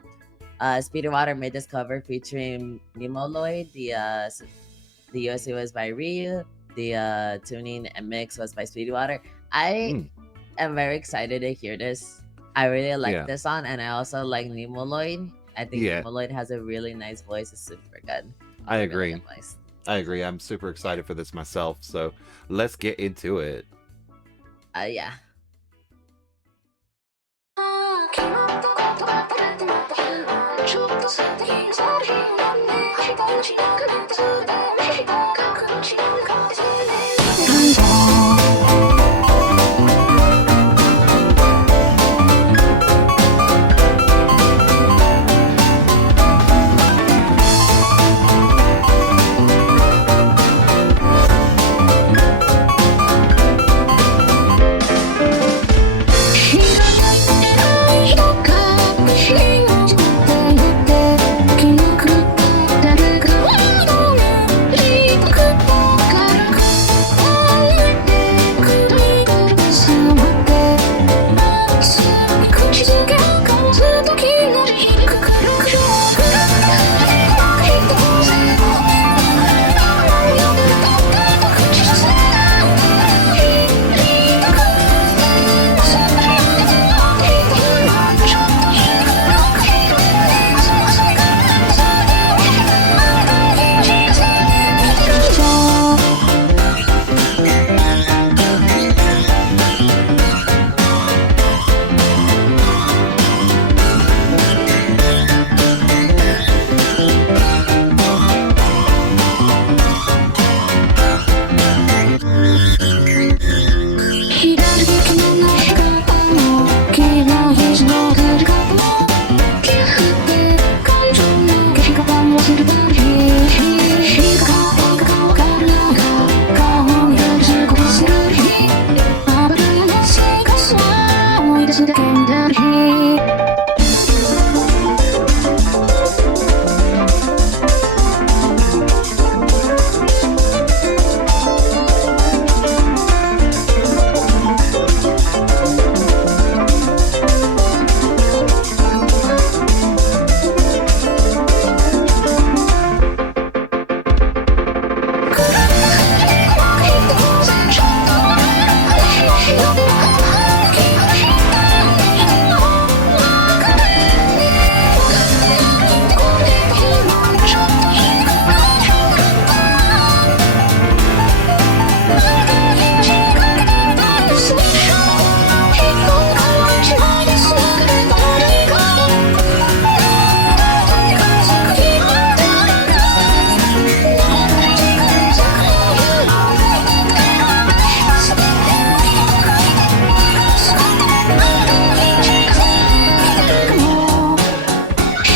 Speedy Water made this cover featuring NemoLoid. The USA was by Ryu. The tuning and mix was by Speedy Water. I am very excited to hear this. I really like this song, and I also like NemoLoid. I think NemoLoid has a really nice voice. It's super good. I agree. Really nice. I agree. I'm super excited for this myself. So let's get into it. Yeah.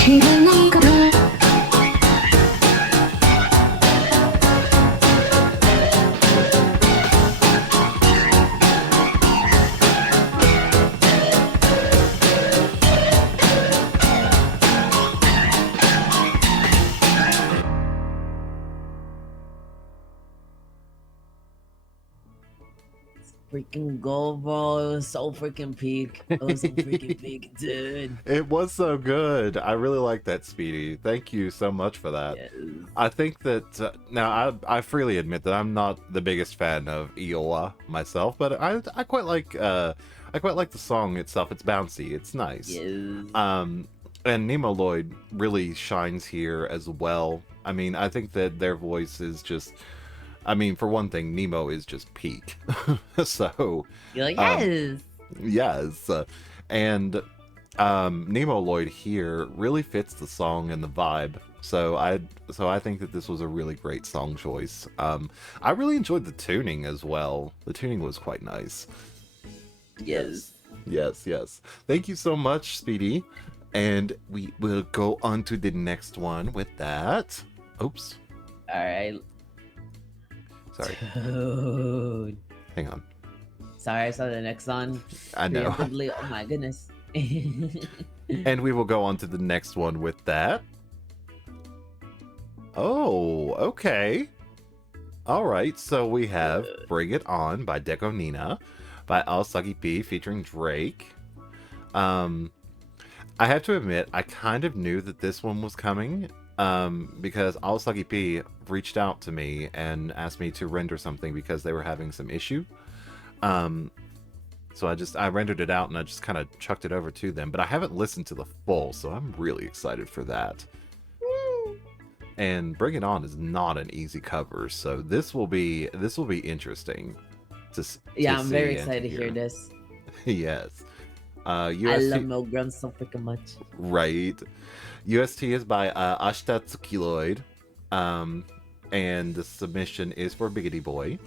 知らないかなFreaking gold, bro. It was so freaking peak. It was so freaking peak, dude. It was so good. I really like that, Speedy. Thank you so much for that. Yes. I think that now I freely admit that I'm not the biggest fan of Iowa myself, but I quite like the song itself. It's bouncy. It's nice. Yes. And NemoLoid really shines here as well. I mean, I think that their voice is just, I mean, for one thing, Nemo is just peak. So You're like, yes. yes, and NemoLoid here really fits the song and the vibe. So I think that this was a really great song choice. I really enjoyed the tuning as well. The tuning was quite nice. Yes. Yes. Thank you so much, Speedy. And we will go on to the next one with that. Oops. All right. Sorry. Dude. Hang on. Sorry, I saw the next one. I know. Preemptively. Oh my goodness. And we will go on to the next one with that. Oh, okay. All right, so we have Bring It On by Deco Nina, by arSKEOULOID featuring Drake. I have to admit, I kind of knew that this one was coming, because arSKEOULOID reached out to me and asked me to render something because they were having some issue. So I rendered it out and I just kind of chucked it over to them, but I haven't listened to the full, so I'm really excited for that. And Bring It On is not an easy cover, so this will be interesting to Yeah, I'm see very and excited to hear this. Yes. I UST, love MOGRUN so freaking much. right. UST is by skeouLOID. And the submission is for Biggity Boy.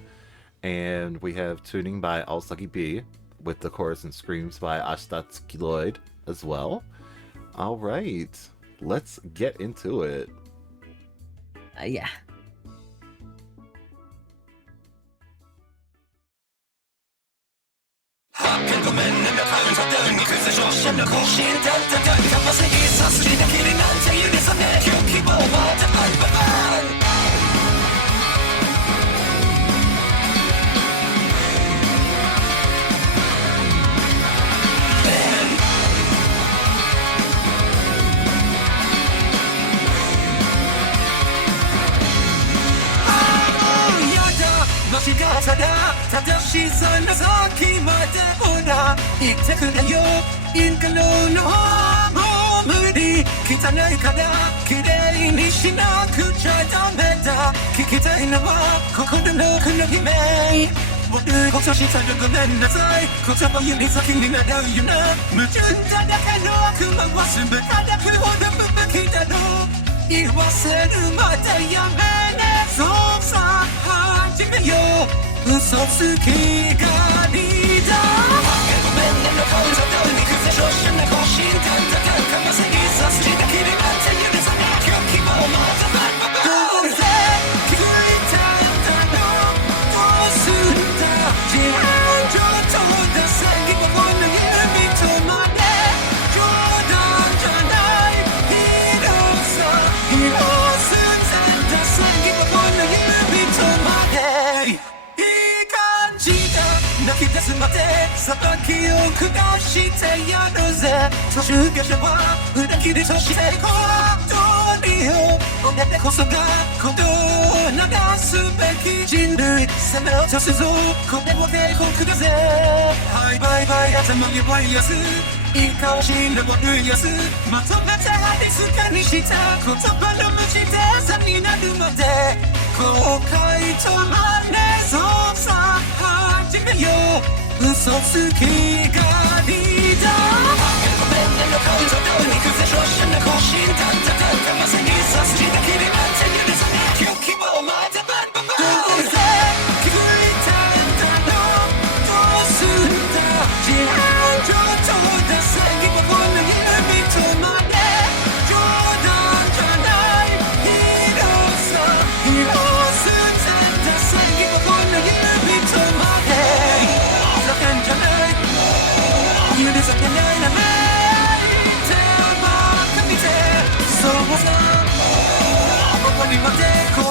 And we have tuning by arSKEOULOID with the chorus and screams by skeouLOID as well. All right, let's get into it. Yeah.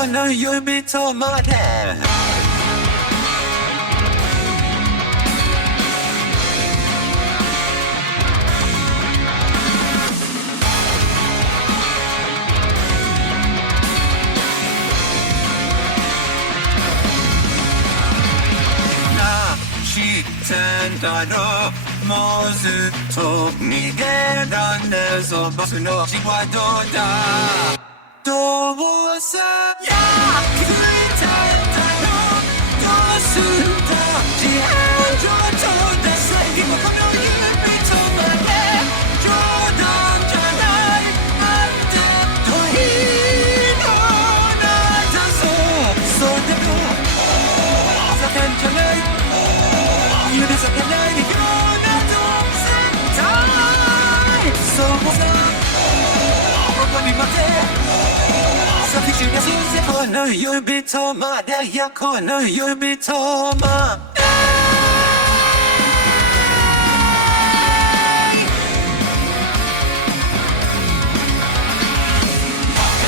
この指とまでしてんだろうもうずっと逃げらんねえぞ僕の血はどうだどうせ気づいたんだろうどうするんだ自変上等で最後この指とまで冗談じゃないあんたといいのなんだぞそれでもふざけんじゃない許されないようなど絶対そうさここに待て寂しいやつぜこの指とまでいやこの指とまで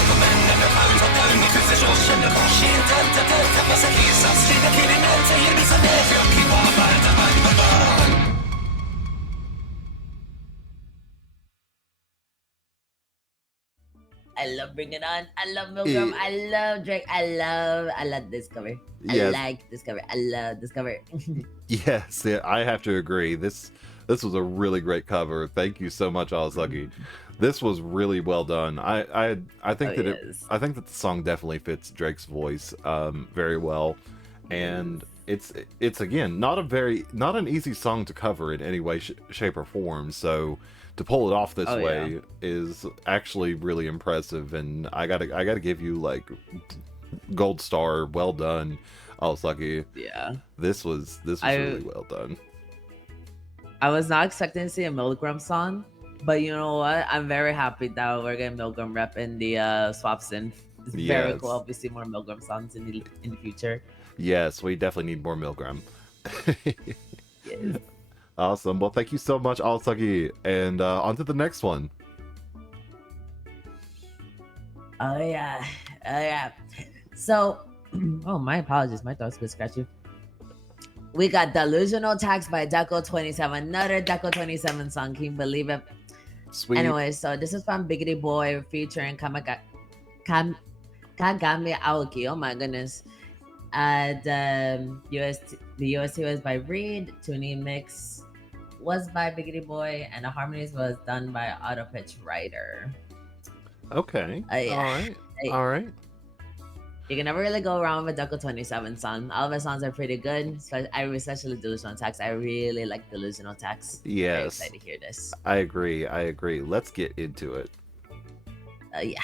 ごめんねカウントダウンに崩しをしんで死んだんだと玉先さ好きだけになんて許さねえよ気はバレたバリババI love Bring It On. I love Milgram. I love Drake. I love this cover. Yes. I like this cover. I love this cover. Yes, yeah, I have to agree. This was a really great cover. Thank you so much, arSKEOU. This was really well done. I think that I think that the song definitely fits Drake's voice very well, and it's again not an easy song to cover in any way, shape, or form. So to pull it off this way is actually really impressive, and I gotta give you like gold star. Well done, arSKEOU. Yeah, this was really well done. I was not expecting to see a Milgram song, but you know what? I'm very happy that we're getting Milgram rep in the swap synth. It's very cool. Hope we see more Milgram songs in the future. Yes, we definitely need more Milgram. Yes. Awesome. Well, thank you so much, arSKEOU, and on to the next one. Oh yeah. So, oh my apologies, my throat's a bit scratchy. We got Delusional Tax by Deco27, another Deco27 song. Can you believe it? Sweet. Anyway, so this is from Biggity Boy featuring Kagami Aoki. Oh my goodness. The UST was by Reed, tuning mix was by Biggity Boy, and the harmonies was done by Auto Pitch Writer. Okay. Yeah. All right. You can never really go wrong with Deco27 song. All of his songs are pretty good. Especially Delusional Tax. I really like Delusional Tax. Yes. Very excited to hear this. I agree. Let's get into it. Yeah.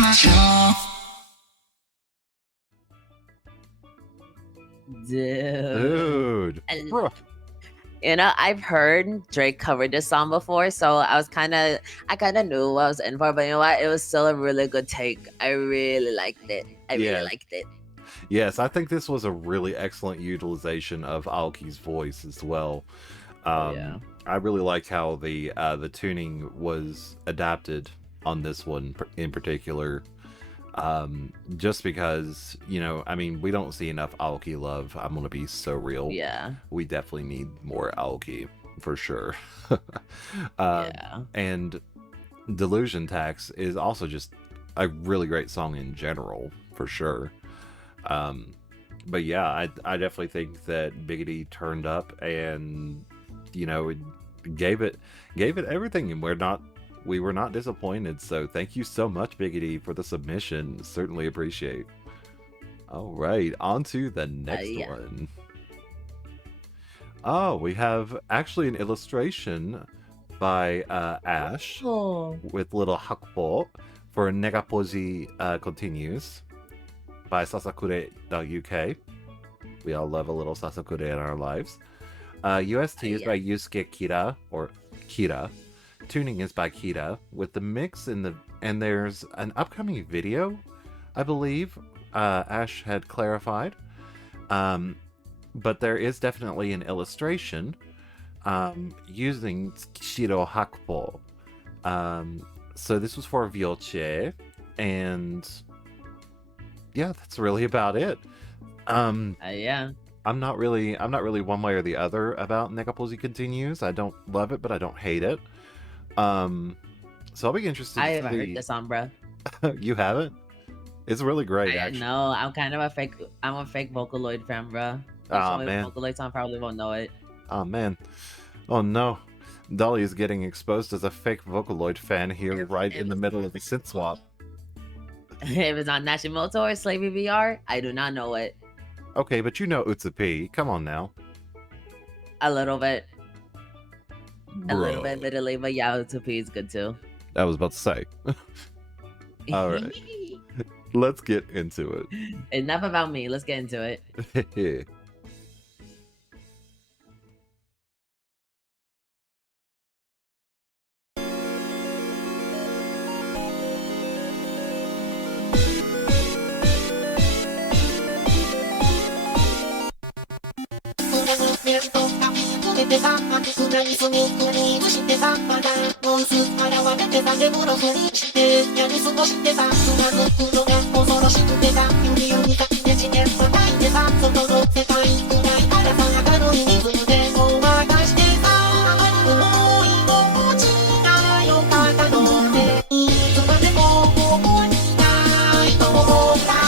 ましょう Dude. Dude. Bruh. You know, I've heard Drake covered this song before, so I kind of knew what I was in for, but you know what? It was still a really good take. I really liked it. Yeah. Liked it. Yes, I think this was a really excellent utilization of Aoki's voice as well. Yeah. I really like how the tuning was adapted on this one in particular. Just because, you know, I mean, we don't see enough Aoki love. I'm gonna be so real. Yeah. We definitely need more Aoki for sure. Yeah. And Delusion Tax is also just a really great song in general, for sure. But yeah, I definitely think that Biggity turned up and, you know, it gave it everything, and we were not disappointed. So thank you so much, Biggity, for the submission. Certainly appreciate. All right, on to the next one. Oh, we have actually an illustration by Ash with little hakupo for Negapoji Continues by Sasakure.uk. We all love a little Sasakure in our lives. UST is by Yusuke Kira, or Kira. Tuning is by Kira, with the mix and there's an upcoming video, I believe. Ash had clarified. But there is definitely an illustration using Shiro Hakupo. So this was for Vyoche, and yeah, that's really about it. Yeah. I'm not really one way or the other about Negapozi Continues. I don't love it, but I don't hate it. So I'll be interested. I haven't heard this song, bro. You haven't? It's really great, actually. No, I'm kind of a fake Vocaloid fan, bro. Oh, man. Vocaloid song probably won't know it. Oh, man. Oh, no. Dolly is getting exposed as a fake Vocaloid fan here, right in the middle of the synth swap. If it's on Nashimoto or Slavey VR, I do not know it. Okay, but you know Utsupi. Come on now. A little bit. A little Bro. bit, literally, but yeah, Utsupi is good too. I was about to say. All right. Let's get into it. Enough about me. Let's get into it. てさ砂に住みフリーズしてさまだモンス現れてさでボロフリしてやり過ごしてさ砂の袋が恐ろしくてさ指を見かけて地面叩いてさ外の世界くらいからさ明るいリズムでごまかしてさ思い心地が良かったのでいつまでもここにいたいと思った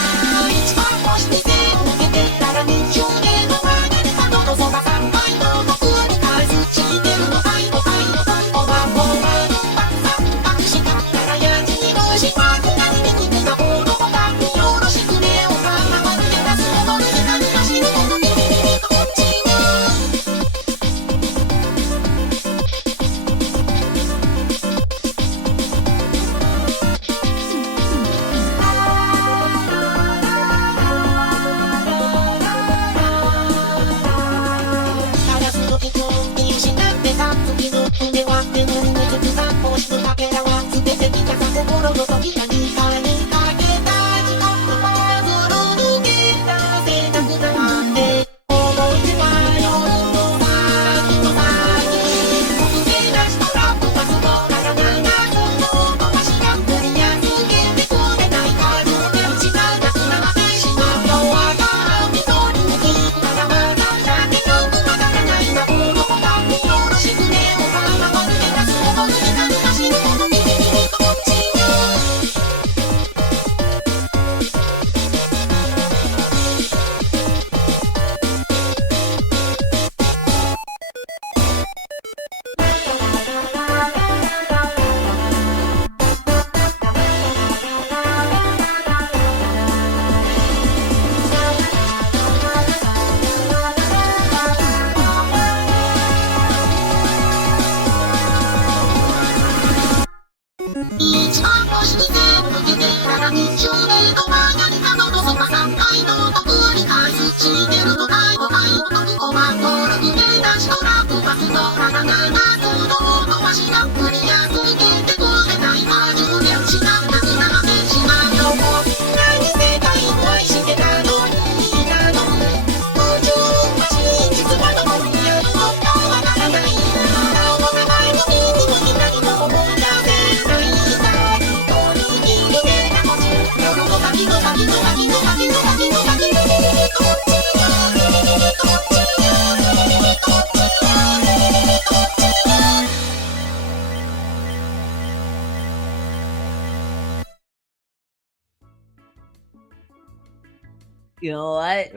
一番越して背を向けてたら20年の前で角のそば3階の僕に返すしてるの愛の愛の愛のバンボーマンバクサク隠しかったらやじのしばくなりに来たほど他によろしくねお You know what?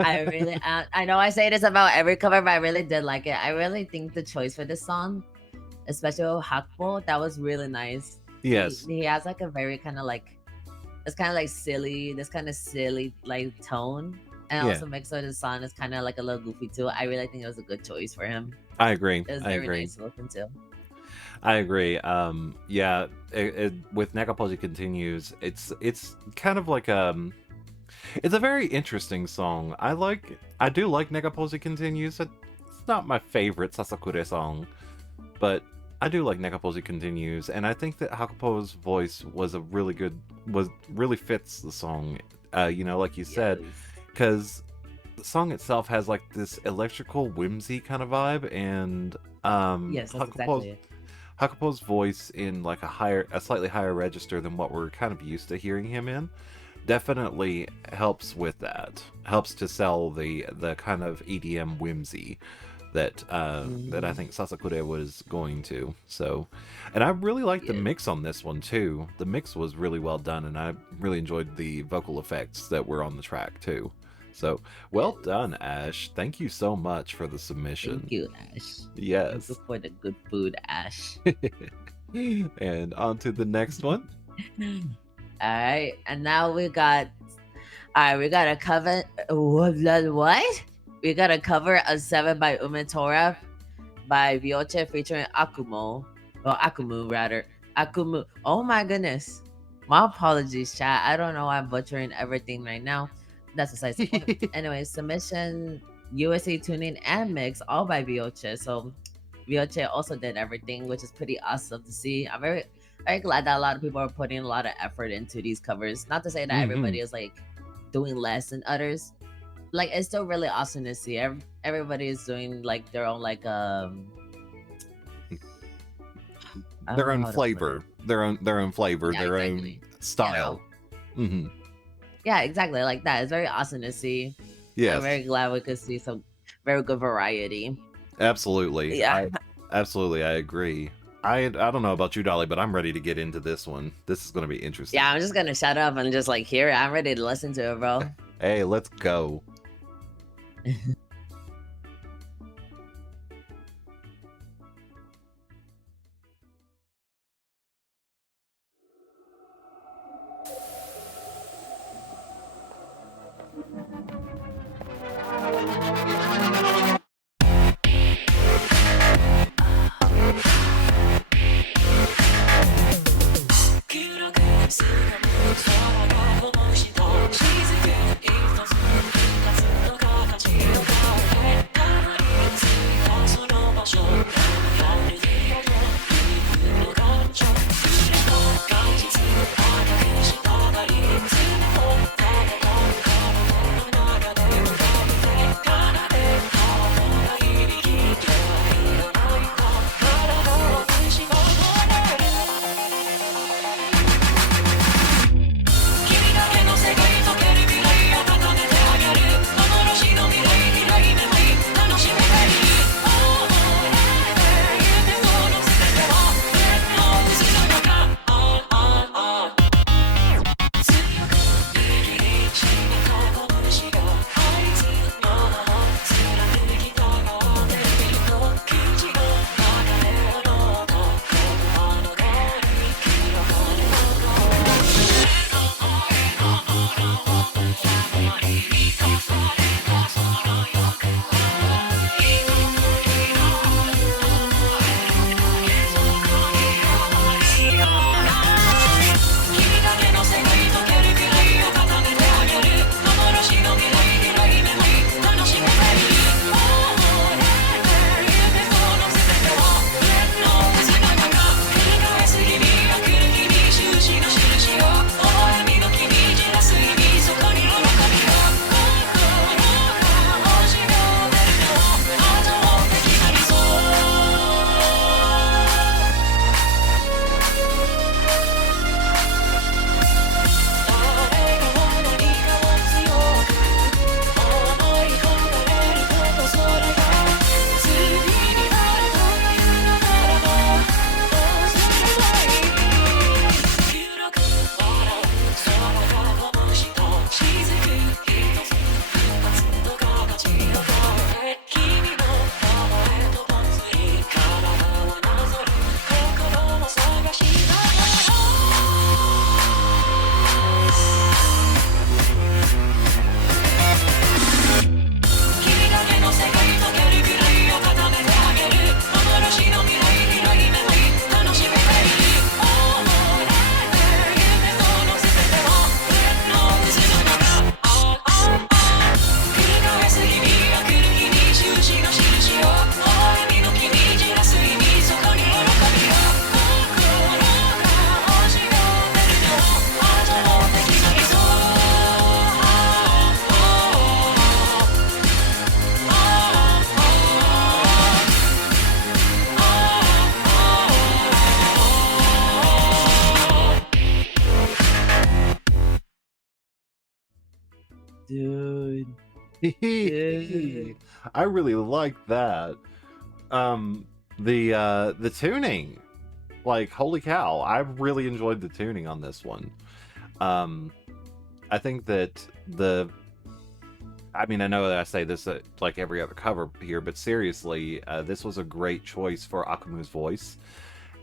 I really, I know I say this about every cover, but I really did like it. I really think the choice for this song, especially with Hakupo, that was really nice. Yes. He has like a very kind of like, it's kind of like silly, this kind of silly like tone. And Yeah. also mixed with the song is kind of like a little goofy too. I really think it was a good choice for him. I agree. It was I very agree. nice to listen to. I agree. Yeah, with Nekapoji Continues, it's kind of like it's a very interesting song. I do like Nekapoji Continues. It's not my favorite Sasakure song, but I do like Nekapoji Continues, and I think that Hakupo's voice was really fits the song. You know, like you said, because the song itself has like this electrical whimsy kind of vibe, and Yes, that's exactly it. Hakupo's voice in like a slightly higher register than what we're kind of used to hearing him in definitely helps with that. Helps to sell the kind of EDM whimsy that that I think Sasakure was going to. So, and I really like the mix on this one too. The mix was really well done, and I really enjoyed the vocal effects that were on the track too. So, well done, Ash. Thank you so much for the submission. Thank you, Ash. Yes. Thank you for the good food, Ash. And on to the next one. Alright, and now we got a cover. What? We got a cover of 7 by Umetora by Vyoche featuring Akumo. Well, Akumu rather. Akumu. Oh my goodness. My apologies, chat. I don't know why I'm butchering everything right now. That's besides the point. Anyway, submission, USA tuning, and mix all by Vyoche. So Vyoche also did everything, which is pretty awesome to see. I'm very, very glad that a lot of people are putting a lot of effort into these covers. Not to say that everybody is like doing less than others. Like, it's still really awesome to see. Everybody is doing like their own like their own flavor, their own flavor, their own style. You know? Yeah, exactly, like that. It's very awesome to see. Yes. I'm very glad we could see some very good variety. Absolutely. Yeah. Absolutely, I agree. I don't know about you, Dolly, but I'm ready to get into this one. This is going to be interesting. Yeah, I'm just gonna shut up and just like hear it. I'm ready to listen to it, bro. Hey, let's go. 「I really like that. The tuning, like, holy cow, I really enjoyed the tuning on this one. I think that I mean, I know that I say this like every other cover here, but seriously, this was a great choice for Akumu's voice.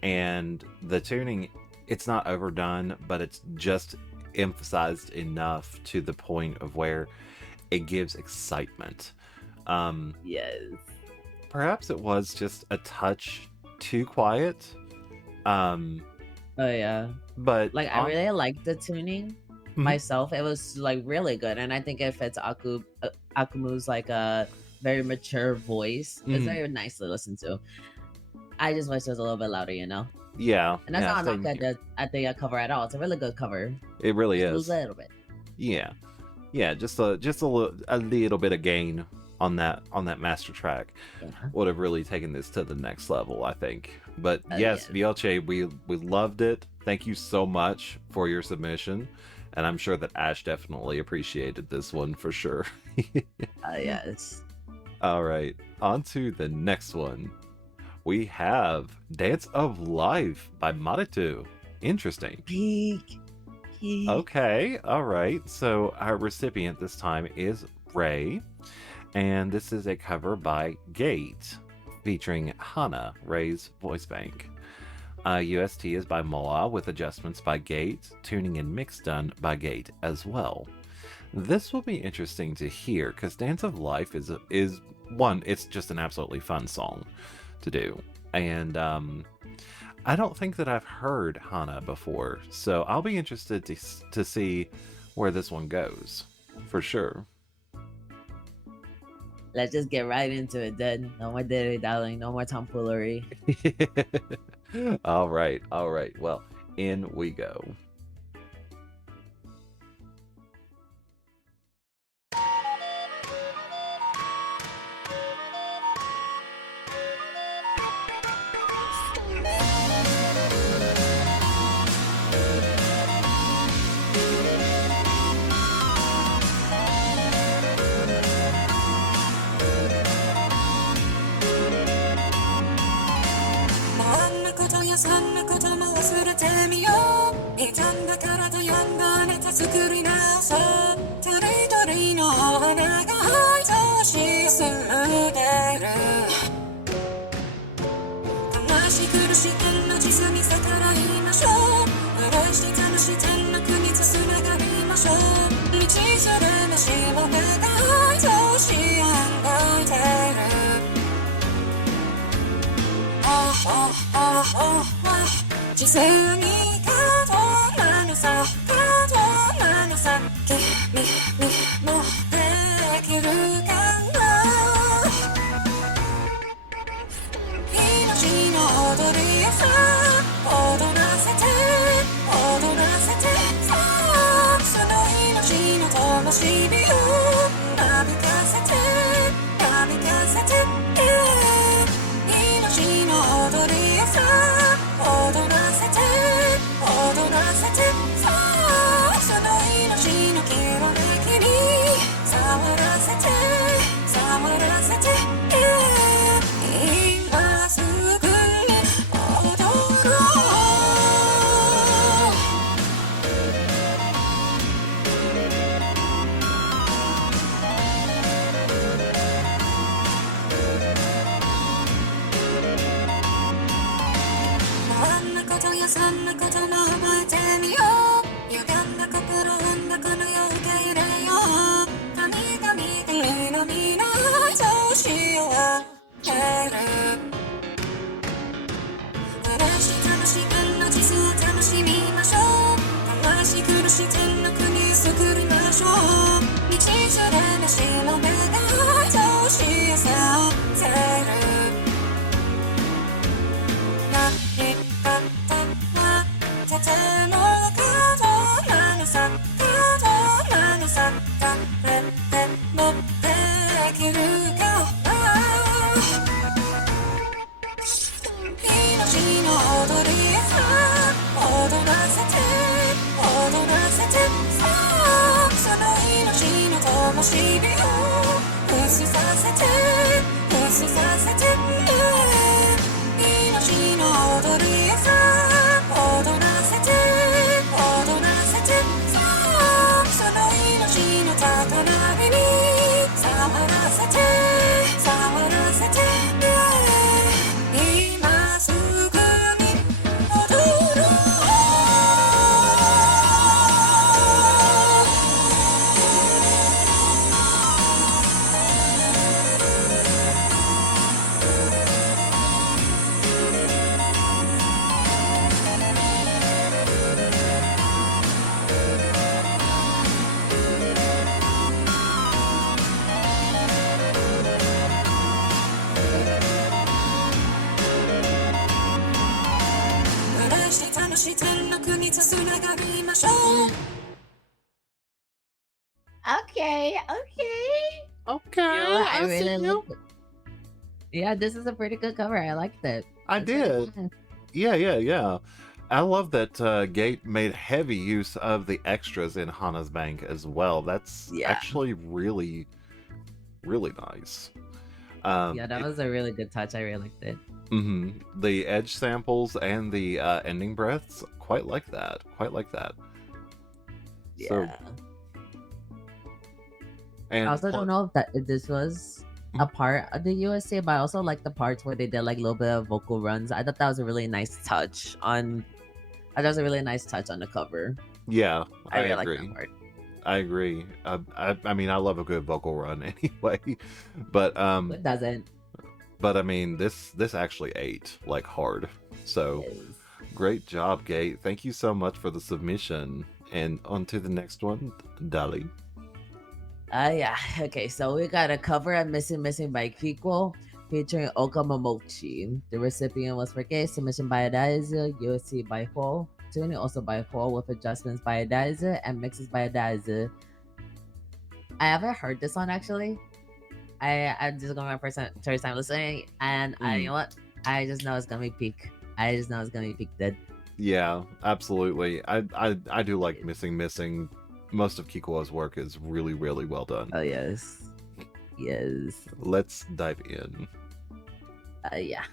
And the tuning, it's not overdone, but it's just emphasized enough to the point of where it gives excitement. Yes. Perhaps it was just a touch too quiet. Oh yeah. But like I really liked the tuning myself. It was like really good, and I think it fits Akumu's like a very mature voice. It's very nice to listen to. I just wish it was a little bit louder, you know. Yeah, and that's yeah, not good at the cover at all. It's a really good cover. It really Just is. a little bit. Yeah, yeah, just a little bit of gain on that master track would have really taken this to the next level, I think. But yes, Vioche, we loved it. Thank you so much for your submission, and I'm sure that Ash definitely appreciated this one for sure. Yes. All right, on to the next one. We have Dance of Life by Maritu. Interesting. Okay, all right. So our recipient this time is Ray, and this is a cover by Gate featuring Hana, Ray's voice bank. UST is by Moa with adjustments by Gate, tuning and mix done by Gate as well. This will be interesting to hear because Dance of Life is one, it's just an absolutely fun song to do, and I don't think that I've heard Hana before, so I'll be interested to see where this one goes for sure. Let's just get right into it then. No more dilly-dallying, no more tomfoolery. All right. Well, in we go. そんなことも忘れてみよう傷んだ体読んだネタ作り直そうとりどりの花が愛情しするでる悲し苦し点の地図に逆らいましょう嬉し楽し点の国つながりましょう道する飯も目が愛情しあがいてる時世に過度なのさ過度なのさ君もできるかな命の踊りをさ踊らせてさあその命の灯火をなびかせて命の踊りをさ踊らせてさあその命のきらめきに触らせて今すぐに踊ろうそんなことも覚えてみよう歪んだ心生んだこの世受け入れよう神々皆愛情しようける嬉し楽しくの地図を楽しみましょう悲し苦し点の国作りましょう道すれ飯の目が愛情しさせるとても過度なのさ誰でもできるかな Okay, I really like it. Yeah, this is a pretty good cover. I liked it. I did. Yeah. I love that Gate made heavy use of the extras in Hana's Bank as well. That's actually really, really nice. Yeah, that was a really good touch. I really liked it. The edge samples and the ending breaths, quite like that. Yeah. So, and I also don't know if this was a part of the USA, but I also like the parts where they did like a little bit of vocal runs. I thought that was a really nice touch on. That was a really nice touch on the cover. Yeah, I really agree. like that part. I agree. I mean, I love a good vocal run anyway, but It doesn't. But I mean, this actually ate like hard. So great job, Gate. Thank you so much for the submission. And on to the next one, Dali. Yeah. Okay, so we got a cover of Missing by Kiko featuring Oka Momochi. The recipient was for Gate, submission by Adaiza, USC by Ho, tuning also by Ho with adjustments by Adaiza and mixes by Adaiza. I haven't heard this one actually. I'm just going my first time listening, and you know what? I just know it's gonna be peak. Dead. Yeah, absolutely. I do like Missing. Most of Kiko's work is really, really well done. Oh yes. Let's dive in. Yeah.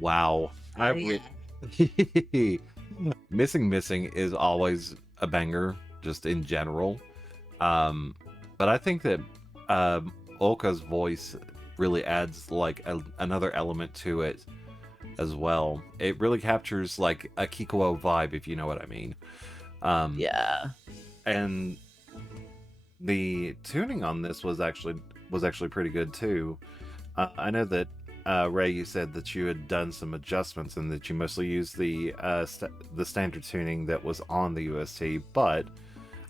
Wow. Missing is always a banger, just in general. But I think that Oka's voice really adds like another element to it as well. It really captures like a Kikuo vibe, if you know what I mean. Yeah. And the tuning on this was actually pretty good too. I know that Ray, you said that you had done some adjustments and that you mostly used the standard tuning that was on the UST, but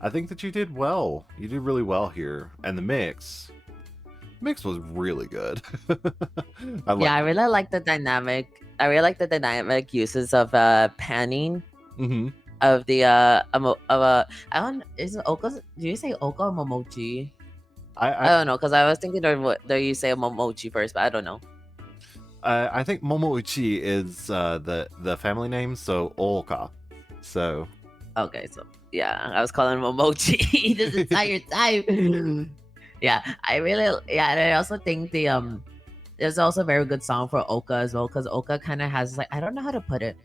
I think that you did well. You did really well here, and the mix was really good. I really like the dynamic. I really like the dynamic uses of panning of the I don't, is it Oka? Do you say Oka or Momochi? I don't know, because I was thinking that you say Momochi first, but I don't know. I think Momouchi is the family name, so Oka. So okay, so yeah, I was calling him Momochi this entire time. And I also think the there's also a very good song for Oka as well, because Oka kind of has like, I don't know how to put it.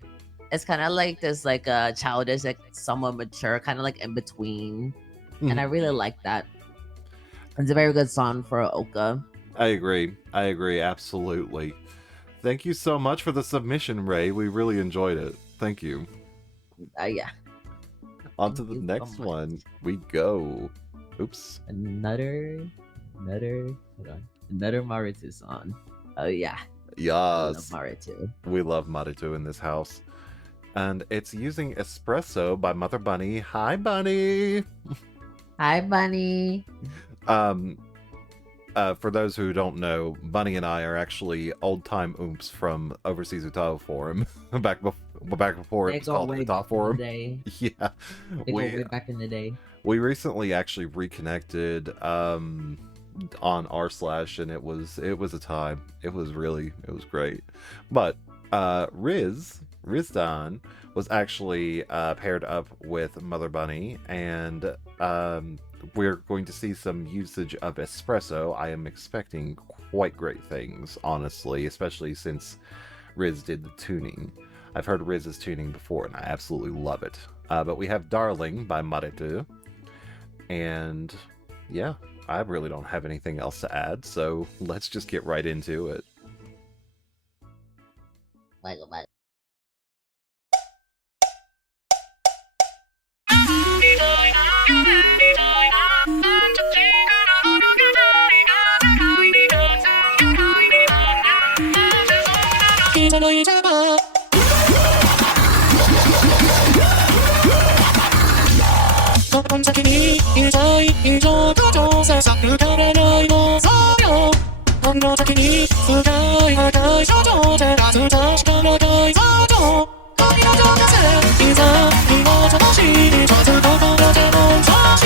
It's kind of like this like childish, like somewhat mature, kind of like in between, and I really like that. It's a very good song for Oka. I agree, absolutely. Thank you so much for the submission, Ray. We really enjoyed it. Thank you. Yeah. On to the next one we go. Oops. Another Marutu song. Oh yeah. Yes. Marutu. We love Marutu in this house. And it's using Espresso by Mother Bunny. Hi, Bunny! Hi, Bunny! For those who don't know, Bunny and I are actually old-time oomps from Overseas UTAU Forum. back before it was called UTAU Forum. Yeah. Way back in the day. We recently actually reconnected on r/, and it was a time. It was great. But Rizdan was actually paired up with Mother Bunny, and we're going to see some usage of Espresso. I am expecting quite great things, honestly, especially since Riz did the tuning. I've heard Riz's tuning before, and I absolutely love it. But we have Darling by Marutu, and yeah, I really don't have anything else to add, so let's just get right into it. Bye. 人のいちゃばこの先にいたい以上と調整さ抜かれない妄想よこの先に深い破壊症状でらず確かな解像度神の情熱いざ見事なしに立つ心でも調子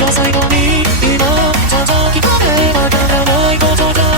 の最後に今叩き込めば変わらないことじゃなく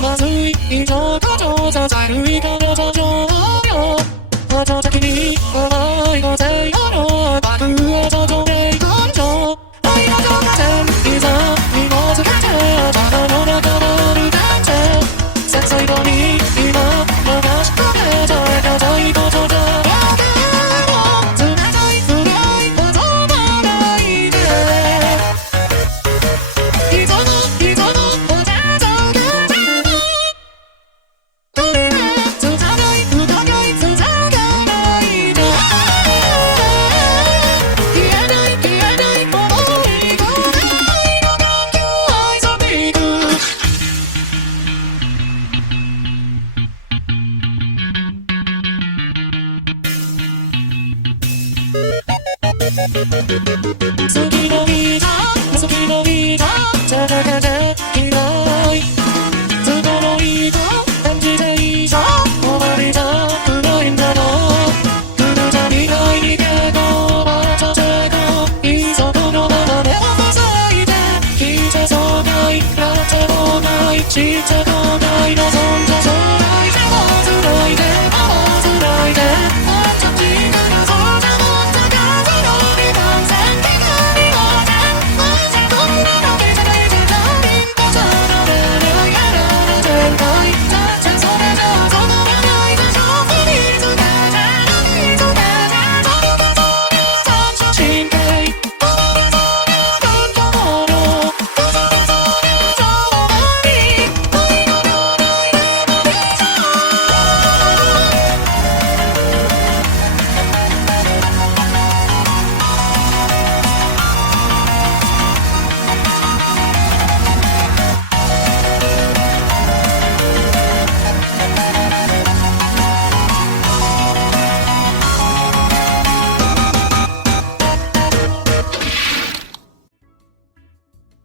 まずい以上と調査される以下の上場よ後先に甘いごぜいの爆を整え根性愛の上手いざ身をつけて頭の中のルタンチェ節最後に今流し込めちゃえたたいことじゃなくも冷たい深い望まないでいざのけでいない都合いいと感じていいさ終わりじゃないんだろう来るたびがいにけどまたてこいそこのままでは咲いて聞いてそうがいなってもないちっちゃこない望んだ将来でもつないでつないであんたちからそうじゃもっと風の未完成手紙をねまずこんなの見てないで誰かじゃられるやられてないだってそれじゃそのまないでしょ見つけて見つけて誰かという三者神経この謎になんとものこの謎にその前に愛の両ないでもいいさ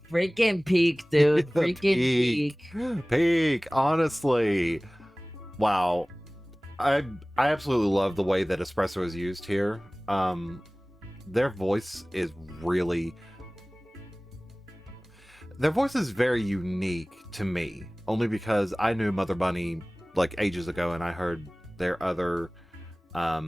Freaking peak, dude. Freaking peak. Peak, honestly. Wow. I absolutely love the way that espresso is used here. Their voice is really... Their voice is very unique to me, only because I knew Mother Bunny like ages ago, and I heard their other... I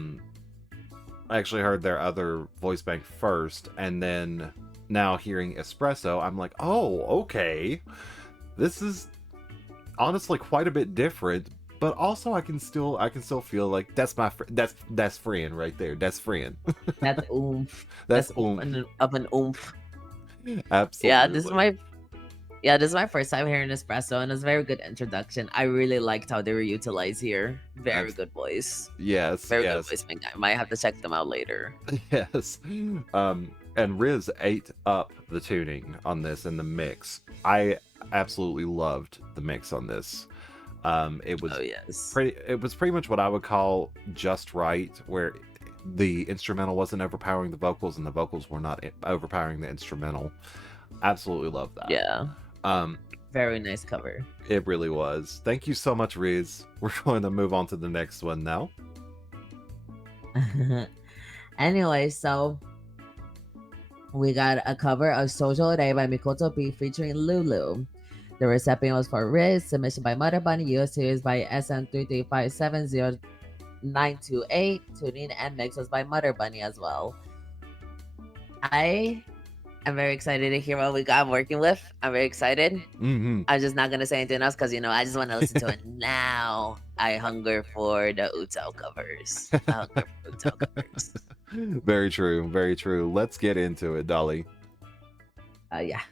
actually heard their other voice bank first, and then now hearing espresso, I'm like, oh, okay. This is honestly quite a bit different, but also I can still feel like that's my that's friend right there. That's friend. That's oomph. That's oomph. Of an oomph. Absolutely. Yeah, this is my first time hearing espresso, and it's a very good introduction. I really liked how they were utilized here. Very good voice. Yes. Very good voice. I might have to check them out later. Yes. And Riz ate up the tuning on this and the mix. I absolutely loved the mix on this. It was pretty much what I would call just right, where the instrumental wasn't overpowering the vocals and the vocals were not overpowering the instrumental. Absolutely love that. Yeah. Very nice cover. It really was. Thank you so much, Riz. We're going to move on to the next one now. Anyway, so we got a cover of Sojo Day by Mikoto B featuring Lulu. The recipient was for Riz, submission by Mother Bunny, US series by SM335700928, tuning and mix was by Mother Bunny as well. I am very excited to hear what we got working with. I'm very excited. Mm-hmm. I'm just not gonna say anything else because I just want to listen to it now. I hunger for the UTAU covers. I hunger for UTAU covers. Very true. Very true. Let's get into it, Dolly. Yeah. 「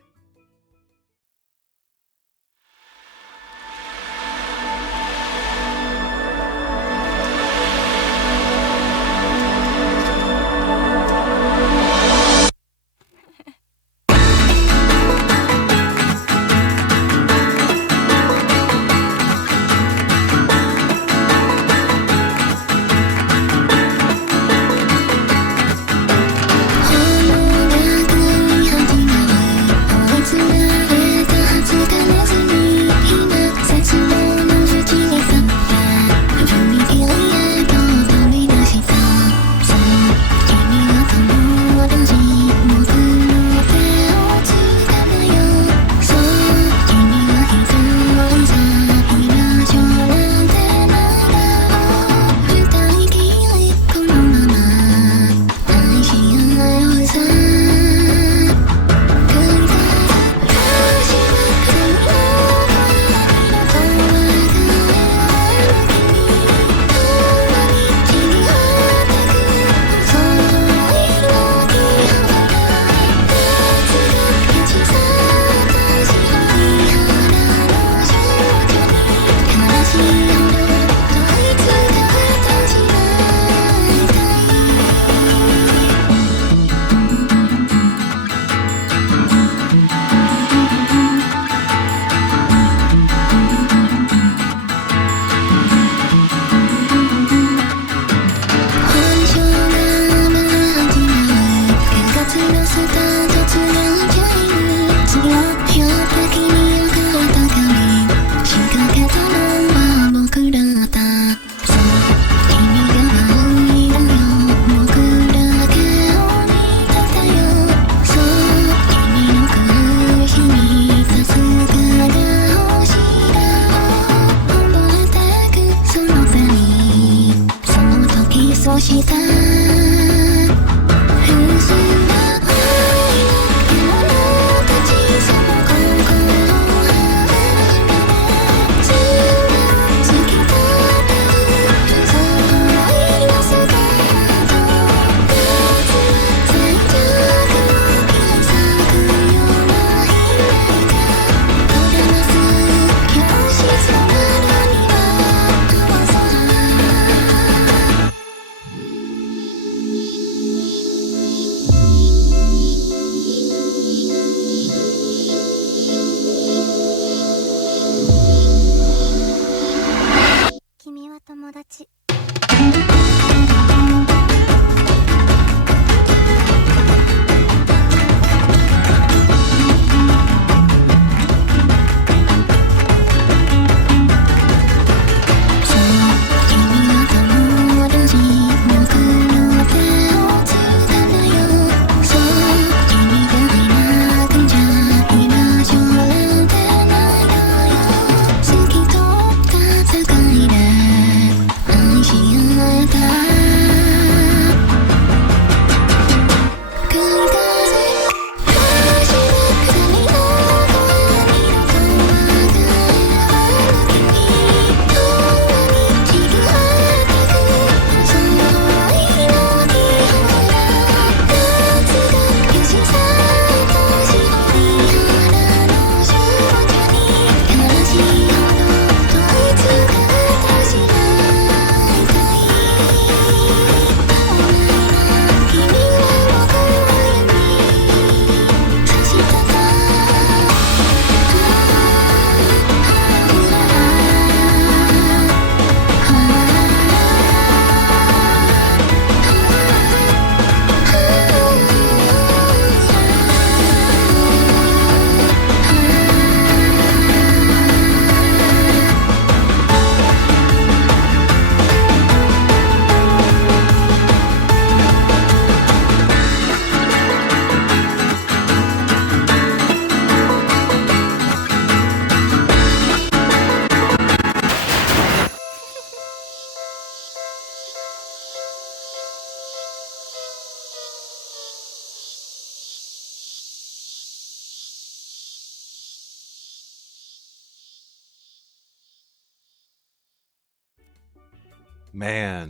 Man,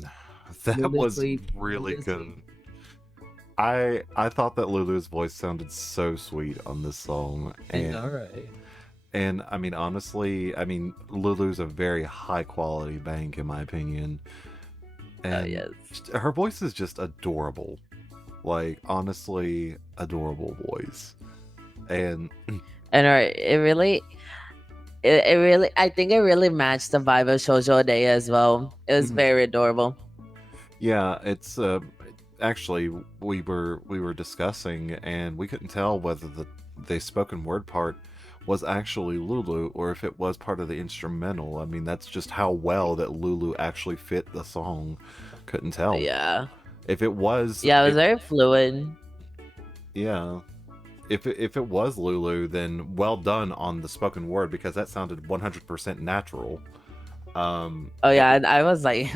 that Lulu was sweet. really Lulu good. I thought that Lulu's voice sounded so sweet on this song, Alright. and I mean honestly, I mean Lulu's a very high quality bank in my opinion, and yes. her voice is just adorable, like honestly adorable voice, and And it really, I think it really matched the vibe of Shoujo Day as well. It was Mhm. very adorable. yeah, it's actually we were discussing and we couldn't tell whether the spoken word part was actually Lulu or if it was part of the instrumental. I mean, that's just how well that Lulu actually fit the song. Couldn't tell. Yeah. If it was Yeah, it was very fluid. yeah. If it was Lulu, then well done on the spoken word because that sounded 100% natural. Oh yeah, and I was like,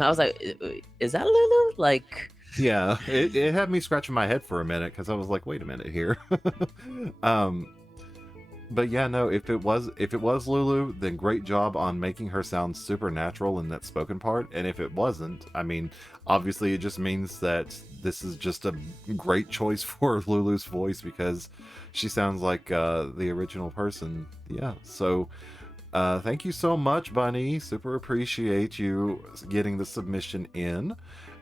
is that Lulu? Like, Yeah, it had me scratching my head for a minute because I was like, wait a minute here. But yeah, no, if it was Lulu, then great job on making her sound supernatural in that spoken part. And if it wasn't, I mean, obviously it just means that this is just a great choice for Lulu's voice because she sounds like the original person. Yeah, so thank you so much, Bunny. Super appreciate you getting the submission in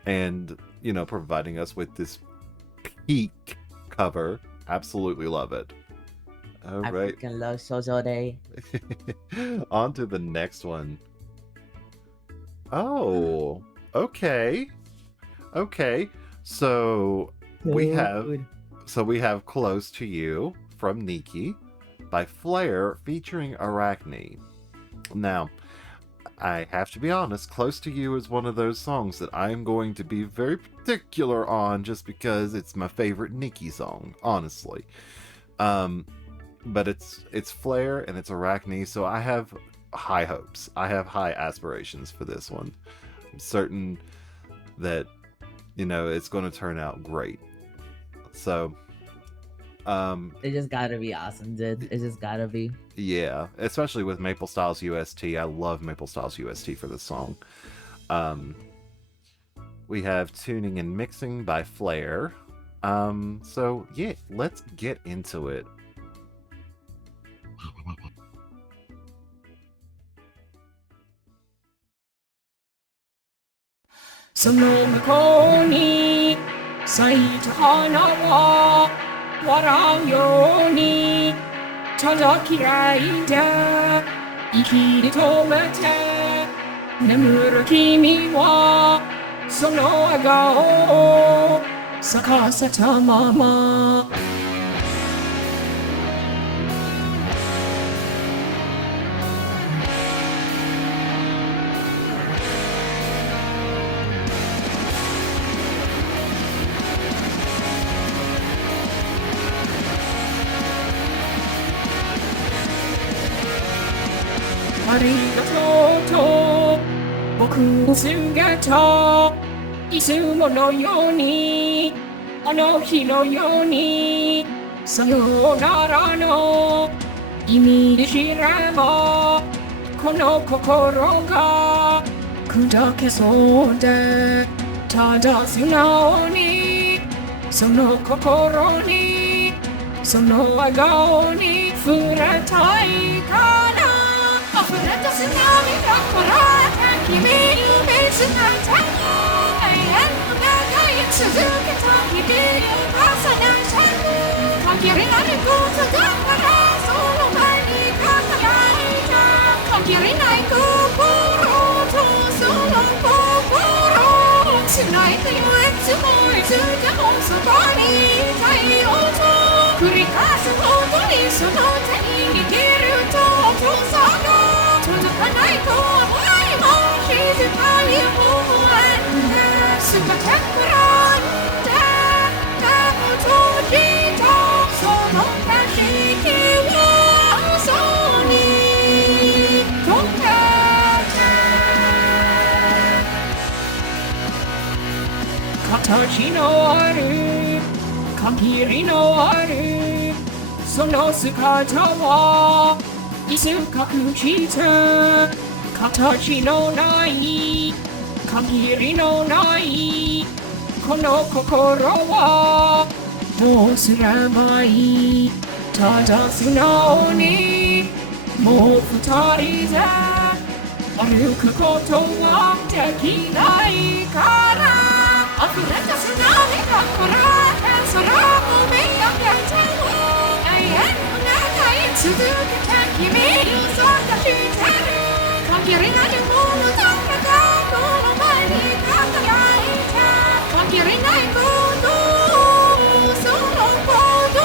and, you know, providing us with this peak cover. Absolutely love it. All I right. freaking love Shoujo Day. On to the next one. Oh, okay. Okay. So we have Close to You from Nikki by Flare featuring Arachne. Now, I have to be honest, Close to You is one of those songs that I am going to be very particular on just because it's my favorite Nikki song, honestly. But it's Flare and it's Arachne, so I have high hopes. I have high aspirations for this one. I'm certain that, you know, it's going to turn out great. So, It just gotta be awesome, dude. It just gotta be. yeah, especially with Maple Styles UST. I love Maple Styles UST for this song. We have Tuning and Mixing by Flare. So yeah, let's get into it. その向こうに咲いた花は笑うようにただ嫌いで息で止めて眠る君はその笑顔を咲かせたままありがとうと僕の姿いつものようにあの日のようにさようならの意味で知ればこの心が砕けそうでただ素直にその心にその笑顔に触れたいから溢れた素直に心が君に別なたに永遠の長い続けた日々を重ねて限りないことだからその前に輝いた限りない心とその心を繋いでいつもいつでもそばにいたいよと繰り返すほどにその手に握ると遠さが届かないと思いも静かに思えて全てくらんで目を閉じたその景色を空に溶けて形のある限りのあるその姿はいつ隠して形のない限りのないこの心はどうすればいいただ素直にもう二人で歩くことはできないから溢れた素直に心空を見上げても永遠の中に続けて君を探してる限りないものだけがこの前に輝いて限りないことそのこと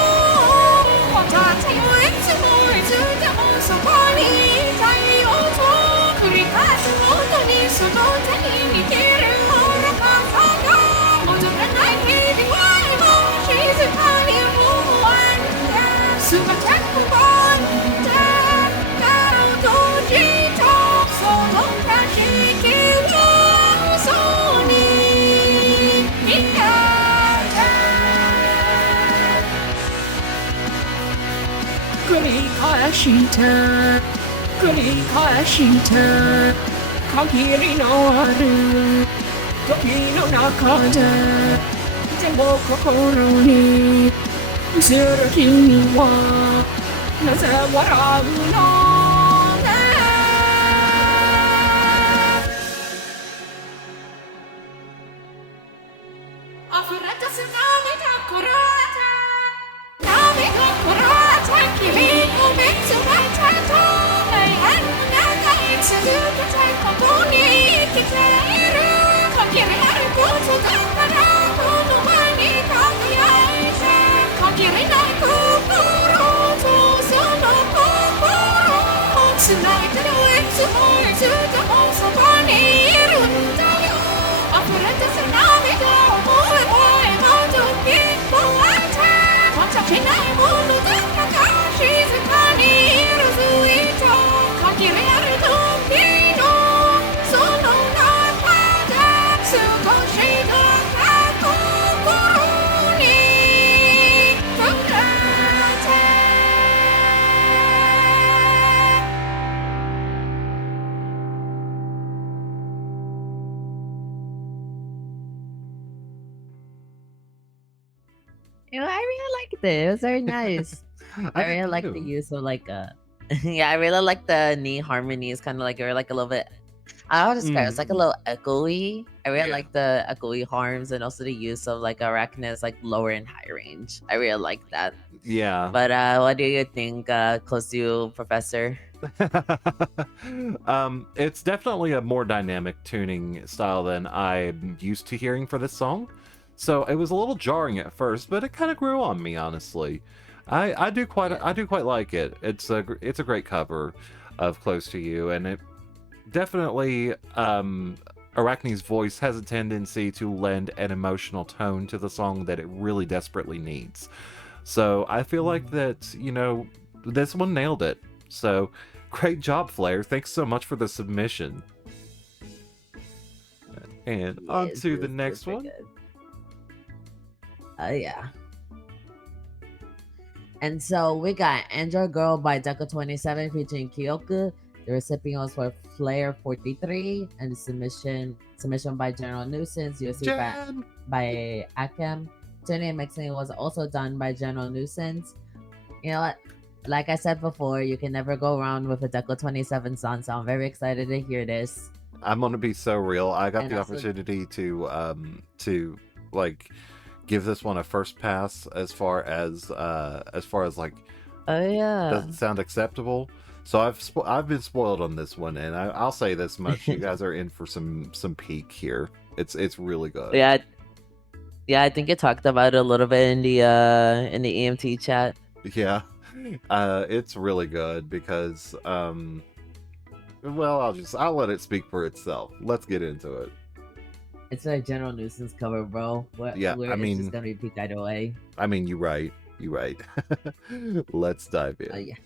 私よいつもいつでもそこにいたいよと繰り返すほどにその手に握る愚かさが戻らない日々は今静かに思わんで全て不安で目を閉じたその景色をそうに見え繰り返して繰り返して限りのある時の中ででも心に映る君はなぜ笑うのね溢れた涙こらえて涙こらえて君を見つめてと永遠の中に続けてここに生きている限りあることだからこの前に輝いて限りない心とその心を繋いでるいつもいつでもそばにいるんだよ溢れてる涙思えば今時こうやって形ないものだけが静かに色づいた限りある時のその中で少しだけ心に触れてYou know, I really liked it. It was very nice. I really like the use of like yeah, I really like the knee harmonies, kind of like you're like a little bit. I don't know how to describe it. It's like a little echoey. I really like the echoey harms and also the use of like Arachne's like lower and high range. I really like that. Yeah. But what do you think, close to you, Professor? It's definitely a more dynamic tuning style than I'm used to hearing for this song. So it was a little jarring at first, but it kind of grew on me, honestly. I do quite like it. It's a great cover of Close to You, and it definitely Arachne's voice has a tendency to lend an emotional tone to the song that it really desperately needs. So I feel like that, you know, this one nailed it. So great job, Flair. Thanks so much for the submission. And on to the next one. Yeah. And so we got Android Girl by Deco27 featuring Kyoku. The recipient was for Flair 43, and the submission by General Nuisance, USC by Akem. Tuning and mixing was also done by General Nuisance. You know what? Like I said before, you can never go wrong with a Deco27 song, so I'm very excited to hear this. I'm gonna be so real. I got the opportunity to like give this one a first pass as far as like, oh yeah, doesn't sound acceptable. So I've been spoiled on this one, and I'll say this much: you guys are in for some peak here. It's really good. Yeah, I think you talked about it a little bit in the EMT chat. Yeah, it's really good because well, I'll let it speak for itself. Let's get into it. It's a General Nuisance cover, bro. Yeah, I mean, it's just gonna be peak either way. I mean, you're right. Let's dive in. Oh yeah.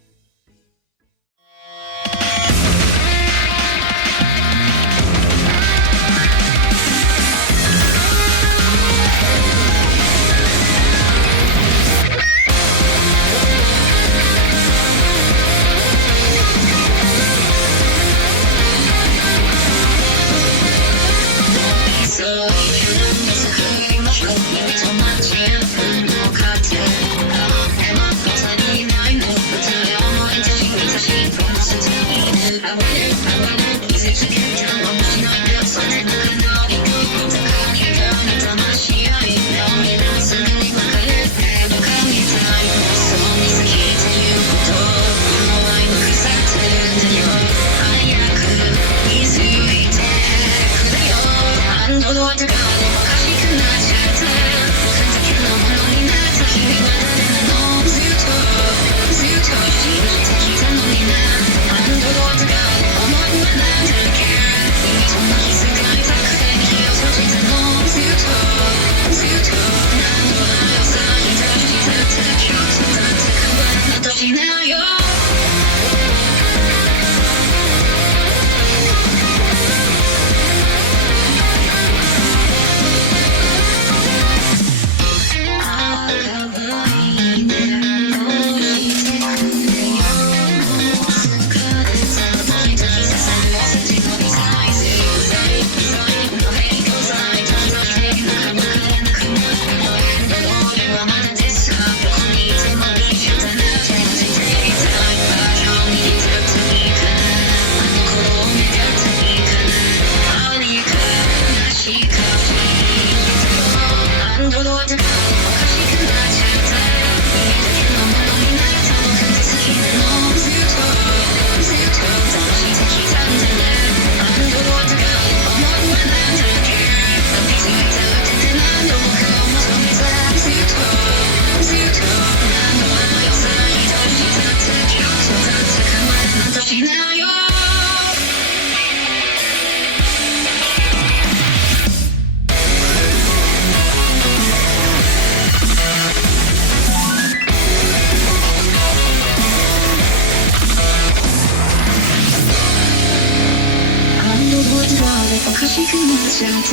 しくなっちゃった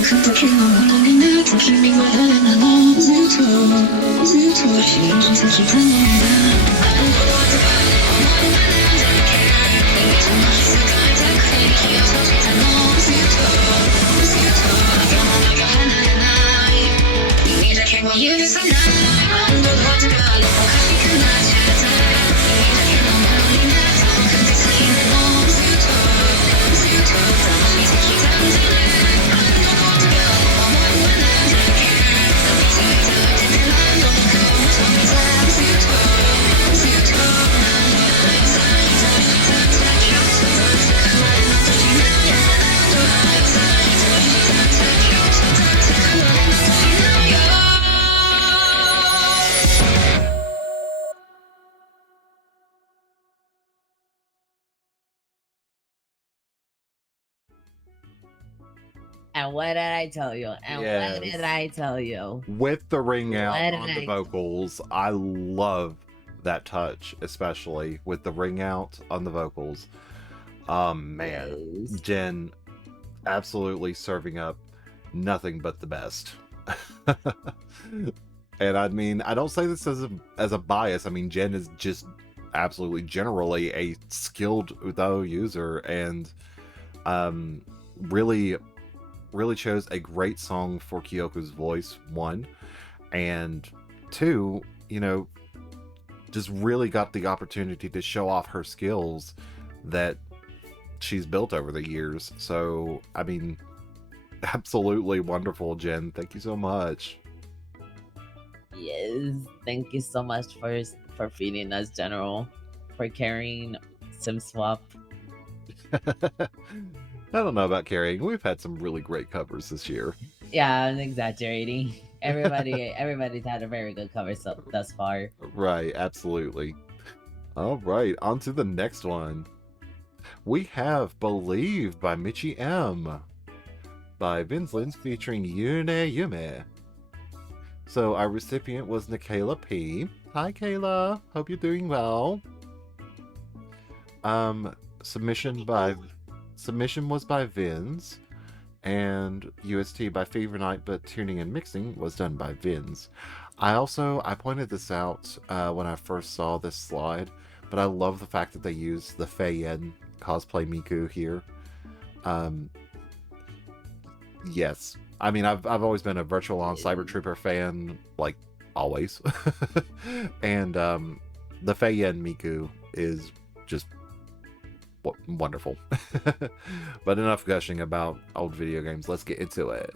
ふとけのものになった君は誰なのずっと信じてきたのになあの頃とか思いはなんだっけその気づかれたくて息を閉じたのずっと頭の中離れない君だけを許さないあの頃とかおかしくなっちゃった君だけのものになった不手先でもずっと騙してきたんだねあのことが思いはなんだっけ見つめた手で何度僕を求めたずっと何度かさ愛した時を育てたまでの時なや何度かさ愛した時を育てたまでの時なよAnd what did I tell you? And what did I tell you? With the ring out What on did the I- vocals, I love that touch, especially with the ring out on the vocals. Man, Yes. Jen absolutely serving up nothing but the best. And I mean, I don't say this as a bias. I mean, Jen is just absolutely generally a skilled UTAU user, and really chose a great song for Kyoko's voice, one, and two, you know, just really got the opportunity to show off her skills that she's built over the years. So, I mean, absolutely wonderful, Jen. Thank you so much. Yes. Thank you so much for feeding us, General, for carrying Sim Swap. I don't know about carrying. We've had some really great covers this year. Yeah, I'm exaggerating. Everybody's had a very good cover thus far. Right, absolutely. All right, on to the next one. We have Believe by Michi M. by Vinslins featuring Yume. So our recipient was Nikayla P. Hi, Kayla. Hope you're doing well. Submission was by Vins, and UST by Fever Night, but tuning and mixing was done by Vins. I pointed this out when I first saw this slide, but I love the fact that they used the Fei-Yen cosplay Miku here. Yes, I mean I've always been a Virtual On Cyber Trooper fan, like always, and the Fei-Yen Miku is just wonderful. But enough gushing about old video games. Let's get into it.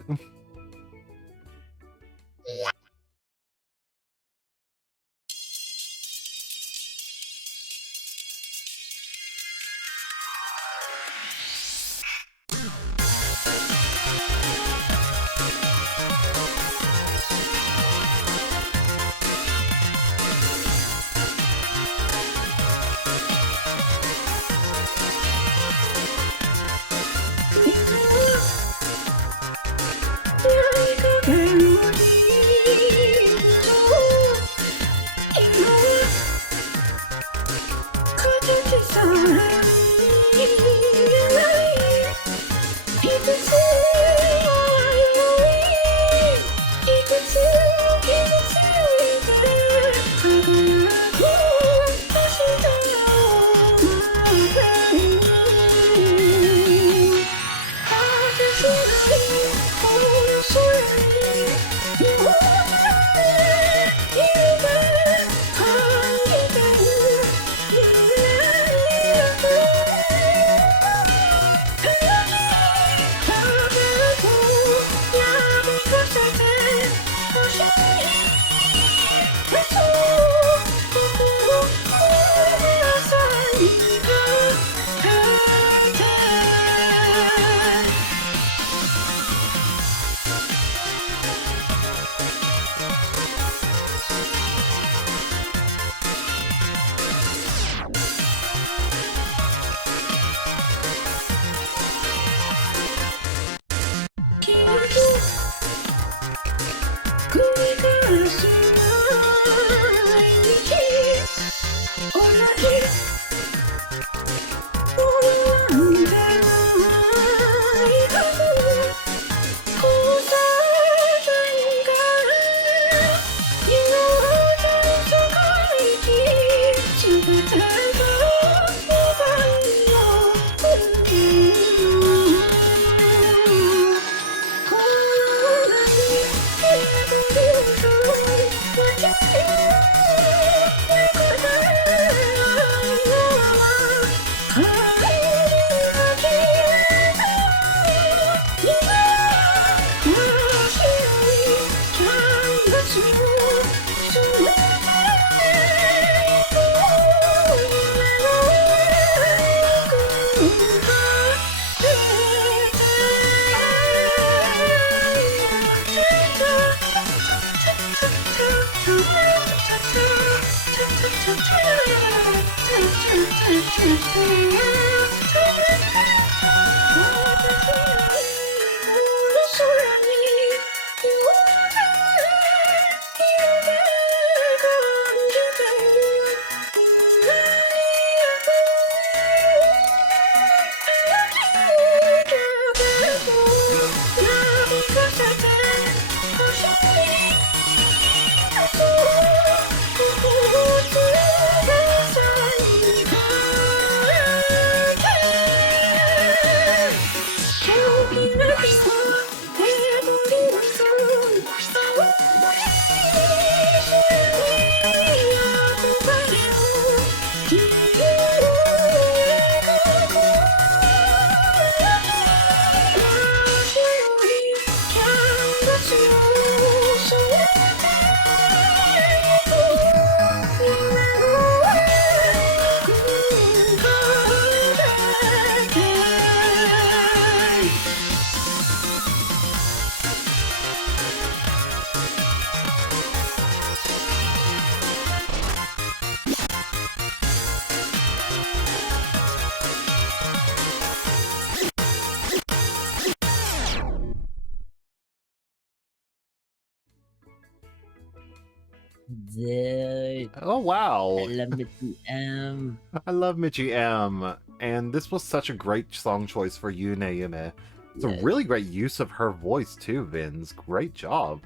Dude, Oh wow. I love Mickey M. I love Michi M, and this was such a great song choice for Yume. It's a Yes. really great use of her voice too, Vince. Great job.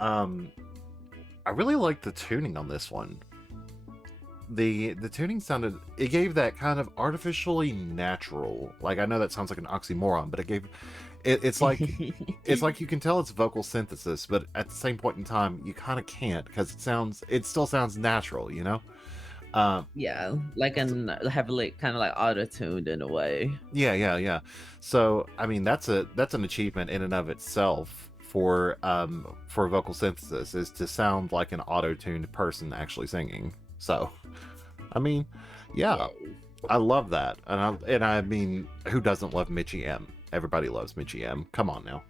I really like the tuning on this one. The tuning sounded, it gave that kind of artificially natural. Like, I know that sounds like an oxymoron, but it gave it's like it's like you can tell it's vocal synthesis, but at the same point in time you kind of can't, because it still sounds natural, you know? Yeah, like an heavily kind of like auto-tuned in a way. Yeah. So, I mean, that's an achievement in and of itself for vocal synthesis, is to sound like an auto-tuned person actually singing. So, I mean, yeah, I love that, and I mean, who doesn't love Michi M? Everybody loves Michi M. Come on now.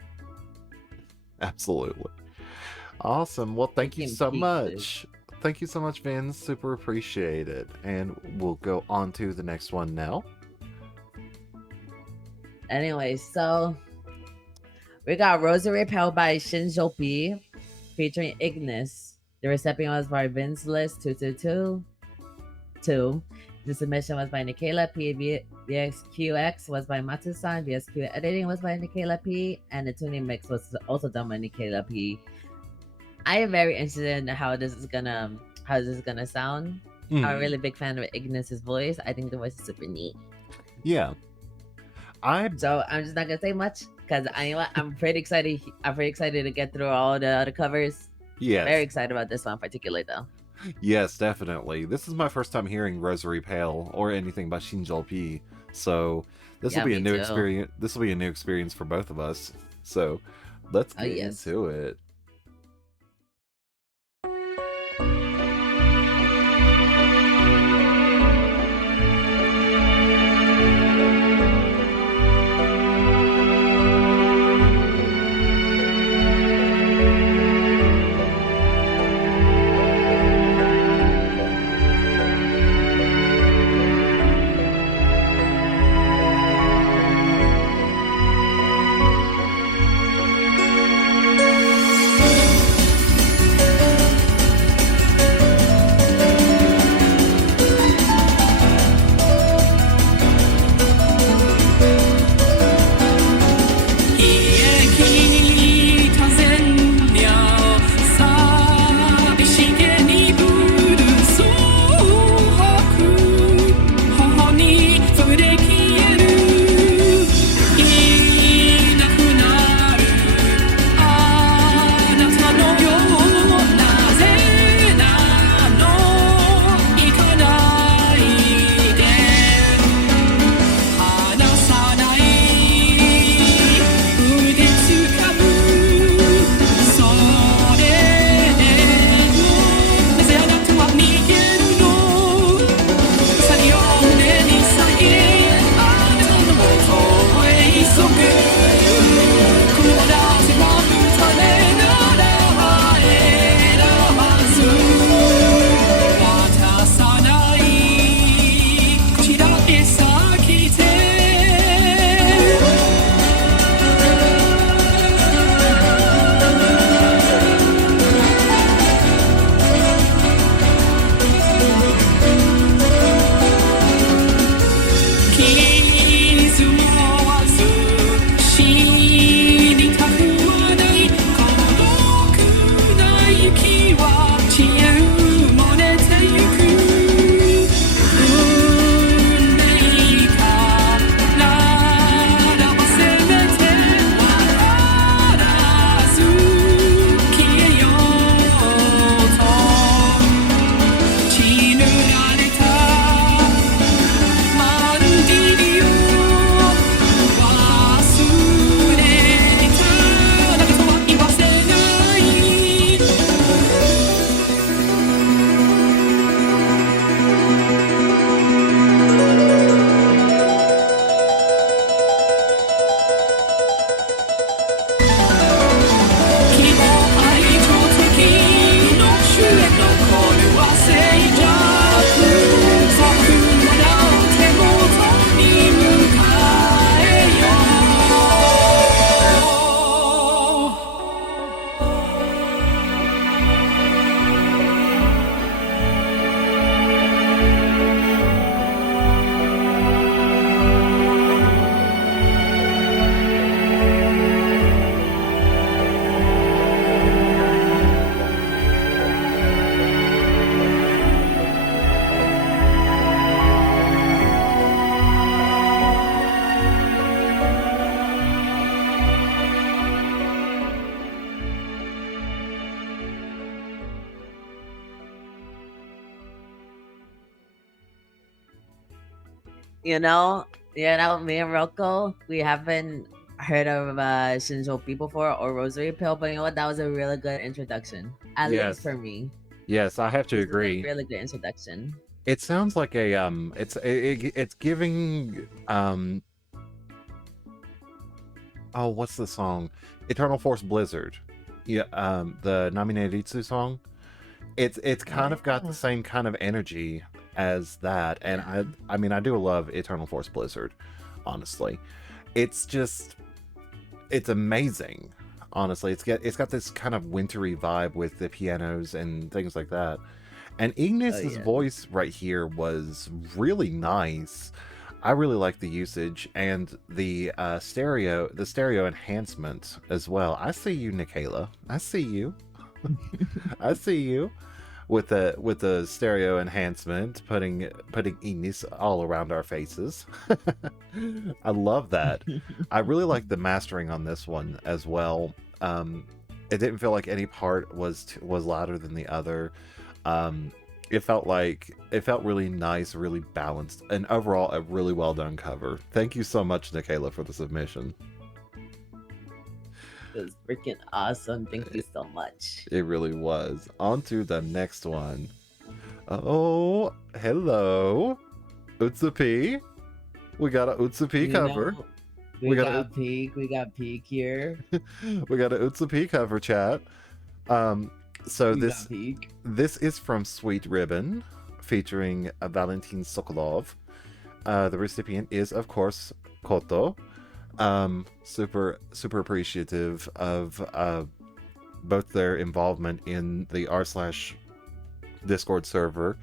Absolutely. Awesome. Well, thank you so much. Thank you so much, Vince. Super appreciate it. And we'll go on to the next one now. Anyway, so we got Rosary Pale by Shinjo B featuring Ignis. The recipient was by Vince List 222. The submission was by Nikela P. VXQX was by Matsu-san. VSQ editing was by Nikela P. And the tuning mix was also done by Nikela P. I am very interested in how this is gonna sound. I'm a really big fan of Ignis's voice. I think the voice is super neat. Yeah. So I'm just not gonna say much because I'm pretty excited. I'm pretty excited to get through all the other covers. Yes. Very excited about this one particularly though. Yes, definitely. This is my first time hearing Rosary Pale or anything by Shinjo P. So this will be a new experience. This will be a new experience for both of us. So let's get into it. You know, me and Rocco, we haven't heard of Shinjopi before or Rosary Pill, but you know what? That was a really good introduction. At Yes. least for me. Yes, I have to This was a agree. really good introduction. It sounds like a it's giving oh, what's the song? Eternal Force Blizzard. Yeah, the Namineritsu song. It's kind of got the same kind of energy as that, and I mean I do love Eternal Force Blizzard, honestly. It's amazing. Honestly, it's got this kind of wintry vibe with the pianos and things like that. And Ignis's voice right here was really nice. I really like the usage and the stereo enhancement as well. I see you, Nikayla. I see you. I see you with the stereo enhancement, putting Ignis all around our faces. I love that. I really like the mastering on this one as well. It didn't feel like any part was louder than the other. It felt really nice, really balanced, and overall a really well done cover. Thank you so much, Nikayla, for the submission. It was freaking awesome. Thank you so much. It really was. On to the next one. Oh, hello, Utsupi. We got a Utsupi cover. We got Peak. We got Peak here. We got a Utsupi cover, chat. So this is from Sweet Ribbon, featuring Valentin Sokolov. The recipient is, of course, Koto. Super appreciative of both their involvement in the r/Discord server.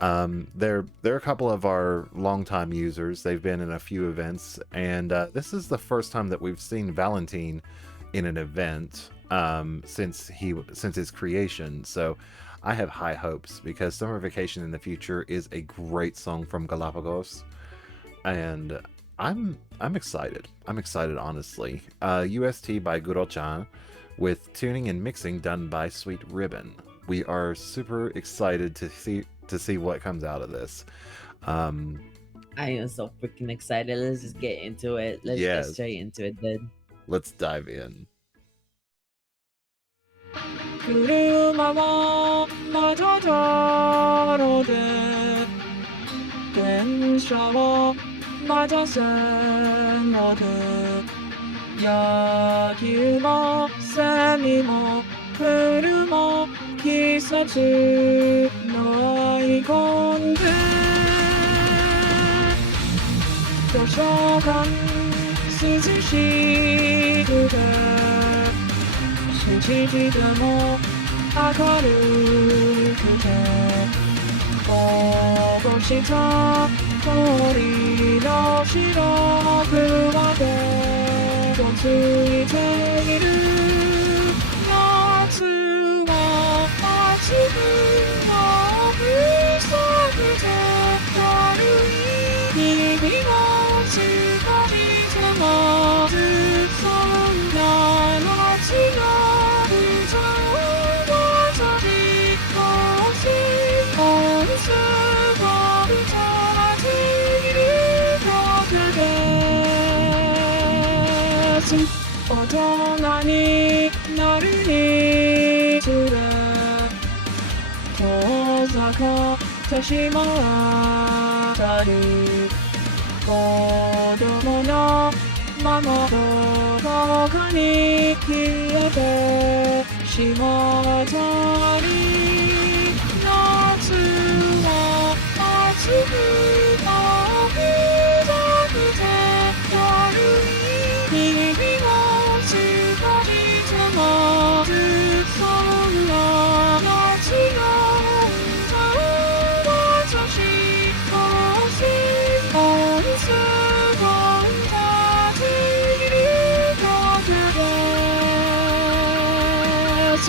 They're a couple of our longtime users. They've been in a few events, and this is the first time that we've seen Valentin in an event since his creation. So I have high hopes, because Summer Vacation in the Future is a great song from Galapagos, and I'm excited. I'm excited, honestly. UST by Guro-chan, with tuning and mixing done by Sweet Ribbon. We are super excited to see what comes out of this. I am so freaking excited. Let's just get into it. Let's get straight into it then. Let's dive in. 車はまだだろうで電車はまだせんので野球もセミも車も季節のアイコンで図書館涼しくて信じても明るくて保護した鳥の白くまでとついている夏は暑くもうさくて軽い日々を少しずもずそんな夏の大人になるにつれ遠ざかってしまったり子供のままどこかに消えてしまったり夏は暑くもふざくて軽い日々を少しずもずそんな夏の歌を私少し温泉を歌っていることです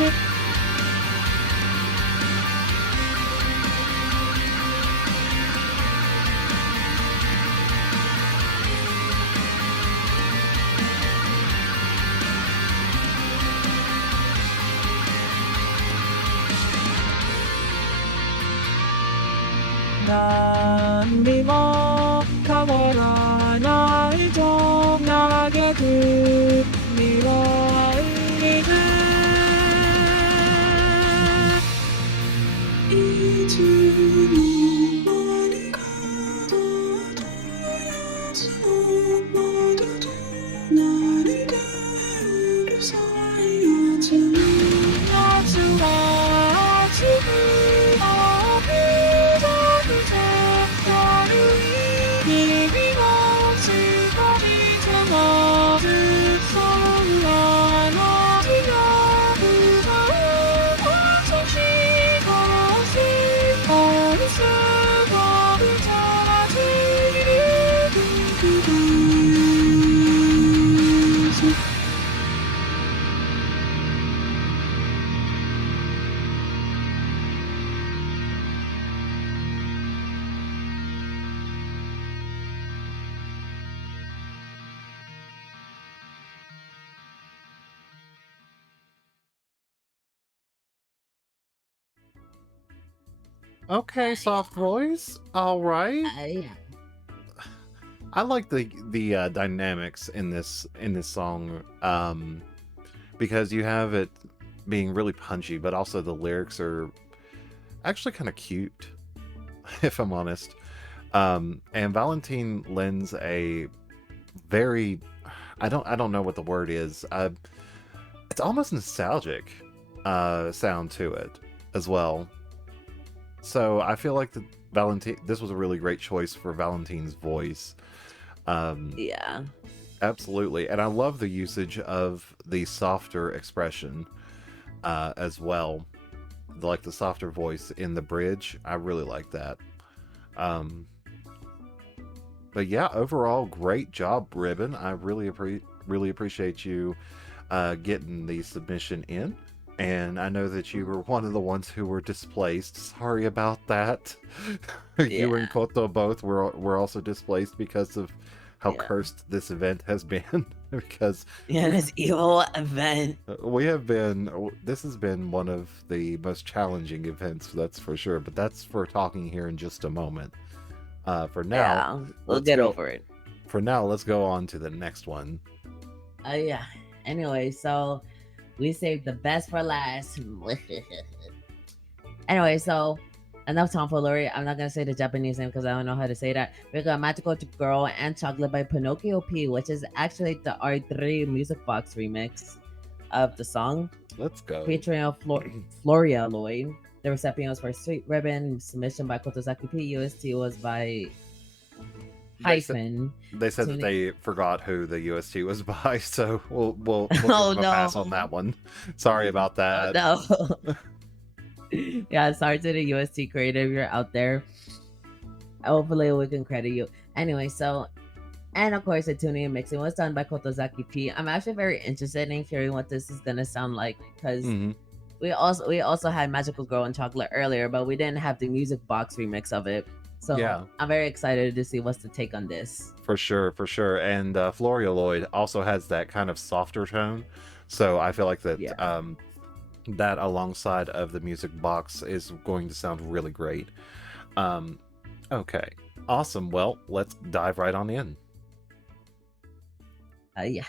何にも変わらないと嘆く未来でいつの間にかとやつのまだと何でうるさいやつに夏は暑くあふれて軽い日々を過ごしてますそんなの日が歌う私がし愛す僕たちOkay, soft voice. All right. Yeah. I like the dynamics in this song, because you have it being really punchy, but also the lyrics are actually kind of cute, if I'm honest. And Valentine lends a very, I don't know what the word is. It's almost nostalgic sound to it as well. So I feel like this was a really great choice for Valentine's voice. Yeah. Absolutely. And I love the usage of the softer expression as well. Like the softer voice in the bridge. I really like that. But yeah, overall, great job, Ribbon. I really appreciate you getting the submission in. And I know that you were one of the ones who were displaced. Sorry about that. You and Koto both were also displaced because of how cursed this event has been. Because this evil event. This has been one of the most challenging events, that's for sure. But that's for talking here in just a moment. For now, we'll get over it. For now, let's go on to the next one. Yeah. Anyway, so we saved the best for last. Anyway, so enough tomfoolery. I'm not gonna say the Japanese name because I don't know how to say that. We got Magical Girl and Chocolate by Pinocchio P, which is actually the R3 Music Box remix of the song. Let's go. Featuring Floria Lloyd. The recipient was for Sweet Ribbon. Submission by Kotozaki P. UST was by Hyphen. They said that they forgot who the UST was by, so we'll give them a pass on that one. Sorry about that. No. Yeah, sorry to the UST creative, you're out there. Hopefully we can credit you. Anyway, so, and of course the tuning and mixing was done by Kotozaki P. I'm actually very interested in hearing what this is gonna sound like, because we also had Magical Girl and Chocolate earlier, but we didn't have the music box remix of it. So yeah. I'm very excited to see what's the take on this. For sure. And Floria Lloyd also has that kind of softer tone. So I feel like that that alongside of the music box is going to sound really great. Okay. Awesome. Well, let's dive right on in. Yeah.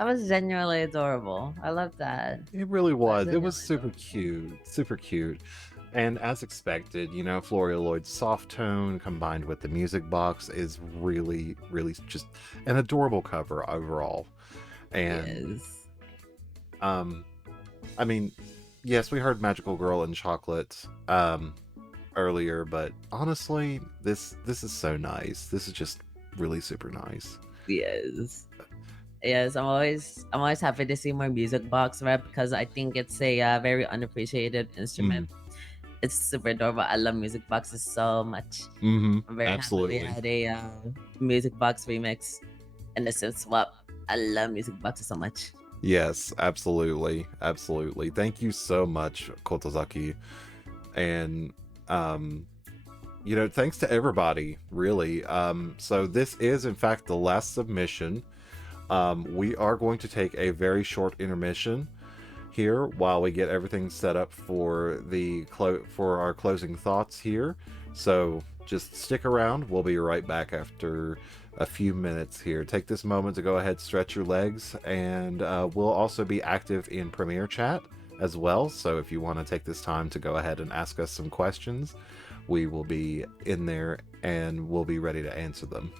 That was genuinely adorable. I love that. It really was. It was genuinely super cute. And as expected, you know, Florialoid's soft tone combined with the music box is really just an adorable cover overall. And Yes. I mean, yes, we heard Magical Girl and Chocolate earlier, but honestly, this is so nice. This is just really super nice. Yes. Yes, I'm always happy to see more music box rep because I think it's a very unappreciated instrument. It's super adorable. I love music boxes so much. I'm very Absolutely. happy we had a music box remix and a synth swap. I love music boxes so much. Yes, absolutely. Thank you so much, Kotozaki. And you know, thanks to everybody, really. So this is in fact the last submission. We are going to take a very short intermission here while we get everything set up for the for our closing thoughts here. So just stick around. We'll be right back after a few minutes here. Take this moment to go ahead, stretch your legs, and we'll also be active in Premiere Chat as well. So if you want to take this time to go ahead and ask us some questions, we will be in there and we'll be ready to answer them.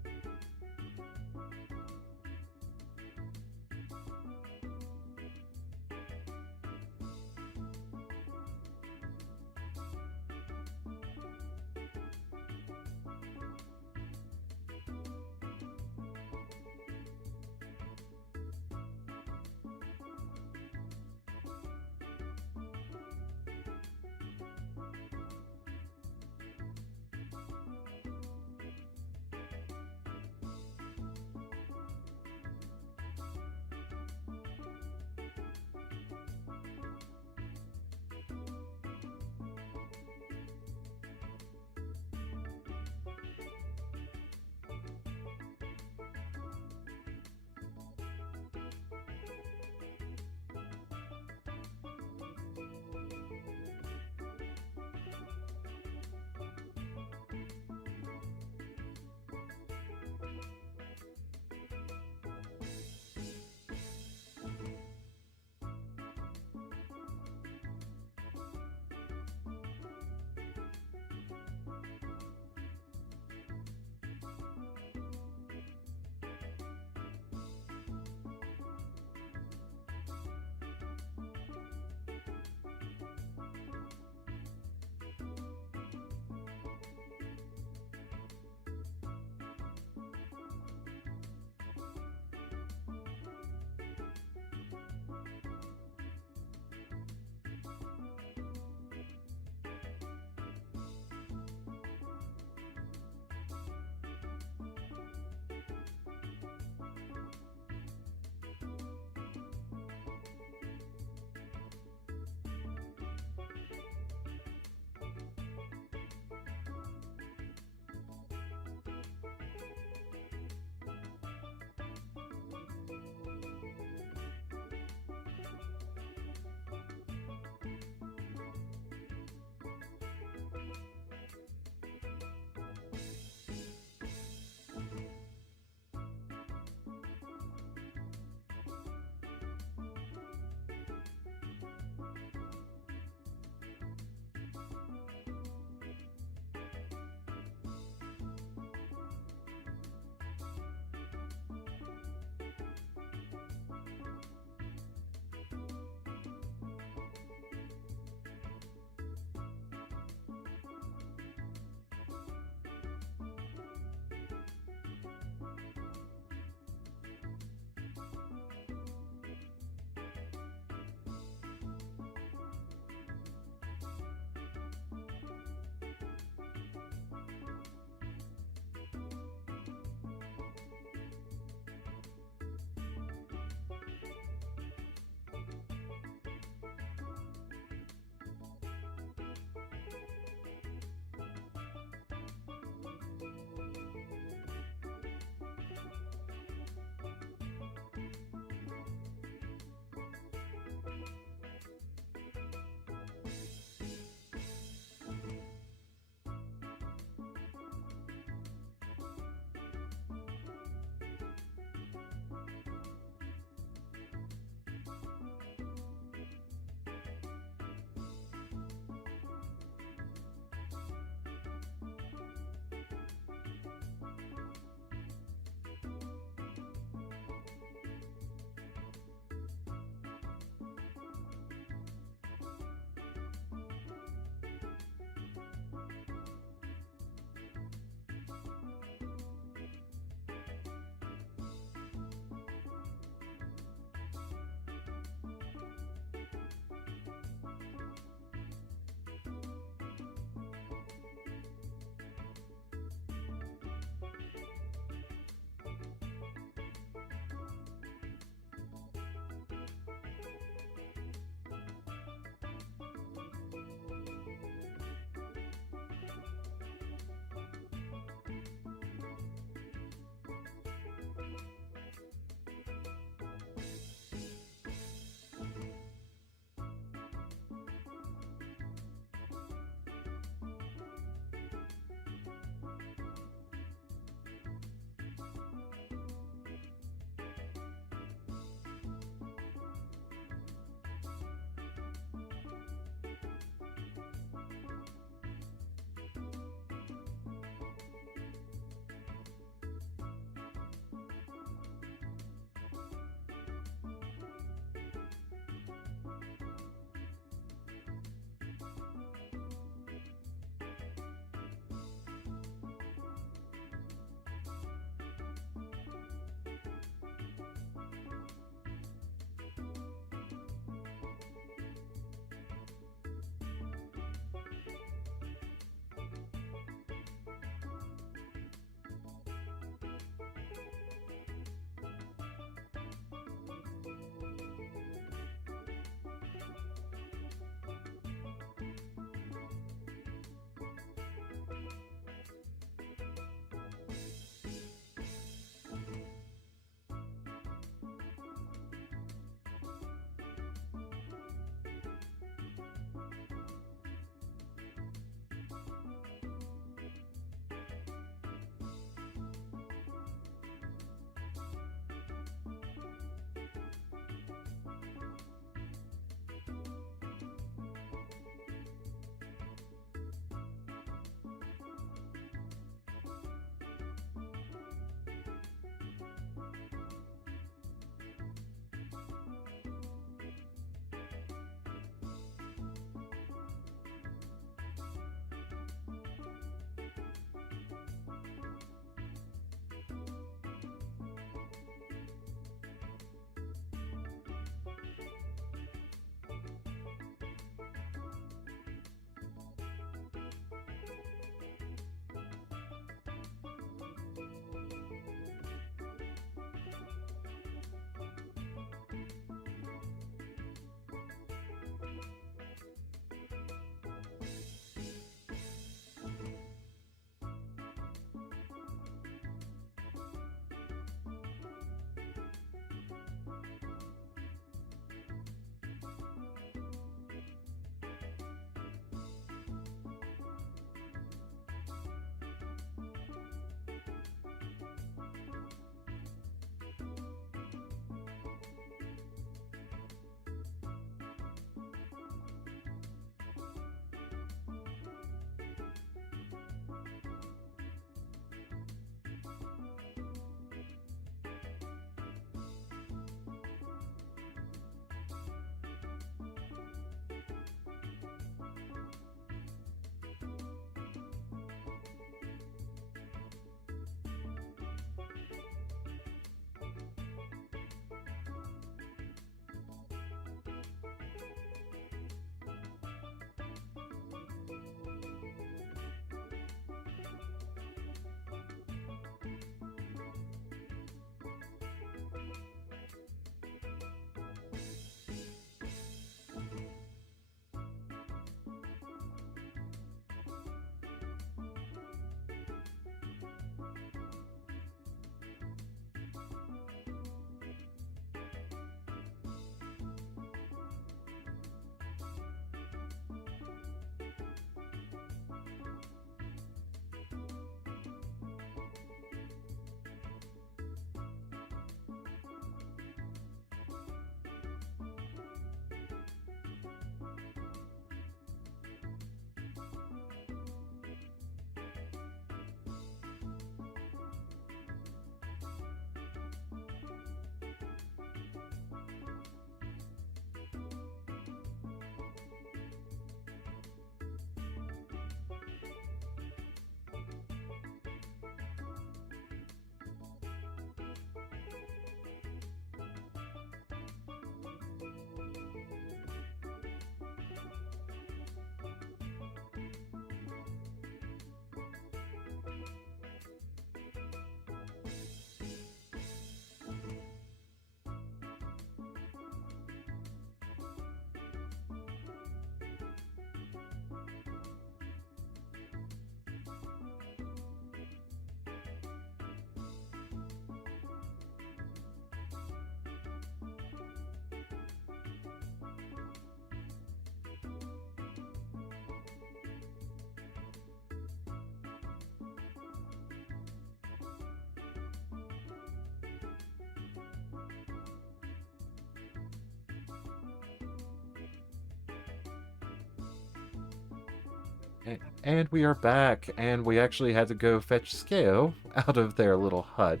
And we are back, and we actually had to go fetch skeou out of their little hut.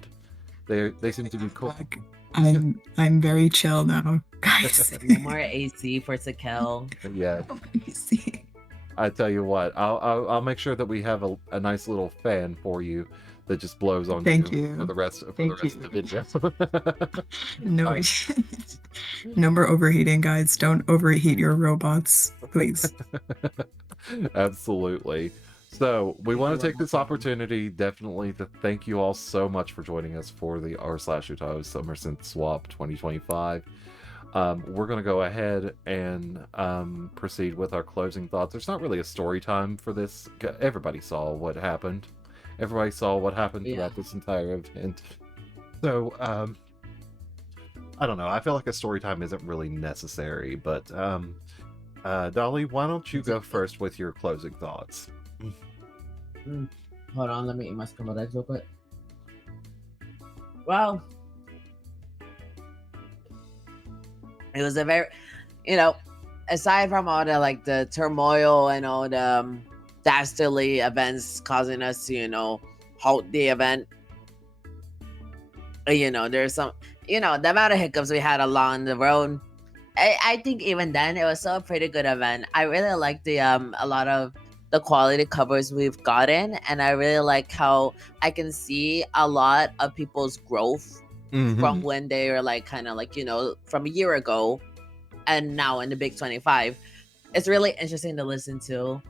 They seem to be cool. I'm very chill now, guys. No more AC for skeou. Yeah, AC. I tell you what, I'll make sure that we have a nice little fan for you that just blows on Thank you you. for the rest of the video. No, no more overheating, guys. Don't overheat your robots, please. Absolutely. So we want to take this opportunity definitely to thank you all so much for joining us for the r/UTAU Summer Synth Swap 2025. We're going to go ahead and proceed with our closing thoughts. There's not really a story time for this. Everybody saw what happened. Everybody saw what happened throughout this entire event. So, I don't know. I feel like a story time isn't really necessary, but Dolly, why don't you go first with your closing thoughts? Hold on, let me eat my scrambled eggs real quick. Well, it was a very, aside from all the the turmoil and all the dastardly events causing us to, halt the event. There's some, the amount of hiccups we had along the road. I think even then it was still a pretty good event. I really like a lot of the quality covers we've gotten, and I really like how I can see a lot of people's growth from when they were from a year ago and now in the big 25. It's really interesting to listen to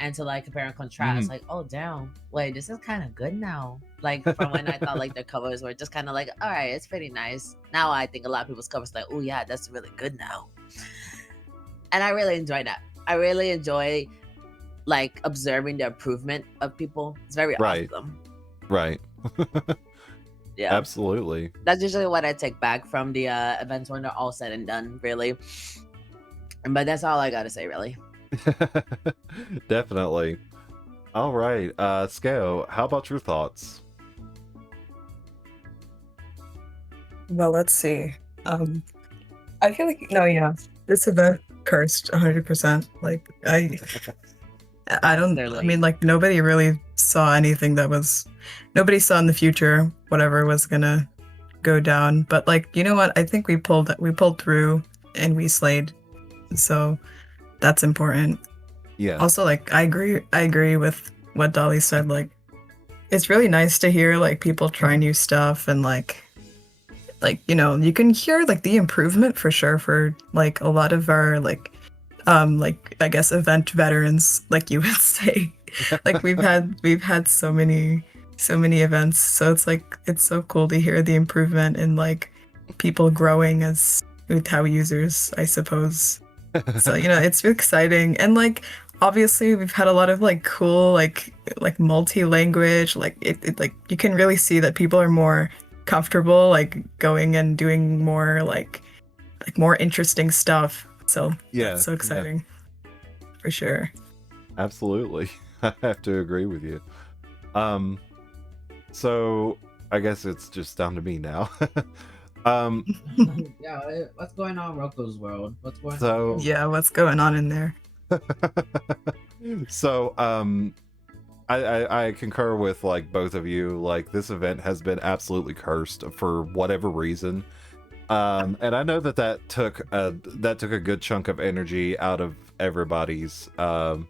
and to compare and contrast. Oh damn, wait, this is kind of good now. From when I thought the covers were just kind of all right, it's pretty nice. Now I think a lot of people's covers oh yeah, that's really good now. And I really enjoy that. I really enjoy observing the improvement of people. It's very awesome. Right. Yeah, absolutely. That's usually what I take back from the events when they're all said and done, really. But that's all I gotta say, really. Definitely. All right, skeou, how about your thoughts? Well, let's see. I feel this event cursed 100%. I don't. I mean, nobody really saw anything nobody saw in the future whatever was gonna go down. But you know what? I think we pulled through and we slayed. So that's important. Yeah. Also, I agree with what Dolly said. It's really nice to hear people try new stuff and you can hear the improvement for sure for a lot of our I guess event veterans, you would say. we've had so many events, so it's so cool to hear the improvement and people growing as UTAU users, I suppose. So it's exciting, and obviously we've had a lot of cool multi-language, it you can really see that people are more comfortable going and doing more more interesting stuff. So yeah, it's so exciting. For sure. Absolutely. I have to agree with you. So I guess it's just down to me now. Yeah, what's going on in Roko's world? What's going on? Yeah, what's going on in there? So I concur with both of you. This event has been absolutely cursed for whatever reason. And I know that took a good chunk of energy out of everybody's because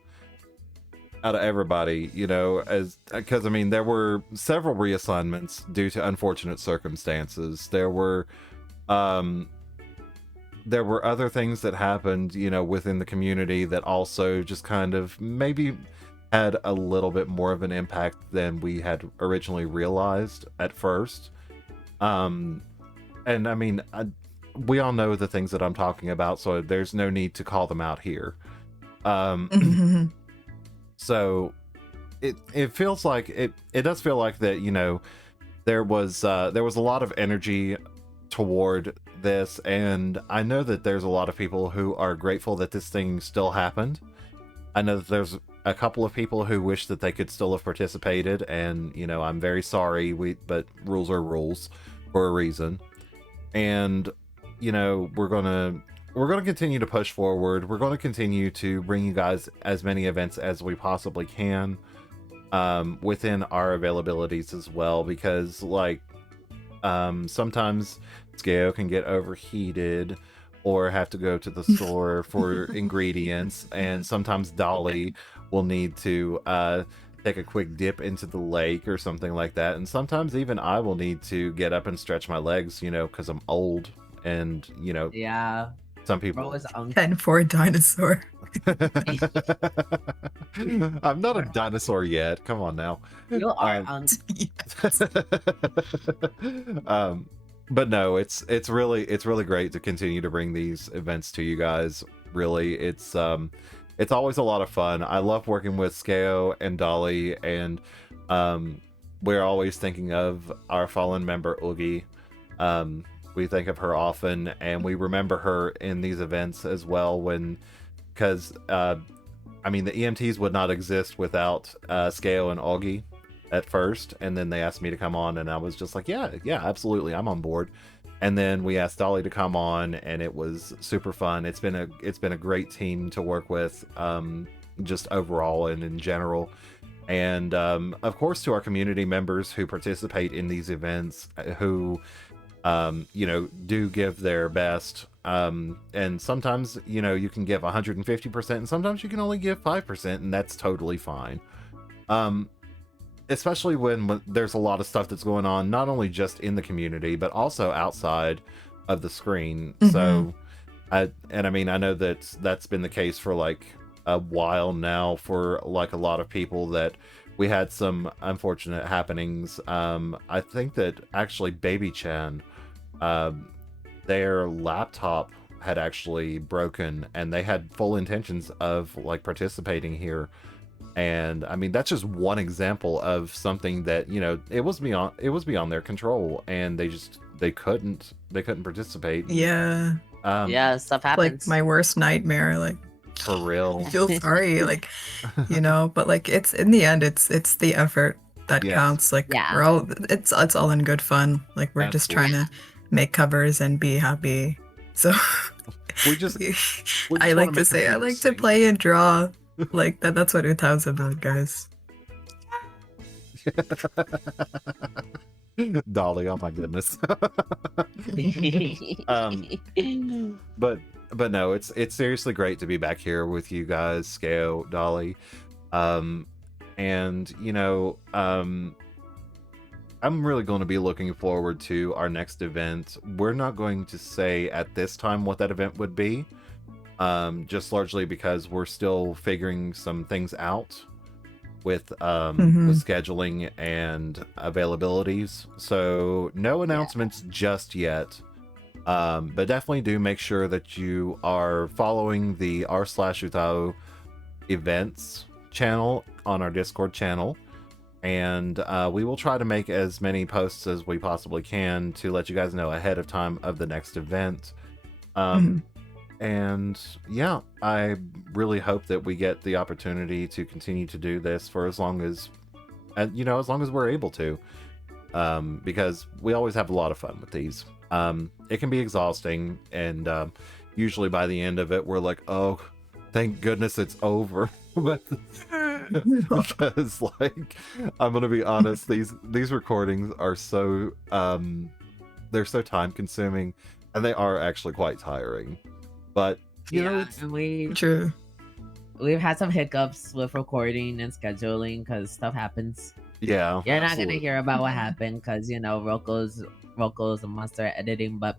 I mean there were several reassignments due to unfortunate circumstances. There were other things that happened within the community that also just kind of maybe had a little bit more of an impact than we had originally realized at first. And I mean, we all know the things that I'm talking about, so there's no need to call them out here. So it feels like it does feel like that, there was a lot of energy toward this, and I know that there's a lot of people who are grateful that this thing still happened. I know that there's a couple of people who wish that they could still have participated, and I'm very sorry, but rules are rules for a reason. And we're gonna we're going to continue to push forward. We're going to continue to bring you guys as many events as we possibly can, within our availabilities as well, because like sometimes skeou can get overheated or have to go to the store for ingredients, and sometimes Dolly will need to take a quick dip into the lake or something like that, and sometimes even I will need to get up and stretch my legs, you know, because I'm old, and you know, Yeah. some people. Bro is uncle. 10 for a dinosaur. I'm not a dinosaur yet. Come on now. You are uncle. But no, it's really great to continue to bring these events to you guys. Really, it's always a lot of fun. I love working with skeou and Dolly, and we're always thinking of our fallen member Oogie. We think of her often, and we remember her in these events as well, because I mean, the EMTs would not exist without skeou and Oogie at first, and then they asked me to come on, and I was just like, yeah, absolutely, I'm on board. And then we asked Dolly to come on, and it was super fun. It's been a great team to work with, just overall and in general. And of course, to our community members who participate in these events, who you know, do give their best, and sometimes, you know, you can give 150%, and sometimes you can only give 5%, and that's totally fine. Especially when there's a lot of stuff that's going on, not only just in the community, but also outside of the screen. So, I mean, I know that's been the case for like a while now for like a lot of people, that we had some unfortunate happenings. I think that actually Baby Chan, their laptop had actually broken, and they had full intentions of like participating here. And I mean, that's just one example of something that, you know, it was beyond their control, and they couldn't participate. Yeah. Yeah, stuff happens. Like my worst nightmare, like For real. I feel sorry, like, you know, but like it's in the end, it's the effort that Yes. counts. Like Yeah. we're all, it's all in good fun. Like we're just trying to make covers and be happy. So We just I wanna like to make say I computers like to sing. play and draw. Like that's what UTAU's about, guys. Dolly, oh my goodness. But no, it's seriously great to be back here with you guys, skeou, Dolly. And you know, I'm really going to be looking forward to our next event. We're not going to say at this time what that event would be, just largely because we're still figuring some things out with with scheduling and availabilities. So no announcements just yet. But definitely do make sure that you are following the r/UTAU events channel on our Discord channel. And we will try to make as many posts as we possibly can to let you guys know ahead of time of the next event. And yeah, I really hope that we get the opportunity to continue to do this for as long as, you know, as long as we're able to, because we always have a lot of fun with these. It can be exhausting, and usually by the end of it, we're like, oh, thank goodness it's over. But because, like, I'm gonna be honest, these recordings are so they're so time consuming, and they are actually quite tiring. But you know, it's and True. we've had some hiccups with recording and scheduling because stuff happens. yeah, You're not absolutely. gonna hear about what happened because you know Roko's a monster at editing, but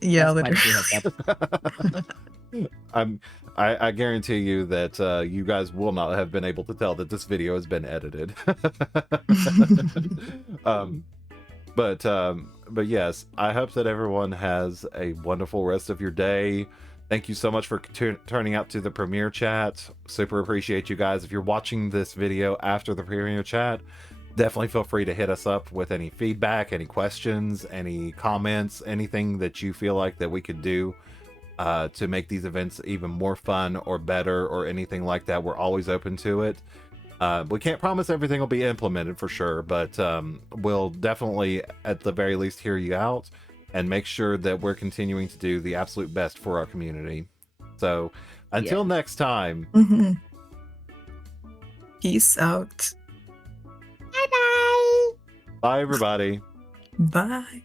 Yeah, there's quite a literally. few hiccups. I guarantee you that you guys will not have been able to tell that this video has been edited. But yes, I hope that everyone has a wonderful rest of your day. Thank you so much for turning out to the premiere chat. Super appreciate you guys. If you're watching this video after the premiere chat, definitely feel free to hit us up with any feedback, any questions, any comments, anything that you feel like that we could do to make these events even more fun or better or anything like that. We're always open to it. We can't promise everything will be implemented for sure, but we'll definitely at the very least hear you out and make sure that we're continuing to do the absolute best for our community. So until next time. Mm-hmm. Peace out. Bye-bye. Bye, everybody. Bye.